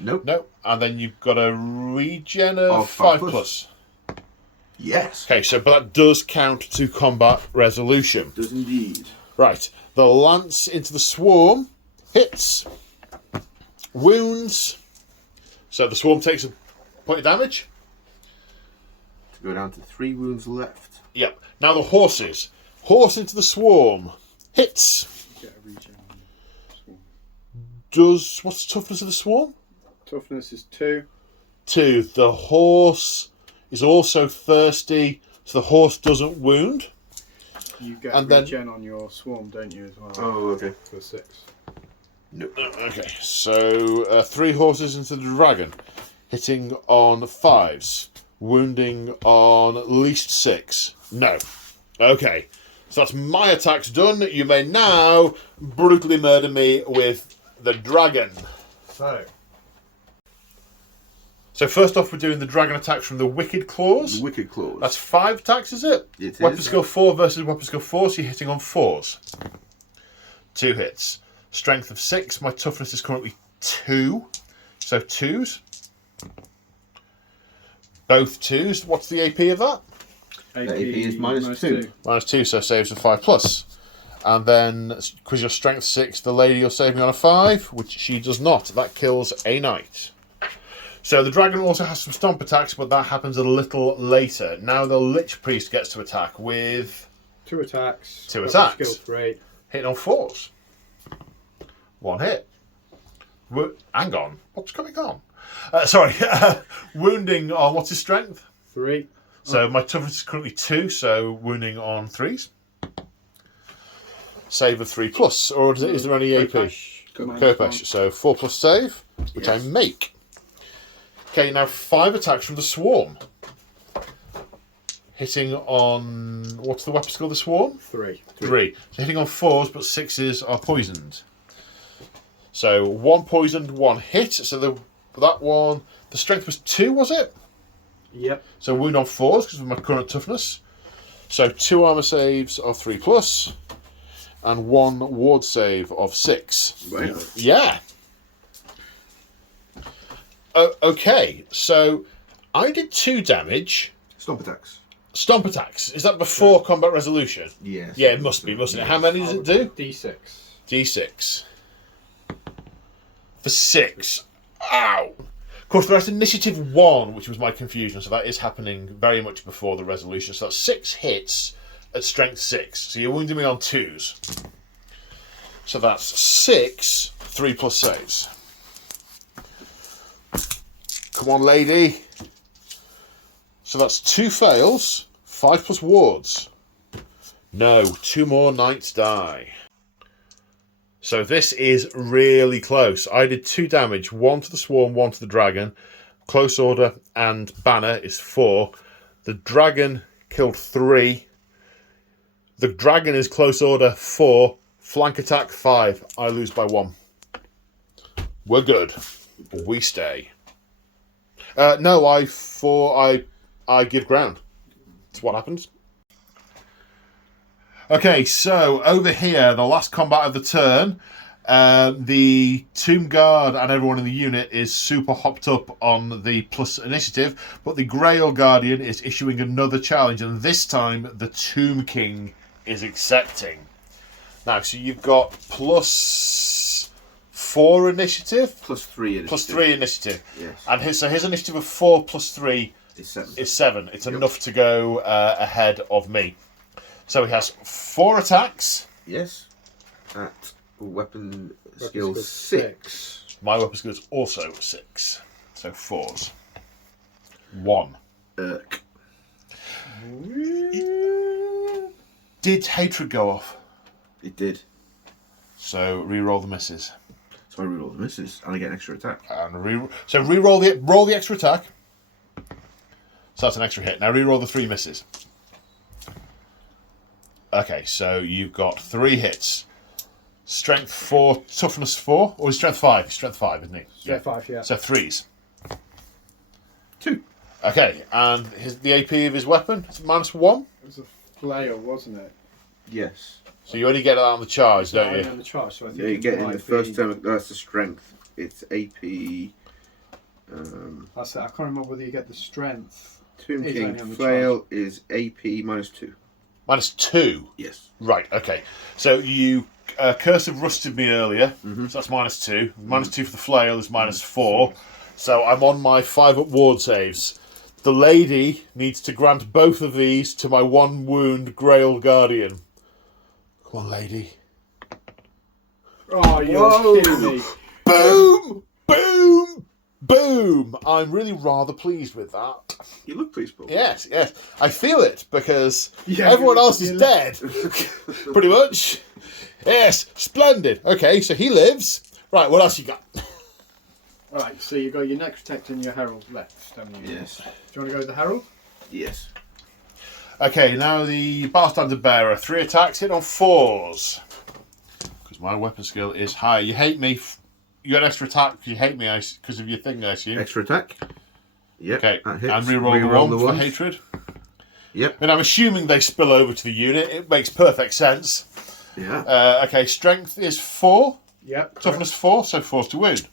Nope. No, and then you've got a regen of 5+. Yes. Okay, so but that does count to combat resolution. Does indeed. Right, the lance into the swarm hits, wounds. So the swarm takes a point of damage. To go down to 3 wounds left. Yep. Now the horses. Horse into the swarm hits. Get a regen on the swarm. What's the toughness of the swarm? Toughness is 2. 2. The horse is also thirsty, so the horse doesn't wound. You get And then- regen on your swarm, don't you, as well? Oh, okay. For 6. No. Okay, so 3 horses into the dragon, hitting on 5s. Wounding on at least 6. No. Okay. So that's my attacks done. You may now brutally murder me with the dragon. So first off, we're doing the dragon attacks from the Wicked Claws. The Wicked Claws. That's 5 attacks, is it? It Weapon is. skill 4 versus weapon skill 4, so you're hitting on 4s. 2 hits. Strength of 6. My toughness is currently 2. So 2s. Both 2s. What's the AP of that? AP, AP is -2. -2, so saves of 5+. And then, because you're strength 6, the lady will save me on a 5, which she does not. That kills a knight. So the dragon also has some stomp attacks, but that happens a little later. Now the Lich Priest gets to attack with 2 attacks. 2 Weapon attacks. Skill 3. Hitting on 4s. 1 hit. Hang on. What's going on? Sorry. Wounding on, what's his strength? 3. So my toughness is currently 2, so wounding on 3s. Save of 3+, or is there any AP? Kopesh. So 4+ save, which I make. Okay, now 5 attacks from the Swarm. Hitting on... What's the weapon skill of the Swarm? 3. 3. So hitting on 4s, but 6s are poisoned. So 1 poisoned, 1 hit. So that one... The strength was 2, was it? Yep. So wound on 4s because of my current toughness. So 2 armor saves of 3+, and 1 ward save of 6. Right. Yeah. Okay, so I did 2 damage. Stomp attacks. Stomp attacks. Is that before combat resolution? Yes. Yeah, it must be, mustn't it? How many does it do? D6. D6. For 6. Ow! Of course, there's initiative 1, which was my confusion, so that is happening very much before the resolution. So that's 6 hits at strength 6. So you're wounding me on 2s. So that's 6 3+ saves. Come on, lady. So that's 2 fails, 5+ wards. No, 2 more knights die. So this is really close. I did 2 damage, 1 to the Swarm, 1 to the Dragon. Close order and banner is 4. The Dragon killed 3. The Dragon is close order 4. Flank attack 5. I lose by 1. We're good. We stay. No, I give ground. That's what happens. Okay, so over here, the last combat of the turn, the Tomb Guard and everyone in the unit is super hopped up on the plus initiative, but the Grail Guardian is issuing another challenge, and this time the Tomb King is accepting. Now, so you've got +4 initiative? +3 initiative. +3 initiative. Yes. And his initiative of 4 + 3 It's 7. is 7. It's enough to go ahead of me. So he has 4 attacks. Yes. At weapon skill 6. My weapon skill is also 6. So 4s. 1. Irk. Did Hatred go off? It did. So re-roll the misses. So I reroll the misses and I get an extra attack. And re-roll roll the extra attack. So that's an extra hit. Now re-roll the 3 misses. Okay, so you've got 3 hits. Strength 4, toughness 4, or strength 5? Strength 5, isn't it? Strength 5, yeah. So 3s. 2. Okay, and the AP of his weapon is -1. It was a flail, wasn't it? Yes. So you only get that on the charge, don't Only you? on the charge, so I think Yeah, you it get it in might the first be- term. That's the strength. It's AP. That's it. I can't remember whether you get the strength. Tomb It's King only on the Flail is AP -2. -2. Yes. Right, okay. So you Curse of Rusted me earlier, so that's -2. -2 for the flail is -4. So I'm on my 5 up ward saves. The lady needs to grant both of these to my 1 wound Grail Guardian. Come on, lady. Oh, you're Whoa. kidding me. Boom! Boom! Boom! I'm really rather pleased with that. You look pleased, Paul. Yes, yes. I feel it because Yeah, everyone you- else is you- dead. Pretty much. Yes, splendid. Okay, so he lives. Right, what else you got? Alright, so you've got your next protect and your herald left, haven't you? Yes. Do you want to go with the herald? Yes. Okay, now the Battle Standard Bearer. 3 attacks, hit on 4s. Because my weapon skill is high. You hate me. You got extra attack because you hate me because of your thing, I assume. Extra attack. Yep. Okay, That hits. and reroll the 1 for ones. hatred. Yep. And I'm assuming they spill over to the unit. It makes perfect sense. Yeah. Okay, strength is 4. Yep. Toughness 4, so 4's to wound.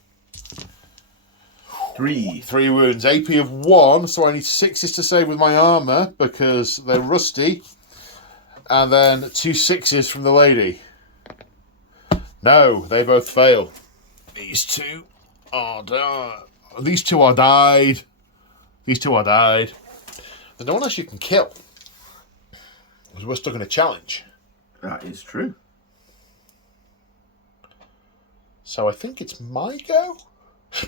3. 3 wounds. AP of 1, so I need 6s to save with my armour because they're rusty. And then 2 6s from the lady. No, they both fail. These two are died. These two are died. These two are died. There's no one else you can kill. Because we're stuck in a challenge. That is true. So I think it's my go?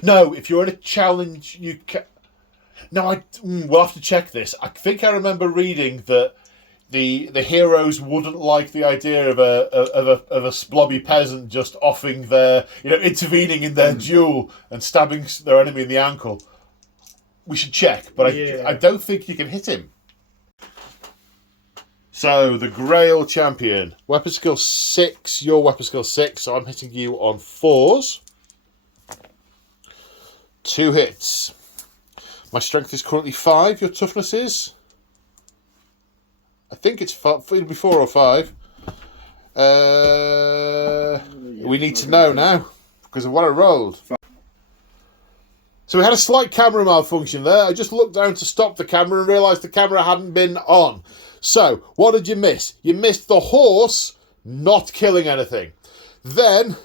No, if you're in a challenge, you can... No, we'll have to check this. I think I remember reading that the heroes wouldn't like the idea of a splobby peasant just offing their, intervening in their duel and stabbing their enemy in the ankle. We should check, but I don't think you can hit him. So, the Grail Champion. Weapon skill 6, your weapon skill 6, so I'm hitting you on 4s. 2 hits. My strength is currently 5, your toughness is? I think it's it'll be 4 or 5. We need to know now, because of what I rolled. So we had a slight camera malfunction there. I just looked down to stop the camera and realised the camera hadn't been on. So, what did you miss? You missed the horse not killing anything. Then,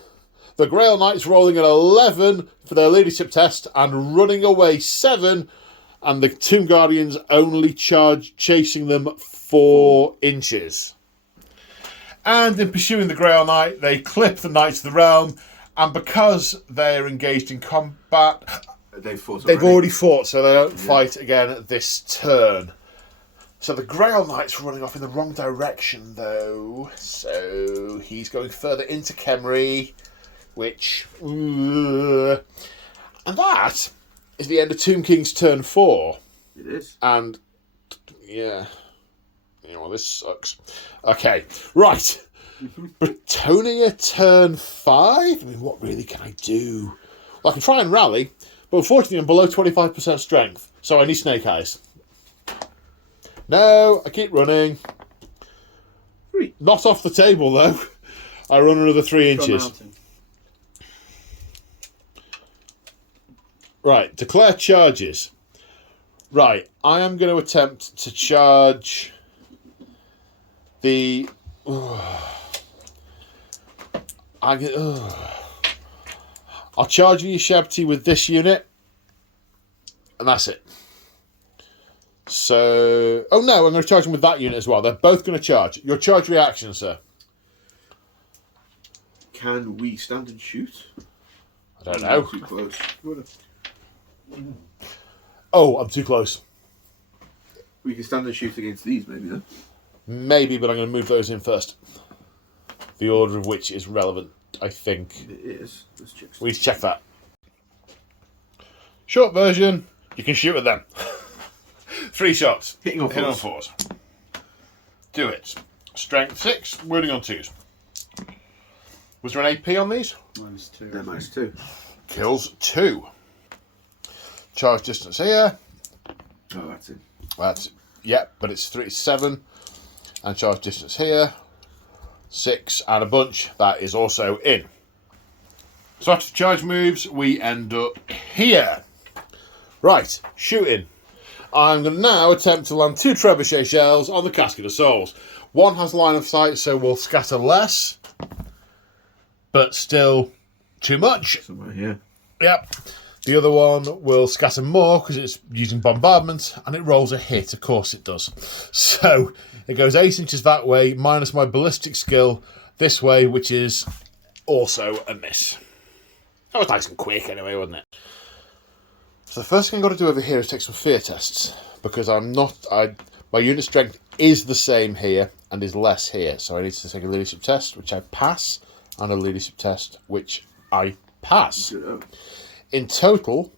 the Grail Knights rolling an 11 for their leadership test and running away 7, and the Tomb Guardians only chasing them 4 inches. And in pursuing the Grail Knight, they clip the Knights of the Realm, and because they're engaged in combat... They've already fought, so they don't fight again this turn. So the Grail Knight's running off in the wrong direction, though. So he's going further into Khemri, which... and that is the end of Tomb King's turn 4. It is. And, yeah... this sucks. Okay, right. Bretonia turn 5? I mean, what really can I do? Well, I can try and rally, but unfortunately I'm below 25% strength, so I need Snake Eyes. No, I keep running. 3. Not off the table, though. I run another 3 inches. Right, declare charges. Right, I am going to attempt to charge the... I'll charge the Shabti with this unit, and that's it. So... Oh no, I'm going to charge them with that unit as well. They're both going to charge. Your charge reaction, sir. Can we stand and shoot? I don't know. Too close. Oh, I'm too close. We can stand and shoot against these, maybe, then. Maybe, but I'm going to move those in first. The order of which is relevant, I think. It is. Let's check. We need to check that. Short version, you can shoot at them. 3 shots. Hitting on Hit on 4s. 4s. Do it. Strength 6, wounding on 2s. Was there an AP on these? -2. They're -2. Kills 2. Charge distance here. Oh, that's it. That's but it's 7. And charge distance here. 6 and a bunch. That is also in. So after the charge moves, we end up here. Right, shooting. I'm going to now attempt to land 2 trebuchet shells on the Casket of Souls. One has line of sight, so we'll scatter less. But still too much. Somewhere here. Yep. The other one will scatter more because it's using bombardment, and it rolls a hit. Of course it does. So it goes 8 inches that way, minus my ballistic skill this way, which is also a miss. That was nice and quick anyway, wasn't it? So the first thing I've got to do over here is take some fear tests, because my unit strength is the same here and is less here. So I need to take a leadership test, which I pass, and a leadership test, which I pass. Good. In total,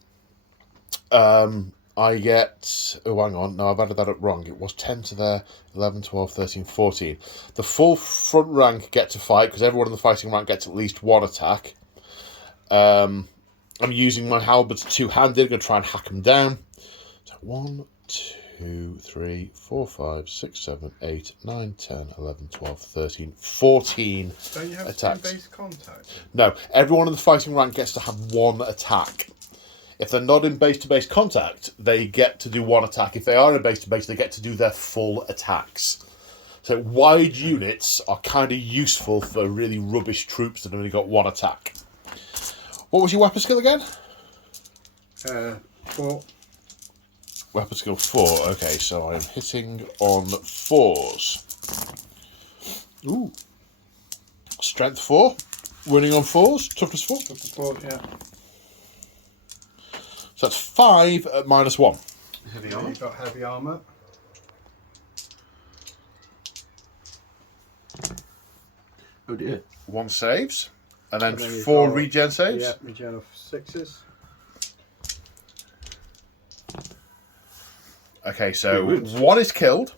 I get... Oh, hang on. No, I've added that up wrong. It was 10 to there, 11, 12, 13, 14. The full front rank get to fight, because everyone in the fighting rank gets at least one attack. I'm using my halberds two-handed. Going to try and hack them down. So 1, 2, 3, 4, 5, 6, 7, 8, 9, 10, 11, 12, 13, 14 Don't you have attacks. team-based contact? No, everyone in the fighting rank gets to have one attack. If they're not in base-to-base contact, they get to do one attack. If they are in base-to-base, they get to do their full attacks. So wide units are kind of useful for really rubbish troops that have only got one attack. What was your weapon skill again? 4. Weapon skill 4. Okay, so I'm hitting on 4s. Ooh. Strength 4. Winning on 4s. Toughness 4. Toughness 4, yeah. So that's 5 at -1. Heavy armor. You've got heavy armour. Oh dear. 1 saves. And then, And then you've 4 got- regen saves. Yeah, regen of 6s. Okay, so 3 wounds. 1 is killed,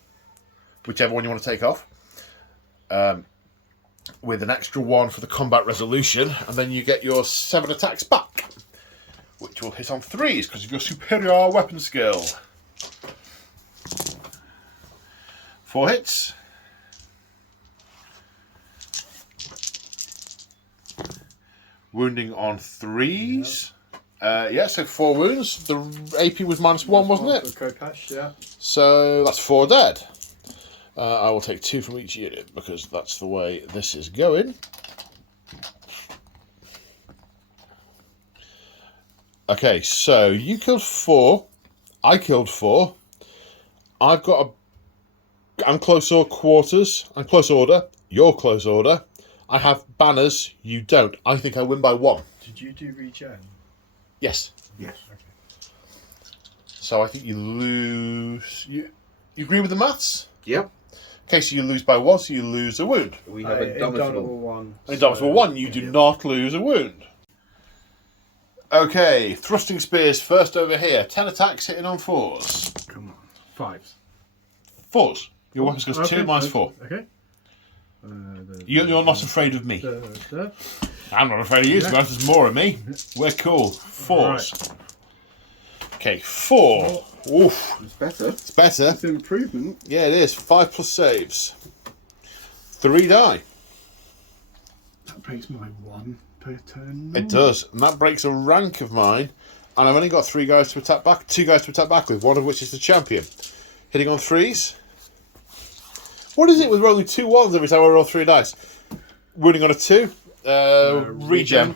whichever one you want to take off, with an extra 1 for the combat resolution, and then you get your 7 attacks back, which will hit on 3s because of your superior weapon skill. 4 hits. Wounding on 3s. Yeah, so 4 wounds. The AP was -1, wasn't it? For Khopesh, yeah. So that's 4 dead. I will take 2 from each unit because that's the way this is going. Okay, so you killed 4. I killed 4. I've got I'm close quarters. I'm close order. You're close order. I have banners. You don't. I think I win by 1. Did you do regen? Yes. Yes. So I think you lose. You agree with the maths? Yep. Okay, so you lose by 1, so you lose a wound. We have a indomitable. 1. Indomitable 1, you do not lose a wound. Okay, thrusting spears first over here. 10 attacks hitting on 4s. Come on. 5s. 4s. Your weapon skills 2 minus 4. Okay. You're not afraid of me. I'm not afraid of you, so there's more of me. We're cool. 4s. Okay, 4. Oof. It's better. It's better. It's an improvement. Yeah, it is. 5 plus saves. 3 die. That breaks my 1 per turn. It does. And that breaks a rank of mine. And I've only got 3 guys to attack back. 2 guys to attack back with, one of which is the champion. Hitting on 3s. What is it with rolling 2 1s every time I roll 3 dice? Wounding on a 2. Regen.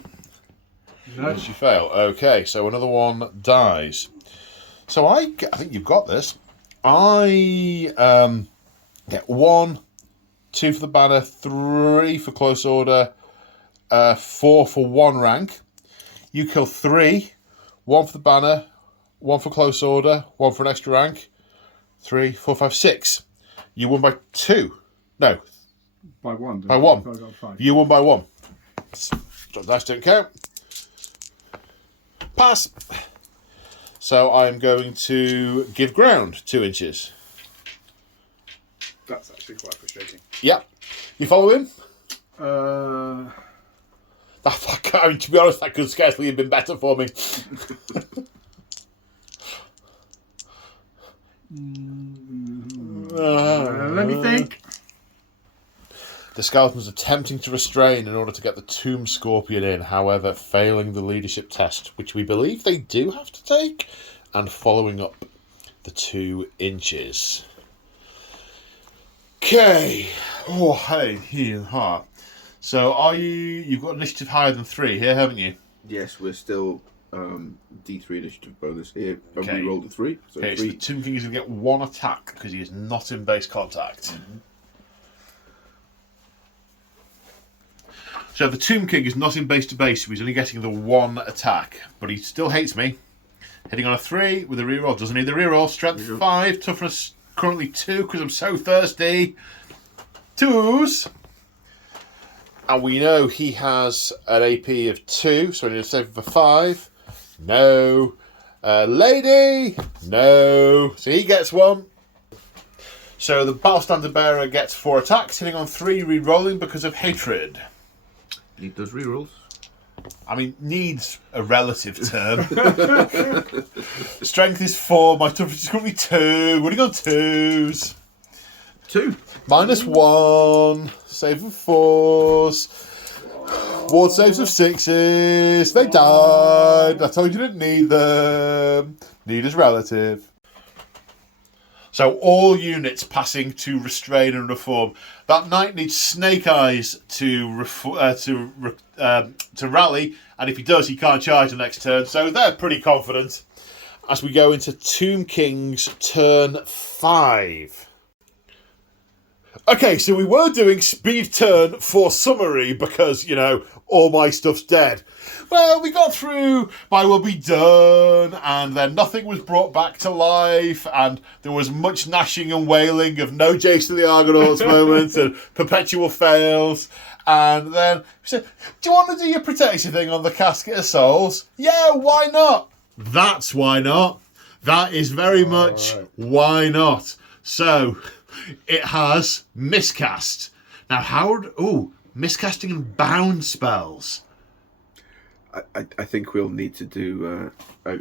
No. Yes, you fail. Okay, so another one dies. So I think you've got this. I get 1, 2 for the banner, 3 for close order, 4 for 1 rank. You kill 3, 1 for the banner, 1 for close order, 1 for an extra rank, 3, 4, 5, 6. You won by 2. No, By 1. by 1. I got 5. You won by 1. Dice don't count. Pass. So I'm going to give ground 2 inches. That's actually quite frustrating. Yep. You follow him? Uh, I mean, to be honest, that could scarcely have been better for me. let me think. The skeletons attempting to restrain in order to get the Tomb Scorpion in, however, failing the leadership test, which we believe they do have to take, and following up the 2 inches. Okay. Oh, hey, here, ha. So, you've got initiative higher than 3 here, haven't you? Yes, we're still D3 initiative bonus here. But Okay. we rolled a 3. So Okay, so 3. the Tomb King is going to get 1 attack because he is not in base contact. So the Tomb King is not in base to base, so he's only getting the 1 attack. But he still hates me. Hitting on a 3 with a reroll. Doesn't need the reroll. Strength 5, toughness currently 2 because I'm so thirsty. 2s. And we know he has an AP of 2, so I need to save him for 5. No. Lady? No. So he gets 1. So the Battle Standard Bearer gets 4 attacks, hitting on 3, re-rolling because of hatred. He does rerolls. I mean, needs a relative term. Strength is 4. My toughness is going to be 2. Running on 2s. 2. -1. Save of 4s. Ward saves of 6s. They died. I told you didn't need them. Need is relative. So all units passing to restrain and reform. That knight needs Snake Eyes to rally, and if he does, he can't charge the next turn. So they're pretty confident. As we go into Tomb King's turn 5. Okay, so we were doing speed turn for summary because, you know, all my stuff's dead. Well, we got through My Will Be Done, and then nothing was brought back to life, and there was much gnashing and wailing of no Jason the Argonauts moments and perpetual fails. And then we said, do you want to do your protection thing on the Casket of Souls? Yeah, why not? That's why not. That is very much why not. So it has miscast. Now, miscasting and bound spells. I think we'll need to do a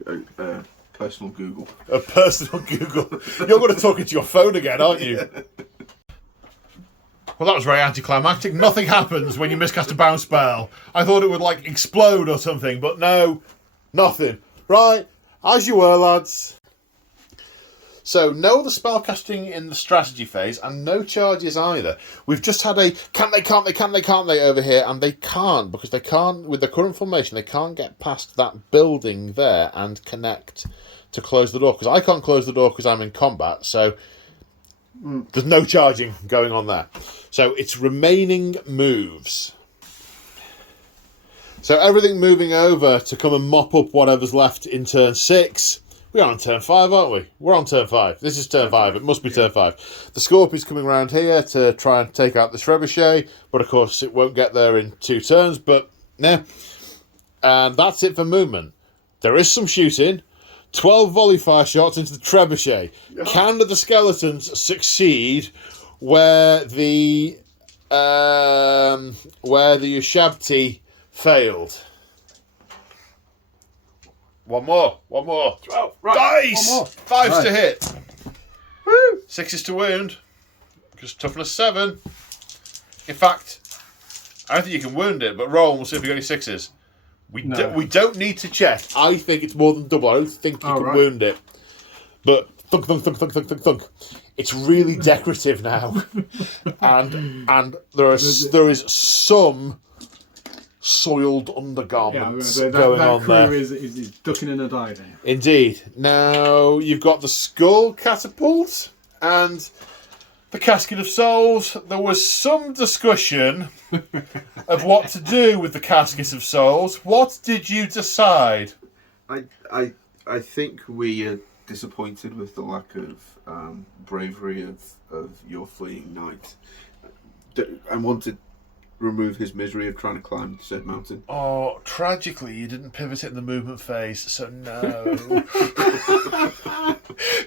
personal Google. A personal Google. You're going to talk into your phone again, aren't you? Well, that was very anticlimactic. Nothing happens when you miscast a bound spell. I thought it would, like, explode or something, but no, nothing. Right, as you were, lads. So, no other spellcasting in the strategy phase, and no charges either. We've just had a can't they over here, and they can't, because they can't, with the current formation, they can't get past that building there and connect to close the door, because I can't close the door because I'm in combat, so there's no charging going on there. So, it's remaining moves. So, everything moving over to come and mop up whatever's left in turn 6. We are on turn 5, aren't we? We're on turn 5. This is turn 5. It must be turn 5. The Scorpion's coming around here to try and take out the Trebuchet, but of course it won't get there in 2 turns, but nah. And that's it for movement. There is some shooting. 12 volley fire shots into the Trebuchet. Can the skeletons succeed where the Ushabti failed? One more. 12. Right. Dice! One more. 5s Right. to hit. Woo! 6s to wound. Because toughness 7. In fact, I don't think you can wound it, but roll and we'll see if we got any 6s. We don't need to check. I think it's more than double. I don't think you can wound it. But thunk, thunk, thunk, thunk, thunk, thunk, thunk. It's really decorative now. and there is some soiled undergarments going on there. That crew is ducking in a diving. Indeed. Now you've got the Skull Catapult and the Casket of Souls. There was some discussion of what to do with the Casket of Souls. What did you decide? I think we are disappointed with the lack of bravery of your fleeing knight. I wanted remove his misery of trying to climb said mountain. Oh, tragically, you didn't pivot it in the movement phase, so no.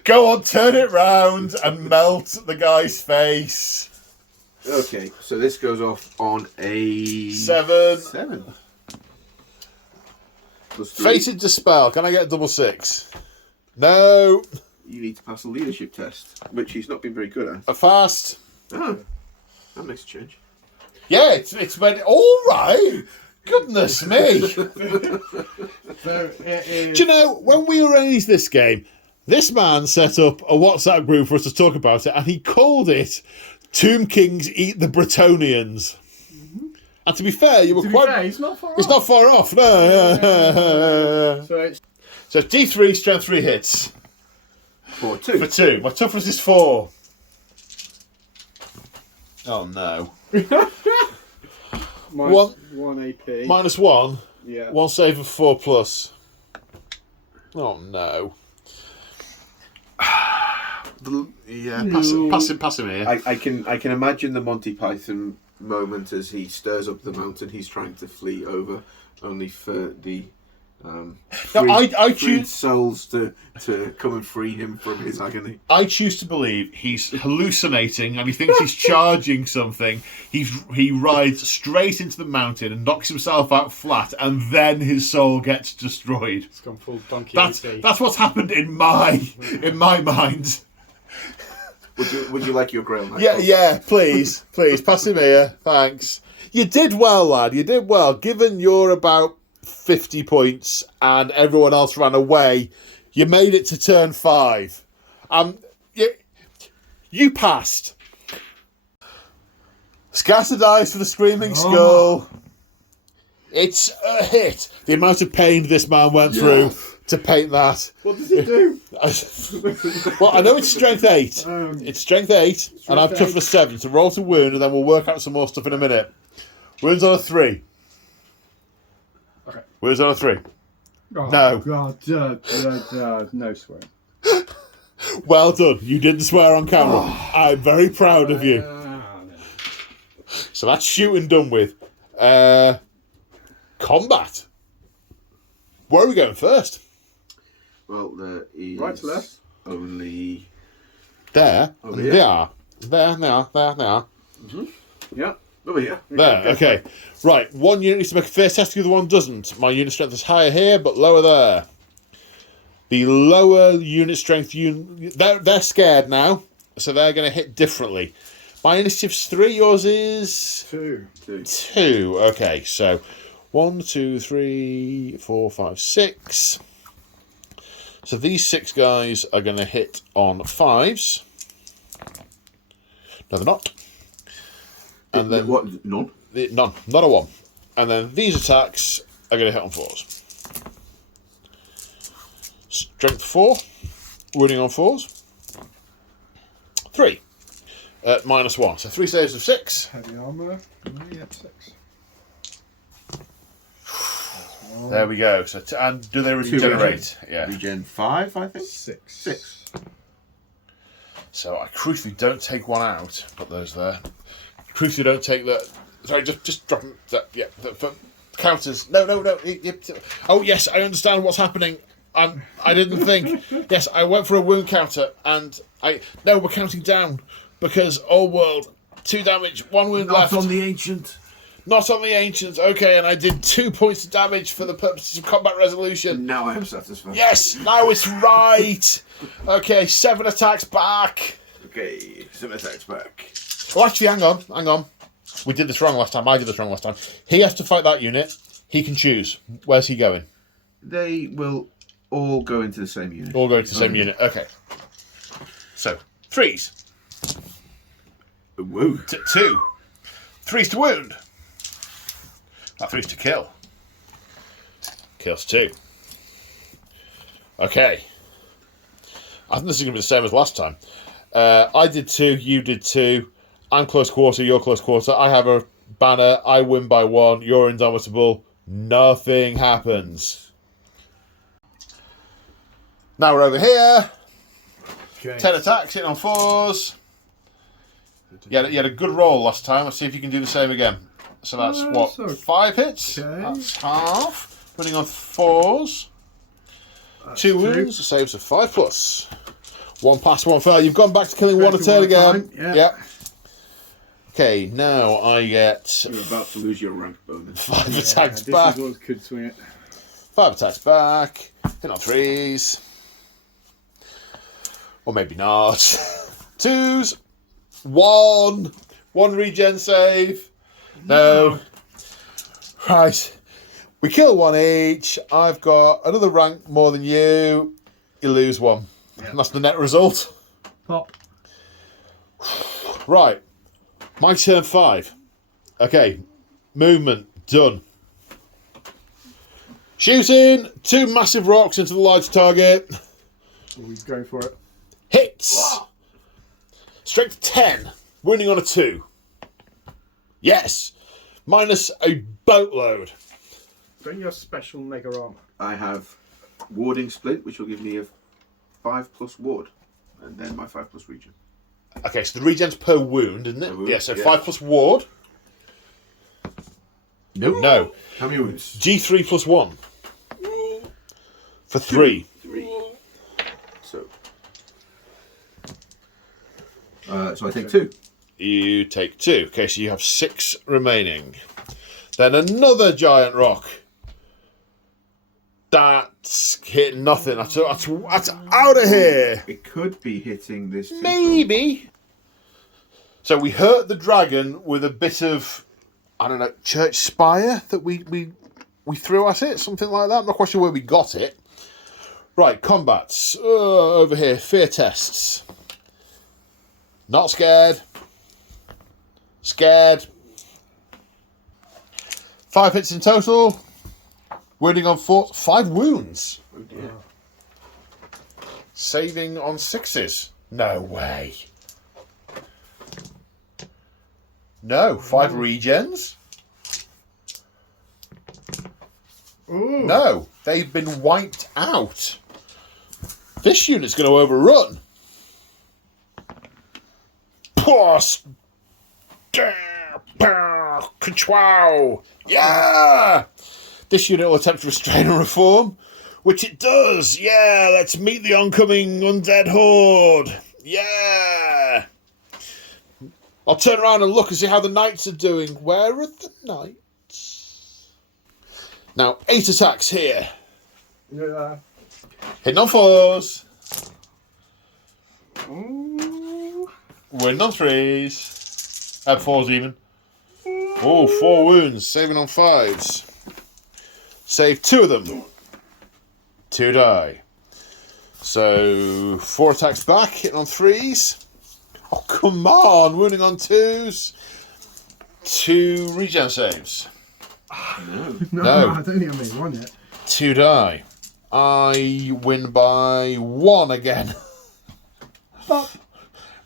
Go on, turn it round and melt the guy's face. Okay, so this goes off on a 7. 7. Plus 3. Fated Dispel. Can I get a double 6? No. You need to pass a leadership test, which he's not been very good at. A fast. Oh, that makes a change. Yeah, it's been all right. Goodness me. So it is... Do you know, when we arranged this game, this man set up a WhatsApp group for us to talk about it, and he called it Tomb Kings Eat the Bretonians. Mm-hmm. And to be fair, you were quite... it's not far off. It's not far off, no. So D3, strength 3 hits. For 2. For 2. My toughness is 4. Oh, no. One AP. -1. Yeah. 1 save of 4+. Oh, no. Yeah, pass him here. I can imagine the Monty Python moment as he stirs up the mountain he's trying to flee over, only for the I freed choose. souls to come and free him from his agony. I choose to believe he's hallucinating and he thinks he's charging something. He rides straight into the mountain and knocks himself out flat, and then his soul gets destroyed. It's gone full donkey. That's what's happened in my mind. Would you like your grail knight? Yeah, please, pass him here. Thanks. You did well, lad. You did well. Given you're about 50 points and everyone else ran away, you made it to turn 5. You passed. Scatter dice for the Screaming Skull. It's a hit. The amount of pain this man went through to paint that. What does he do? Well, I know it's strength 8. It's strength 8, and I've toughness 7. So roll to wound, and then we'll work out some more stuff in a minute. Wounds on a 3. Okay. Wounds on a 3. Oh, No. God, no swearing. Well done. You didn't swear on camera. I'm very proud of you. No. So that's shooting done with. Combat. Where are we going first? Well, there is Right to left. only There. Over And here. they are. There, they are. Yeah. over here. There, okay. Right, one unit needs to make a fierce test, the other one doesn't. My unit strength is higher here, but lower there. The lower unit strength, they're scared now, so they're going to hit differently. My initiative's 3, yours is 2. 2. Okay, so 1, 2, 3, 4, 5, 6. So these 6 guys are going to hit on 5s. No, they're not. And then what? None. None, not a 1. And then these attacks are going to hit on 4s. Strength 4, wounding on 4s. 3, -1. So 3 saves of 6. Heavy armour. Yeah, 6. There we go. So and do they regenerate? Yeah. Regen 5, I think. 6. 6. So I crucially don't take 1 out. Put those there. Crucially don't take that. Sorry, just drop them. Yeah, for counters. No. Oh yes, I understand what's happening. I didn't think. Yes, I went for a wound counter, and we're counting down because old world, 2 damage, 1 wound left. Not on the ancient. Not on the ancients. Okay, and I did 2 points of damage for the purposes of combat resolution. Now I am satisfied. Yes, now it's right. Okay, 7 attacks back. Okay, 7 attacks back. Oh, actually, hang on. We did this wrong last time. I did this wrong last time. He has to fight that unit. He can choose. Where's he going? They will all go into the same unit. All going to the same unit. Okay. So, 3s. Woo. 2. 3s to wound. That 3's to kill. Kills 2. Okay. I think this is going to be the same as last time. I did 2, you did 2. I'm close quarter, you're close quarter. I have a banner, I win by 1, you're indomitable. Nothing happens. Now we're over here. Okay. 10 attacks, hitting on 4s. You had a good roll last time. Let's see if you can do the same again. So that's 5 hits? Okay. That's half. Winning on 4s. 2 wounds, saves of 5+. 1 pass, 1 fail. You've gone back to killing 1 a turn again. Yeah. Okay, now I get You're about to lose your rank bonus. 5 attacks this back. is what could swing it. 5 attacks back. Hit on 3s. Or maybe not. 2s. 1. 1 regen save. No. Right. We kill 1 each. I've got another rank more than you. You lose 1. And that's the net result. Pop. Right. My turn 5. Okay. Movement. Done. Shooting. 2 massive rocks into the large target. Are we going for it? Hits. Strength 10. Wounding on a 2. Yes. Minus a boatload. Don't you have special mega armor? I have warding split, which will give me a 5+ ward, and then my 5+ regen. Okay, so the regen's per wound, isn't it? Per wound, Yeah, so yeah. 5+ ward. No. How many wounds? G3 +1. For 3. 3. So I take 2. You take 2. Okay, so you have 6 remaining. Then another giant rock. That's hitting nothing. That's out of here. It could be hitting this. Maybe. So we hurt the dragon with a bit of, I don't know, church spire that we threw at it, something like that. I'm not quite sure where we got it. Right, combats. Over here, fear tests. Not scared. Scared. 5 hits in total. Wounding on 4. 5 wounds. Oh dear. Saving on 6s. No way. No. 5 regens. Ooh. No. They've been wiped out. This unit's going to overrun. Pause. Yeah! This unit will attempt to restrain and reform, which it does. Yeah, let's meet the oncoming undead horde. Yeah! I'll turn around and look and see how the knights are doing. Where are the knights? Now, 8 attacks here. Yeah. Hitting on 4s. Ooh. Wounding on 3s. 4s even. Oh, 4 wounds. Saving on 5s. Save 2 of them. 2 die. So 4 attacks back, hitting on 3s. Oh, come on, wounding on 2s. 2 regen saves. No. I don't think I made 1 yet. 2 die. I win by 1 again.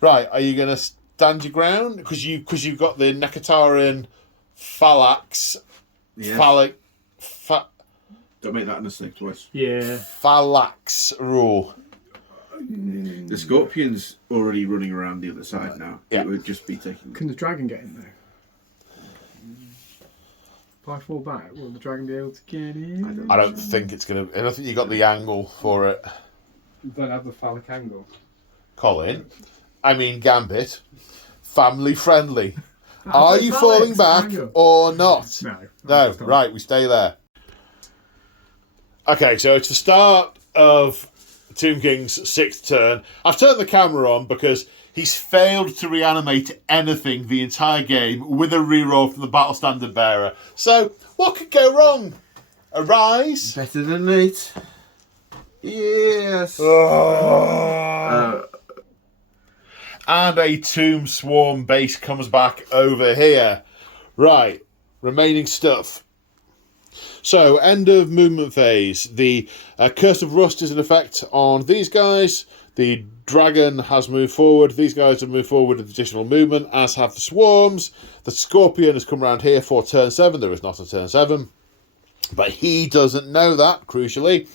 Right, are you going to stand your ground? Because you've got the Nekatarian phalanx. Yeah. Don't make that a mistake twice. Yeah. Phalanx rule. The scorpion's already running around the other side now. Yeah. It would just be taking. Can the dragon get in there? If I fall back, will the dragon be able to get in? I don't think it's going to... I don't think you got the angle for it. You don't have the phallic angle. Colin. I mean, Gambit. Family friendly. Are That's you a falling phalanx back angle. or not? No. No, right, we stay there. Okay, so it's the start of Tomb King's 6th turn. I've turned the camera on because he's failed to reanimate anything the entire game with a reroll from the Battle Standard Bearer. So, what could go wrong? A rise? Better than 8. Yes. And a Tomb Swarm base comes back over here. Right, remaining stuff. So, end of movement phase. The Curse of Rust is in effect on these guys. The dragon has moved forward. These guys have moved forward with additional movement, as have the swarms. The scorpion has come around here for turn 7. There is not a turn 7. But he doesn't know that, crucially.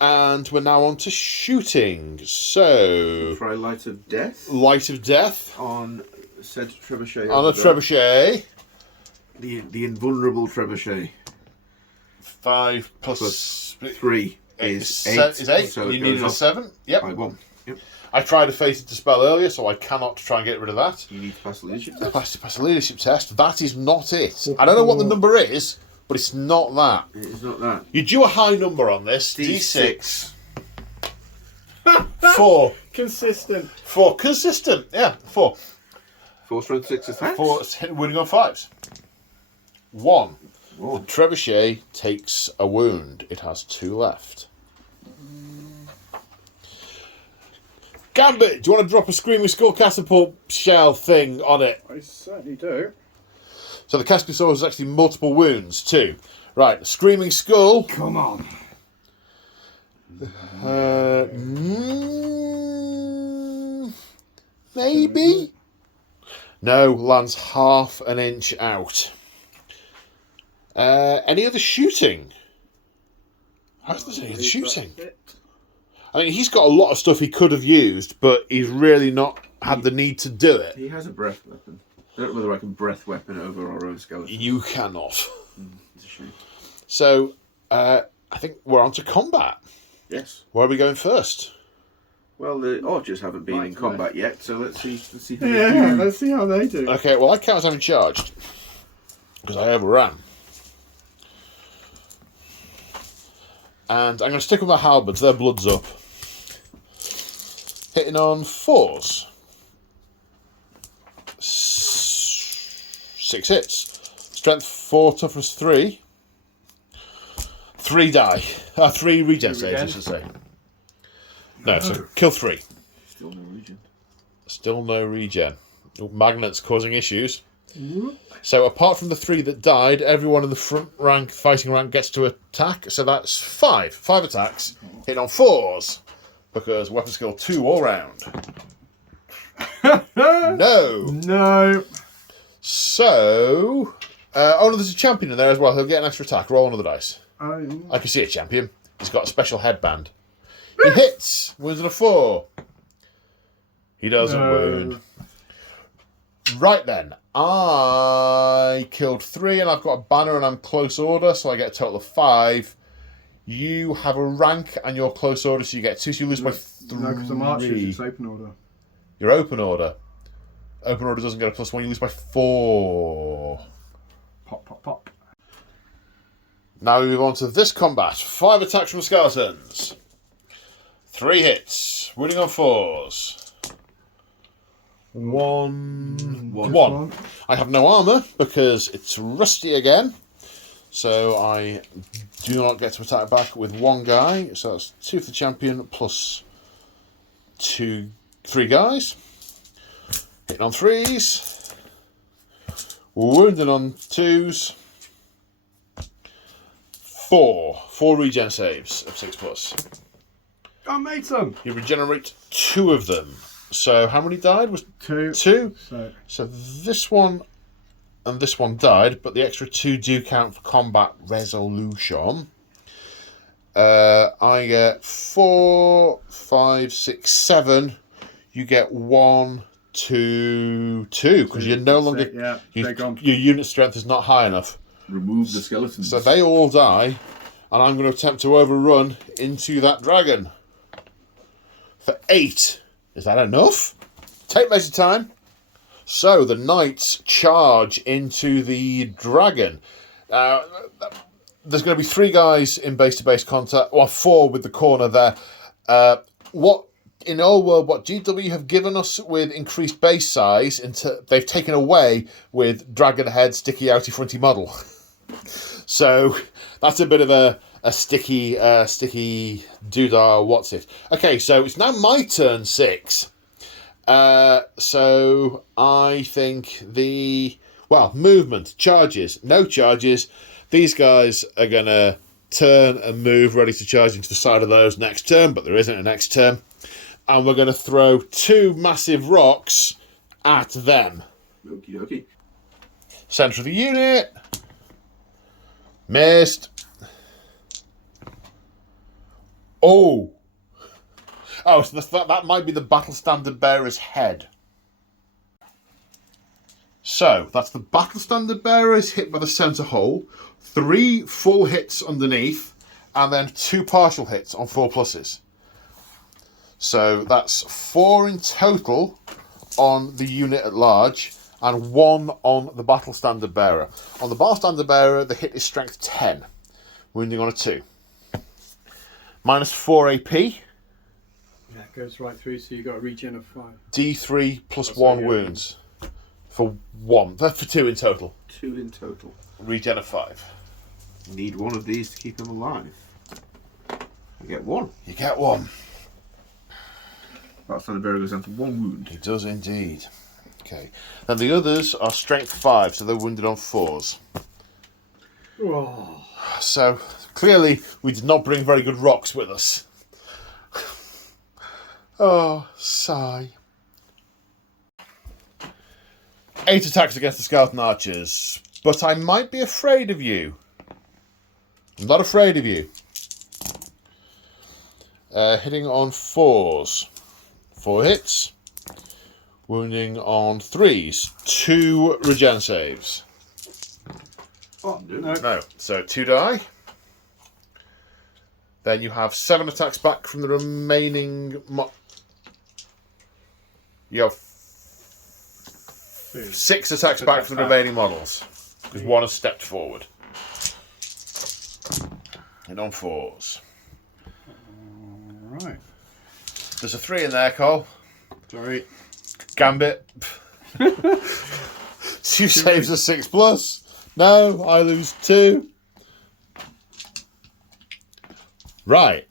And we're now on to shooting. So... Try Light of Death. Light of Death. On said trebuchet. On a trebuchet. The invulnerable trebuchet. 5 plus 3 is 8. Is 8. So You needed a 7. Yep. By 1. Yep. I tried a Face It to spell earlier, so I cannot try and get rid of that. You need to pass the leadership I test. pass a leadership test. That is not it. I don't know what the number is, but it's not that. It is not that. You do a high number on this. D6. 4. Consistent. 4. Consistent. Yeah, 4. 4 strength 6 attacks. 4 winning on 5s. 1. The Whoa. trebuchet takes a wound. It has 2 left. Gambit, do you want to drop a Screaming Skull catapult shell thing on it? I certainly do. So the casting sword has actually multiple wounds too. Right, Screaming Skull. Come on. Maybe? No, lands half an inch out. Any other shooting? How's there any other shooting? I mean, he's got a lot of stuff he could have used, but he's really not had the need to do it. He has a breath weapon. I don't know whether I can breath weapon over our own skeleton. You cannot. It's a shame. So, I think we're on to combat. Yes. Where are we going first? Well, the archers haven't been Right, in combat yet, so let's see. How Yeah, they do. let's see how they do. Okay, well, I count as having charged because I overran. And I'm going to stick with my halberds. Their blood's up. Hitting on 4s. 6 hits. Strength 4, toughness 3. 3 die. 3 regen saves, I should say. No, so kill 3. Still no region. Still no regen. Magnets causing issues. So apart from the 3 that died, everyone in the front rank, fighting rank, gets to attack. So that's 5. 5 attacks. Hitting on 4s. Because weapon skill 2 all round. No. No. So... oh, no, there's a champion in there as well. He'll get an extra attack. Roll another dice. I can see a champion. He's got a special headband. He hits. Wounds on a 4. He doesn't wound. Right then. I killed 3 and I've got a banner and I'm close order, so I get a total of 5. You have a rank and you're close order, so you get 2, so you lose by 3. No, because I'm archers, it's open order. You're open order. Open order doesn't get a +1, you lose by 4. Pop, pop, pop. Now we move on to this combat. 5 attacks from skeletons. 3 hits. Wounding on 4s. 1. I have no armour because it's rusty again. So I do not get to attack back with 1 guy. So that's 2 for the champion plus 3 guys. Hitting on 3s. Wounding on 2s. 4 regen saves of 6+. I made some. You regenerate 2 of them. So how many died? Was 2. 2? So This one and this one died, but the extra 2 do count for combat resolution. I get 4, 5, 6, 7. You get 1, 2, 2, because you're no longer... Yeah, they're gone. Your unit strength is not high enough. Remove the skeletons. So they all die, and I'm going to attempt to overrun into that dragon. For 8. Is that enough? Take measure time. So the knights charge into the dragon. There's going to be 3 guys in base-to-base contact, or 4 with the corner there. What in old world, what GW have given us with increased base size, they've taken away with dragon head, sticky outy fronty model. So that's a bit of a sticky doodah. What's it? Okay, so it's now my turn 6. So I think movement, charges, no charges. These guys are gonna turn and move, ready to charge into the side of those next turn, but there isn't a next turn. And we're gonna throw 2 massive rocks at them. Okie dokie. Centre of the unit. Missed. Oh, so that might be the battle standard bearer's head. So that's the battle standard bearer is hit by the centre hole, 3 full hits underneath, and then 2 partial hits on 4 pluses. So that's 4 in total on the unit at large, and 1 on the battle standard bearer. On the battle standard bearer, the hit is strength 10, wounding on a 2. -4 AP. Yeah, it goes right through, so you got a regen of 5. D3 plus 1 wounds. For 2 in total. 2 in total. Regen of 5. Need 1 of these to keep him alive. You get 1. You get 1. That's how the bearer goes down to 1 wound. He does indeed. Okay. Then the others are strength 5, so they're wounded on 4s. Oh. So clearly we did not bring very good rocks with us. Oh, sigh. 8 attacks against the skeleton archers, but I might be afraid of you. I'm not afraid of you. Hitting on 4s. 4 hits. Wounding on 3s. 2 regen saves. Oh, no. No, so 2 die. Then you have 7 attacks back from the remaining... You have 6 attacks back from the remaining models. Because one has stepped forward. And on 4s. Alright. There's a 3 in there, Cole. Sorry. Gambit. 2 saves a 6+. No, I lose 2. Right.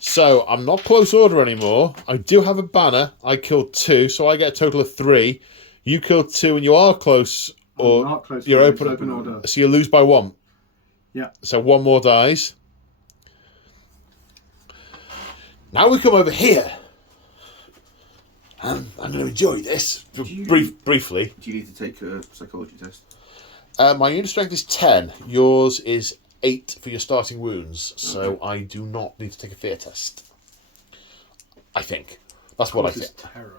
So, I'm not close order anymore. I do have a banner. I killed 2, so I get a total of 3. You killed 2 and you are close. Or not close you're order, open, open order. So you lose by 1. Yeah. So 1 more dies. Now we come over here. And I'm going to enjoy this. Briefly. Do you need to take a psychology test? My unit strength is 10. Yours is 8 for your starting wounds. So I do not need to take a fear test. I think. That's what I think. Terror.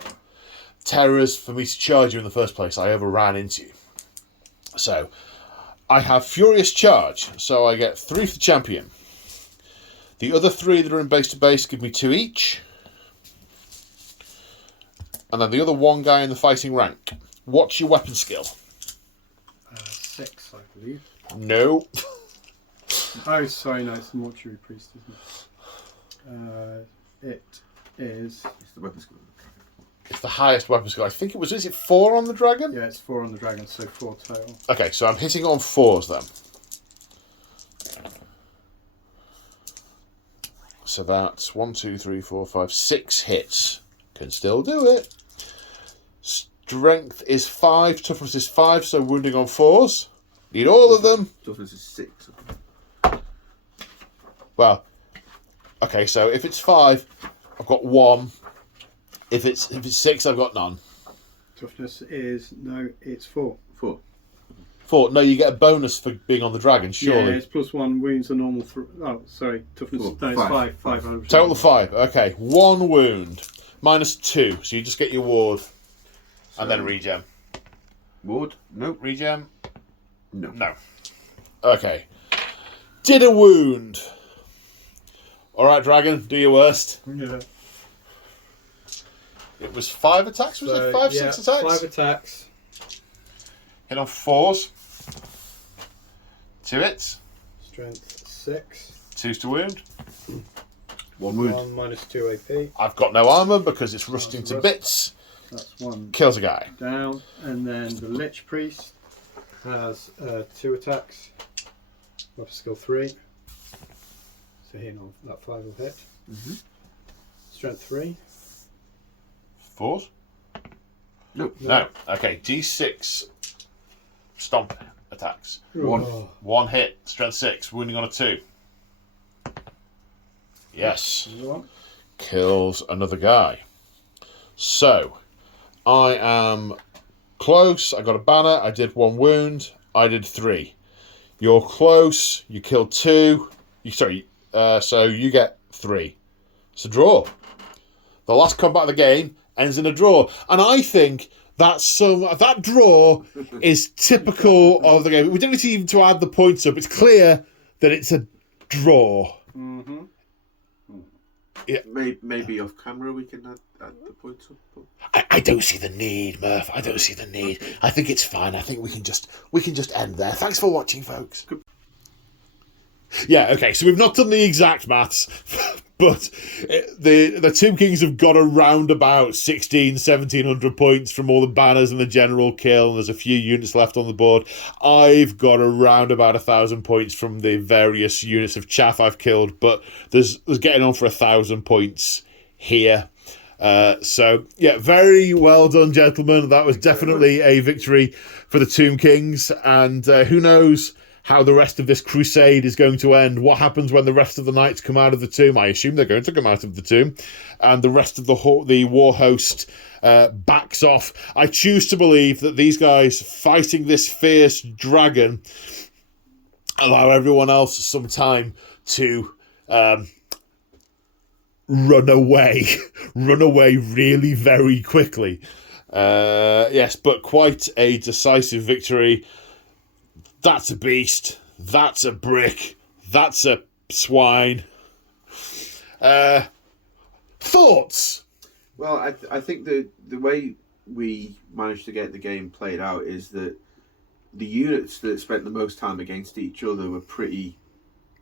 Terrors for me to charge you in the first place. I overran into you. So, I have Furious Charge. So I get 3 for the champion. The other 3 that are in base to base give me 2 each. And then the other 1 guy in the fighting rank. What's your weapon skill? 6, I believe. No. Oh, sorry, no, it's the Mortuary Priest, isn't it? It is... It's the weapon skill. It's the highest weapon skill. I think it was... Is it 4 on the dragon? Yeah, it's 4 on the dragon, so 4 total. Okay, so I'm hitting on 4s then. So that's 1, 2, 3, 4, 5, 6 hits. Can still do it. Strength is 5, toughness is 5, so wounding on 4s. Need all of them. Toughness is 6. Well, okay, so if it's 5, I've got 1. If it's 6, I've got none. Toughness is... No, it's 4. 4. 4. No, you get a bonus for being on the dragon, surely. Yeah, it's +1 wounds are normal... Oh, sorry, toughness... 4. No, it's 5. 5. Total of 5. Okay, 1 wound. -2, so you just get your ward. And then regen. Ward? Nope. Regen? No. No. Okay. Did a wound. Alright, dragon, do your worst. Yeah. It was 5 attacks, was it? 5, 6 attacks? 5 attacks. Hit on 4s. 2 hits. Strength 6. 2's to wound. 1 wound. 1 -2 AP. I've got no armour because it's rusting to bits. That's 1 Kills a guy. down. And then the Lich Priest has 2 attacks. Weapon skill 3. So here, no, that 5 will hit. Mm-hmm. Strength 3. 4s? Nope. No. Okay, D6 stomp attacks. 1. Oh. 1 hit, strength 6, wounding on a 2. Yes. Another one. Kills another guy. So, I am close. I got a banner. I did 1 wound. I did 3. You're close. You killed 2. So you get 3. It's a draw. The last combat of the game ends in a draw, and I think that draw is typical of the game. We don't need to even to add the points up. It's clear that it's a draw. Mm-hmm. Yeah. Maybe off camera we can add the points up. I don't see the need, Murph. I don't see the need. I think it's fine. I think we can just end there. Thanks for watching, folks. Yeah, okay, so we've not done the exact maths, but the Tomb Kings have got around about 1,700 points from all the banners and the general kill, and there's a few units left on the board. I've got around about 1,000 points from the various units of chaff I've killed, but there's getting on for 1,000 points here. So, yeah, very well done, gentlemen. That was definitely a victory for the Tomb Kings, and who knows how the rest of this crusade is going to end. What happens when the rest of the knights come out of the tomb? I assume they're going to come out of the tomb. And the rest of the war host backs off. I choose to believe that these guys fighting this fierce dragon allow everyone else some time to run away. Run away really very quickly. Yes, but quite a decisive victory. That's a beast. That's a brick. That's a swine. Thoughts? Well, I think the way we managed to get the game played out is that the units that spent the most time against each other were pretty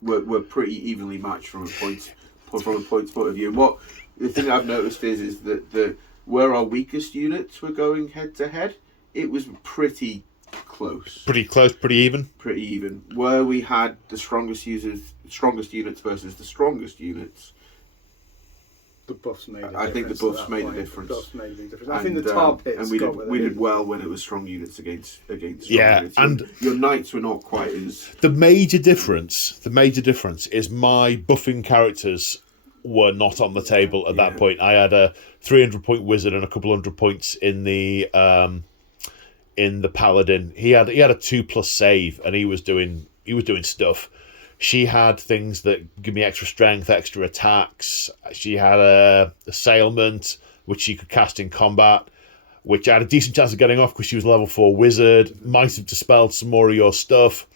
evenly matched from a points point of view. And the thing I've noticed is that where our weakest units were going head to head, it was pretty close. Pretty close, pretty even. Pretty even. Where we had the strongest units versus the strongest units, the buffs made a difference. I think the buffs made a difference. The buffs made a big difference. I think the tar pits and we did well when it was strong units against strong units. And your knights were not quite as... The major difference is my buffing characters were not on the table at that point. I had a 300-point wizard and a couple 100 points in the paladin. He had a 2+ save, and he was doing stuff. She had things that give me extra strength, extra attacks. She had a assailment, which she could cast in combat, which I had a decent chance of getting off because she was a level 4 wizard. Might have dispelled some more of your stuff.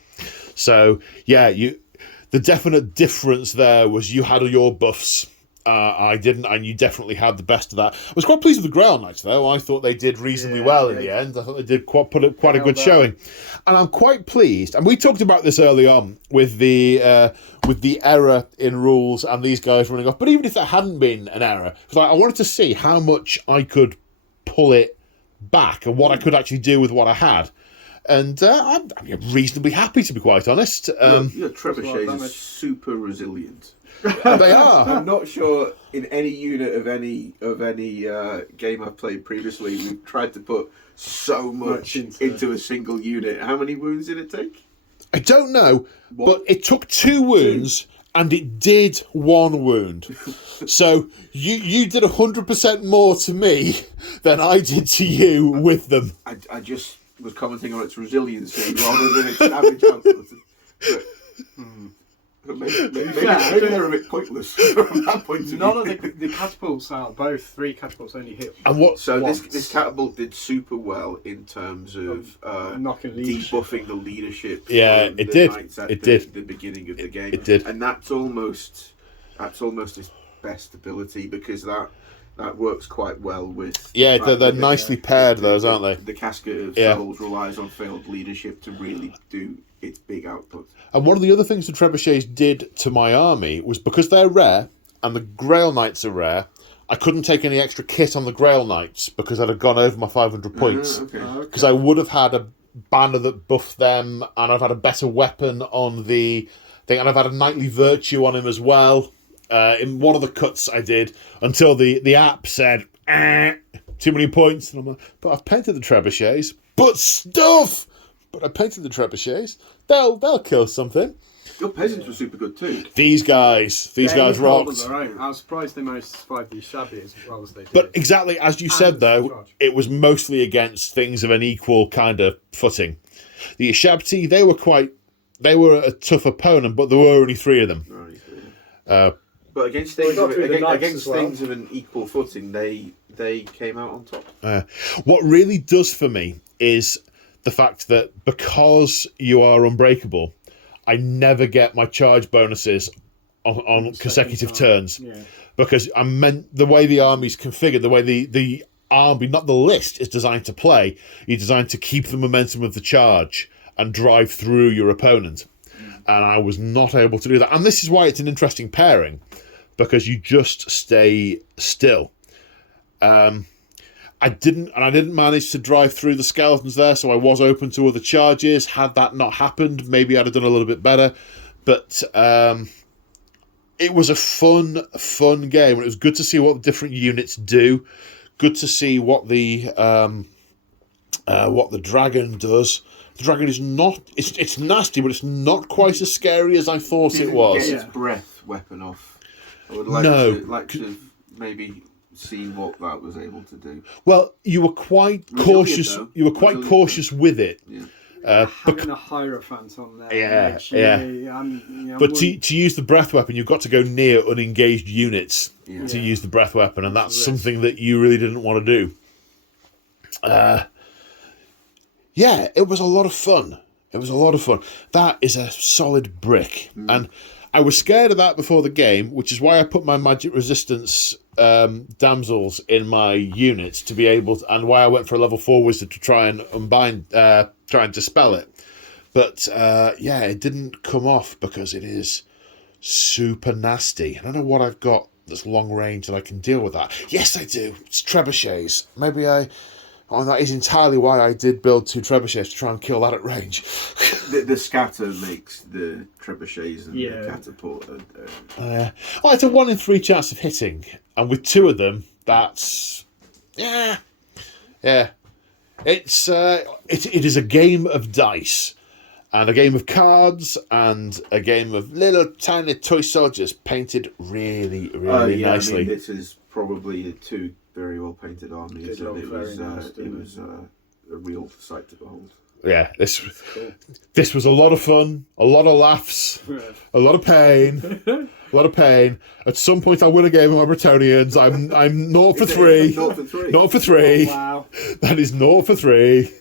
So yeah, the definite difference there was you had your buffs. I didn't, and you definitely had the best of that. I was quite pleased with the Grail Knights, though. I thought they did reasonably well in the end. I thought they did put up quite a good showing, and I'm quite pleased. And we talked about this early on with the error in rules and these guys running off. But even if that hadn't been an error, I wanted to see how much I could pull it back and what I could actually do with what I had. And I'm reasonably happy, to be quite honest. Your trebuchets are super resilient. They are. I'm not sure in any unit of any game I've played previously we've tried to put so much into a single unit. How many wounds did it take? I don't know, but it took 2 wounds. And it did 1 wound. So you did 100% more to me than I did to you with them. I just was commenting on its resiliency rather than its damage output. But maybe they're a bit pointless from that point of view. None of the catapults both 3 catapults only hit. And so this catapult did super well in terms of debuffing the leadership. Yeah, it did. It did. The beginning of the game. It did, and that's almost its best ability because that works quite well with. Yeah, they're nicely paired, those, aren't they? The Casket of Souls relies on failed leadership to really do its big output. And one of the other things the trebuchets did to my army was because they're rare and the Grail Knights are rare, I couldn't take any extra kit on the Grail Knights because I'd have gone over my 500 points. Because I would have had a banner that buffed them, and I've had a better weapon on the thing, and I've had a knightly virtue on him as well. In one of the cuts I did, until the app said, too many points. And I'm like, but I've painted the trebuchets. But I painted the trebuchets. They'll kill something. Your peasants were super good too. These guys rocked. I was surprised they managed to survive these shabby as well as they did. But exactly as you said, though, it was mostly against things of an equal kind of footing. The Shabti, they were a tough opponent, but there were only 3 of them. But against things of an equal footing, they came out on top. What really does for me is the fact that because you are unbreakable, I never get my charge bonuses on consecutive turns. Yeah. Because the way the army's configured, the way the army, not the list, is designed to play, you're designed to keep the momentum of the charge and drive through your opponent. And I was not able to do that. And this is why it's an interesting pairing, because you just stay still. I didn't manage to drive through the skeletons there, so I was open to other charges. Had that not happened, maybe I'd have done a little bit better. But it was a fun game, and it was good to see what the different units do. Good to see what the dragon does. The dragon is not... It's nasty, but it's not quite as scary as I thought it was. Get its breath weapon off. I would like to have maybe seen what that was able to do. Well, you were quite cautious. You were quite cautious with it. Yeah. Having a Hierophant on there. Yeah. But to use the breath weapon, you've got to go near unengaged units to use the breath weapon, and that's something that you really didn't want to do. It was a lot of fun. That is a solid brick. And I was scared of that before the game, which is why I put my magic resistance damsels in my units to be able to, and why I went for a level 4 wizard to try and unbind, try and dispel it. But yeah, it didn't come off because it is super nasty. I don't know what I've got that's long range that I can deal with that. Yes, I do. It's trebuchets. Maybe that is entirely why I did build 2 trebuchets to try and kill that at range. The scatter makes the trebuchets and the catapult. Well, it's a 1 in 3 chance of hitting, and with 2 of them, that's yeah. It's it is a game of dice, and a game of cards, and a game of little tiny toy soldiers painted really, really nicely. I mean, this is probably 2 very well painted armies, and it was a real sight to behold. Yeah, this was a lot of fun, a lot of laughs, a lot of pain. At some point, I'll win a game with my Bretonians. I'm 0 for 3. 0 for 3. 0 for 3. Oh, wow. That is 0 for 3.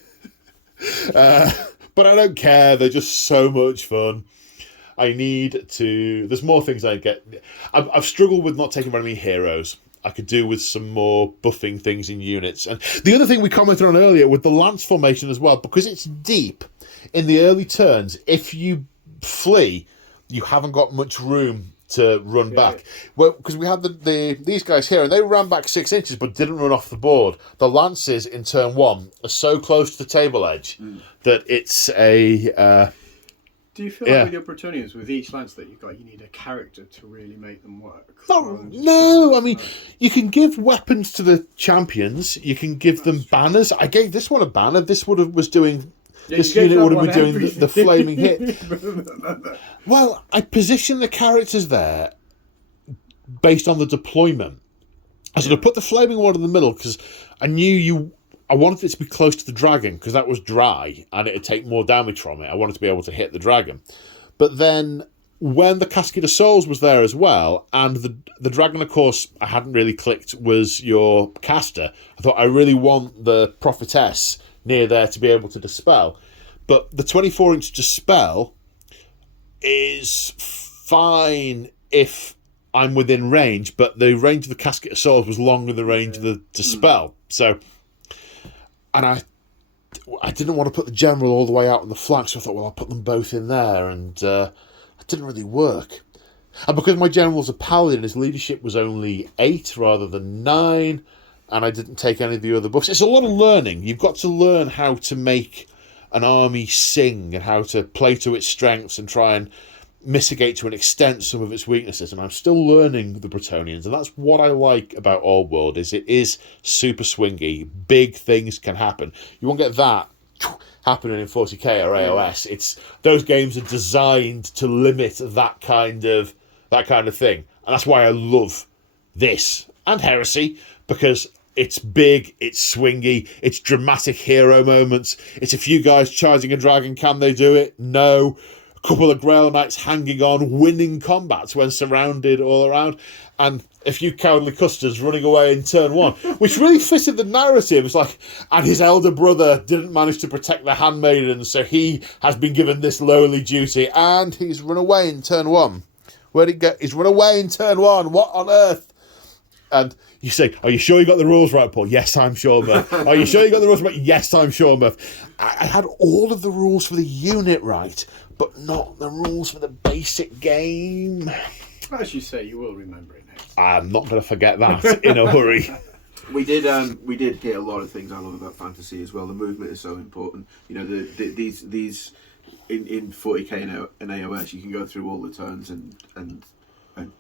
But I don't care. They're just so much fun. I need to. There's more things I get. I've struggled with not taking very many heroes. I could do with some more buffing things in units. And the other thing we commented on earlier with the lance formation as well, because it's deep in the early turns, if you flee, you haven't got much room to run back. Well, because we had these guys here, and they ran back 6 inches but didn't run off the board. The lances in turn 1 are so close to the table edge that it's a... Do you feel like with your Bretonians, with each lance that you've got, you need a character to really make them work? No, I mean, you can give weapons to the champions. You can give them banners. I gave this one a banner. This was doing... this unit would have been doing the flaming hit. Well, I positioned the characters there based on the deployment. I sort of put the flaming one in the middle because I knew I wanted it to be close to the dragon because that was dry and it'd take more damage from it. I wanted to be able to hit the dragon. But then when the Casket of Souls was there as well, and the dragon, of course, I hadn't really clicked, was your caster, I thought I really want the prophetess near there to be able to dispel. But the 24-inch dispel is fine if I'm within range, but the range of the Casket of Souls was longer than the range of the dispel. So... And I didn't want to put the general all the way out on the flank, so I thought, well, I'll put them both in there, and it didn't really work. And because my general was a paladin, his leadership was only 8 rather than 9, and I didn't take any of the other buffs. It's a lot of learning. You've got to learn how to make an army sing and how to play to its strengths and try and mitigate to an extent some of its weaknesses, and I'm still learning the Bretonians, and that's what I like about Old World, is it is super swingy. Big things can happen. You won't get that happening in 40k or AOS. It's those games are designed to limit that kind of thing, and that's why I love this and Heresy, because it's big, it's swingy, it's dramatic hero moments. It's a few guys charging a dragon. Can they do it? No. Couple of Grail Knights hanging on, winning combats when surrounded all around, and a few cowardly custards running away in turn 1, which really fitted the narrative. It's like, and his elder brother didn't manage to protect the handmaiden, so he has been given this lowly duty, and he's run away in turn 1. Where'd he go? He's run away in turn 1. What on earth? And you say, are you sure you got the rules right, Paul? Yes, I'm sure, Murph. Are you sure you got the rules right? Yes, I'm sure, Murph. I had all of the rules for the unit right, but not the rules for the basic game. As you say, you will remember it next. I'm not going to forget that in a hurry. We did hit a lot of things I love about fantasy as well. The movement is so important. You know, these in 40k and AOS, you can go through all the turns and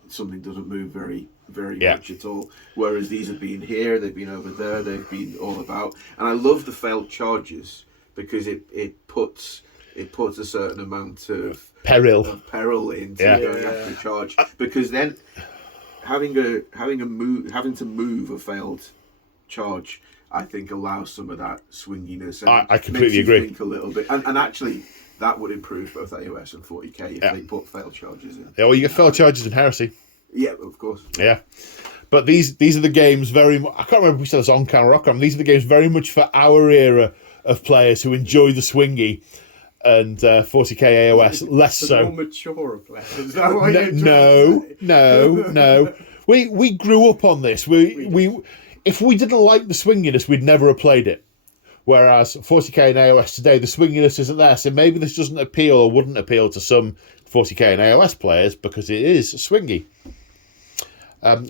something doesn't move very much at all. Whereas these have been here, they've been over there, they've been all about. And I love the failed charges because it puts a certain amount of peril into going after a charge, because then having to move a failed charge, I think, allows some of that swinginess. And I completely agree. Think a little bit, and actually that would improve both AOS and 40k if they put failed charges in. Yeah, well, you get failed charges in Heresy. Yeah, of course. Yeah. But these are the games I can't remember if we said this on camera or off camera. These are the games very much for our era of players who enjoy the swingy. and 40k AOS less The so. more mature players. Is that what you're trying No, to say? no. We grew up on this. We if we didn't like the swinginess, we'd never have played it. Whereas 40k and AOS today, the swinginess isn't there. So maybe this doesn't appeal or wouldn't appeal to some 40k and AOS players because it is swingy.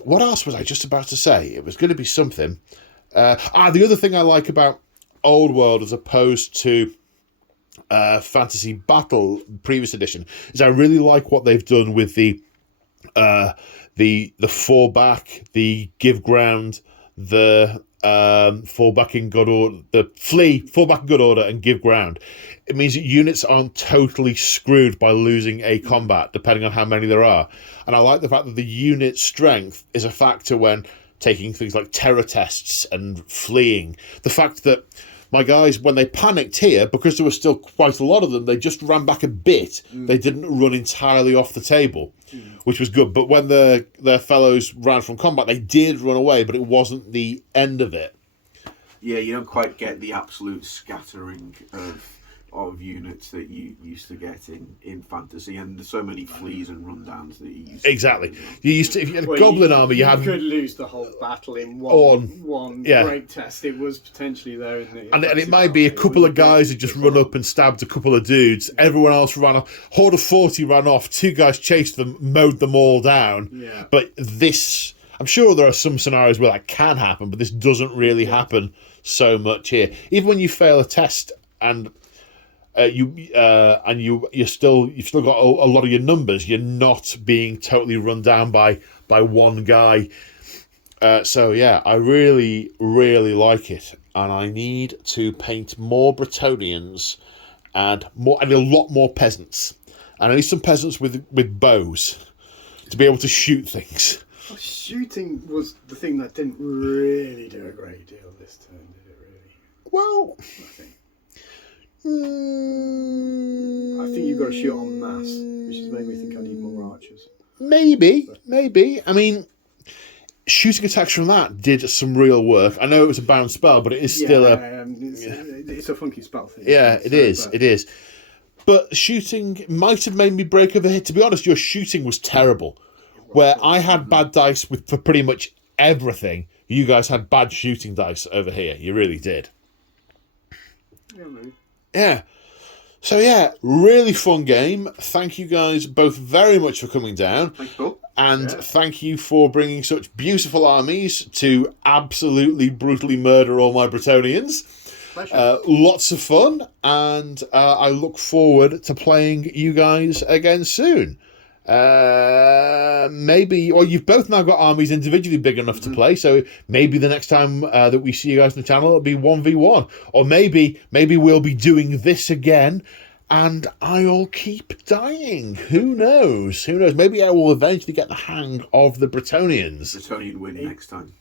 What else was I just about to say? It was going to be something. The other thing I like about Old World as opposed to Fantasy Battle Previous Edition is I really like what they've done with the fall back, the give ground, the fall back in good order, the flee, fall back in good order, and give ground. It means that units aren't totally screwed by losing a combat, depending on how many there are. And I like the fact that the unit strength is a factor when taking things like terror tests and fleeing. The fact that my guys, when they panicked here, because there were still quite a lot of them, they just ran back a bit. They didn't run entirely off the table, which was good. But when their fellows ran from combat, they did run away, but it wasn't the end of it. Yeah, you don't quite get the absolute scattering of units that you used to get in fantasy, and there's so many fleas and rundowns that you used to Exactly. get as well. You used to, if you had a goblin army, you had. could lose the whole battle in one yeah. break test. It was potentially there, isn't it? And it might be a couple of guys who just run up and stabbed a couple of dudes. Everyone else ran off. Horde of 40 ran off. 2 guys chased them, mowed them all down. Yeah. But this, I'm sure there are some scenarios where that can happen, but this doesn't really happen so much here. Even when you fail a test and you've still got a lot of your numbers, you're not being totally run down by one guy. So yeah, I really, really like it, and I need to paint more Bretonians and a lot more peasants, and I need some peasants with bows to be able to shoot things. Well, shooting was the thing that didn't really do a great deal this turn, did it? Really? Well, I think you've got to shoot en masse, which has made me think I need more archers. maybe. I mean, shooting attacks from that did some real work. I know it was a bound spell, but it is still it's a funky spell thing. Yeah, it is. But shooting might have made me break over here. To be honest, your shooting was terrible. Where I had bad dice for pretty much everything, you guys had bad shooting dice over here. You really did. Yeah, maybe. Yeah. So yeah, really fun game. Thank you guys both very much for coming down. Thanks, Paul. And thank you for bringing such beautiful armies to absolutely brutally murder all my Bretonians. Pleasure. Lots of fun, and I look forward to playing you guys again soon. Maybe, or you've both now got armies individually big enough to play, so maybe the next time that we see you guys on the channel, it'll be 1v1. Or maybe we'll be doing this again, and I'll keep dying. Who knows? Maybe I will eventually get the hang of the Bretonians. Bretonian win next time.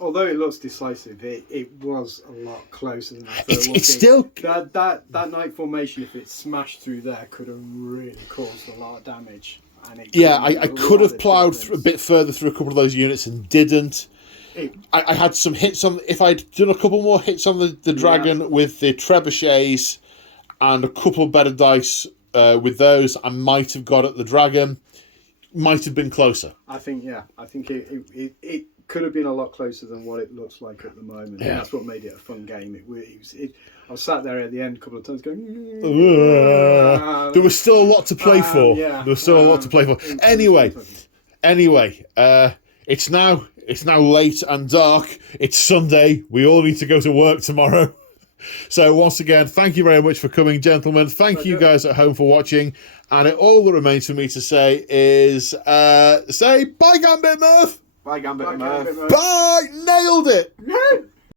Although it looks decisive, it was a lot closer than I thought. It's still... That knight formation, if it smashed through there, could have really caused a lot of damage. And I could have ploughed a bit further through a couple of those units and didn't. I had some hits on... If I'd done a couple more hits on the dragon with the trebuchets and a couple of better dice with those, I might have got at the dragon. Might have been closer. I think it could have been a lot closer than what it looks like at the moment. Yeah. And that's what made it a fun game. I was sat there at the end a couple of times going... There was still a lot to play for. Yeah. There was still a lot to play for. Anyway, it's now late and dark. It's Sunday. We all need to go to work tomorrow. So once again, thank you very much for coming, gentlemen. Thank you guys at home for watching. And all that remains for me to say is say bye, Gambit Murph. Bye, Gambit and Murph. Bye. Nailed it.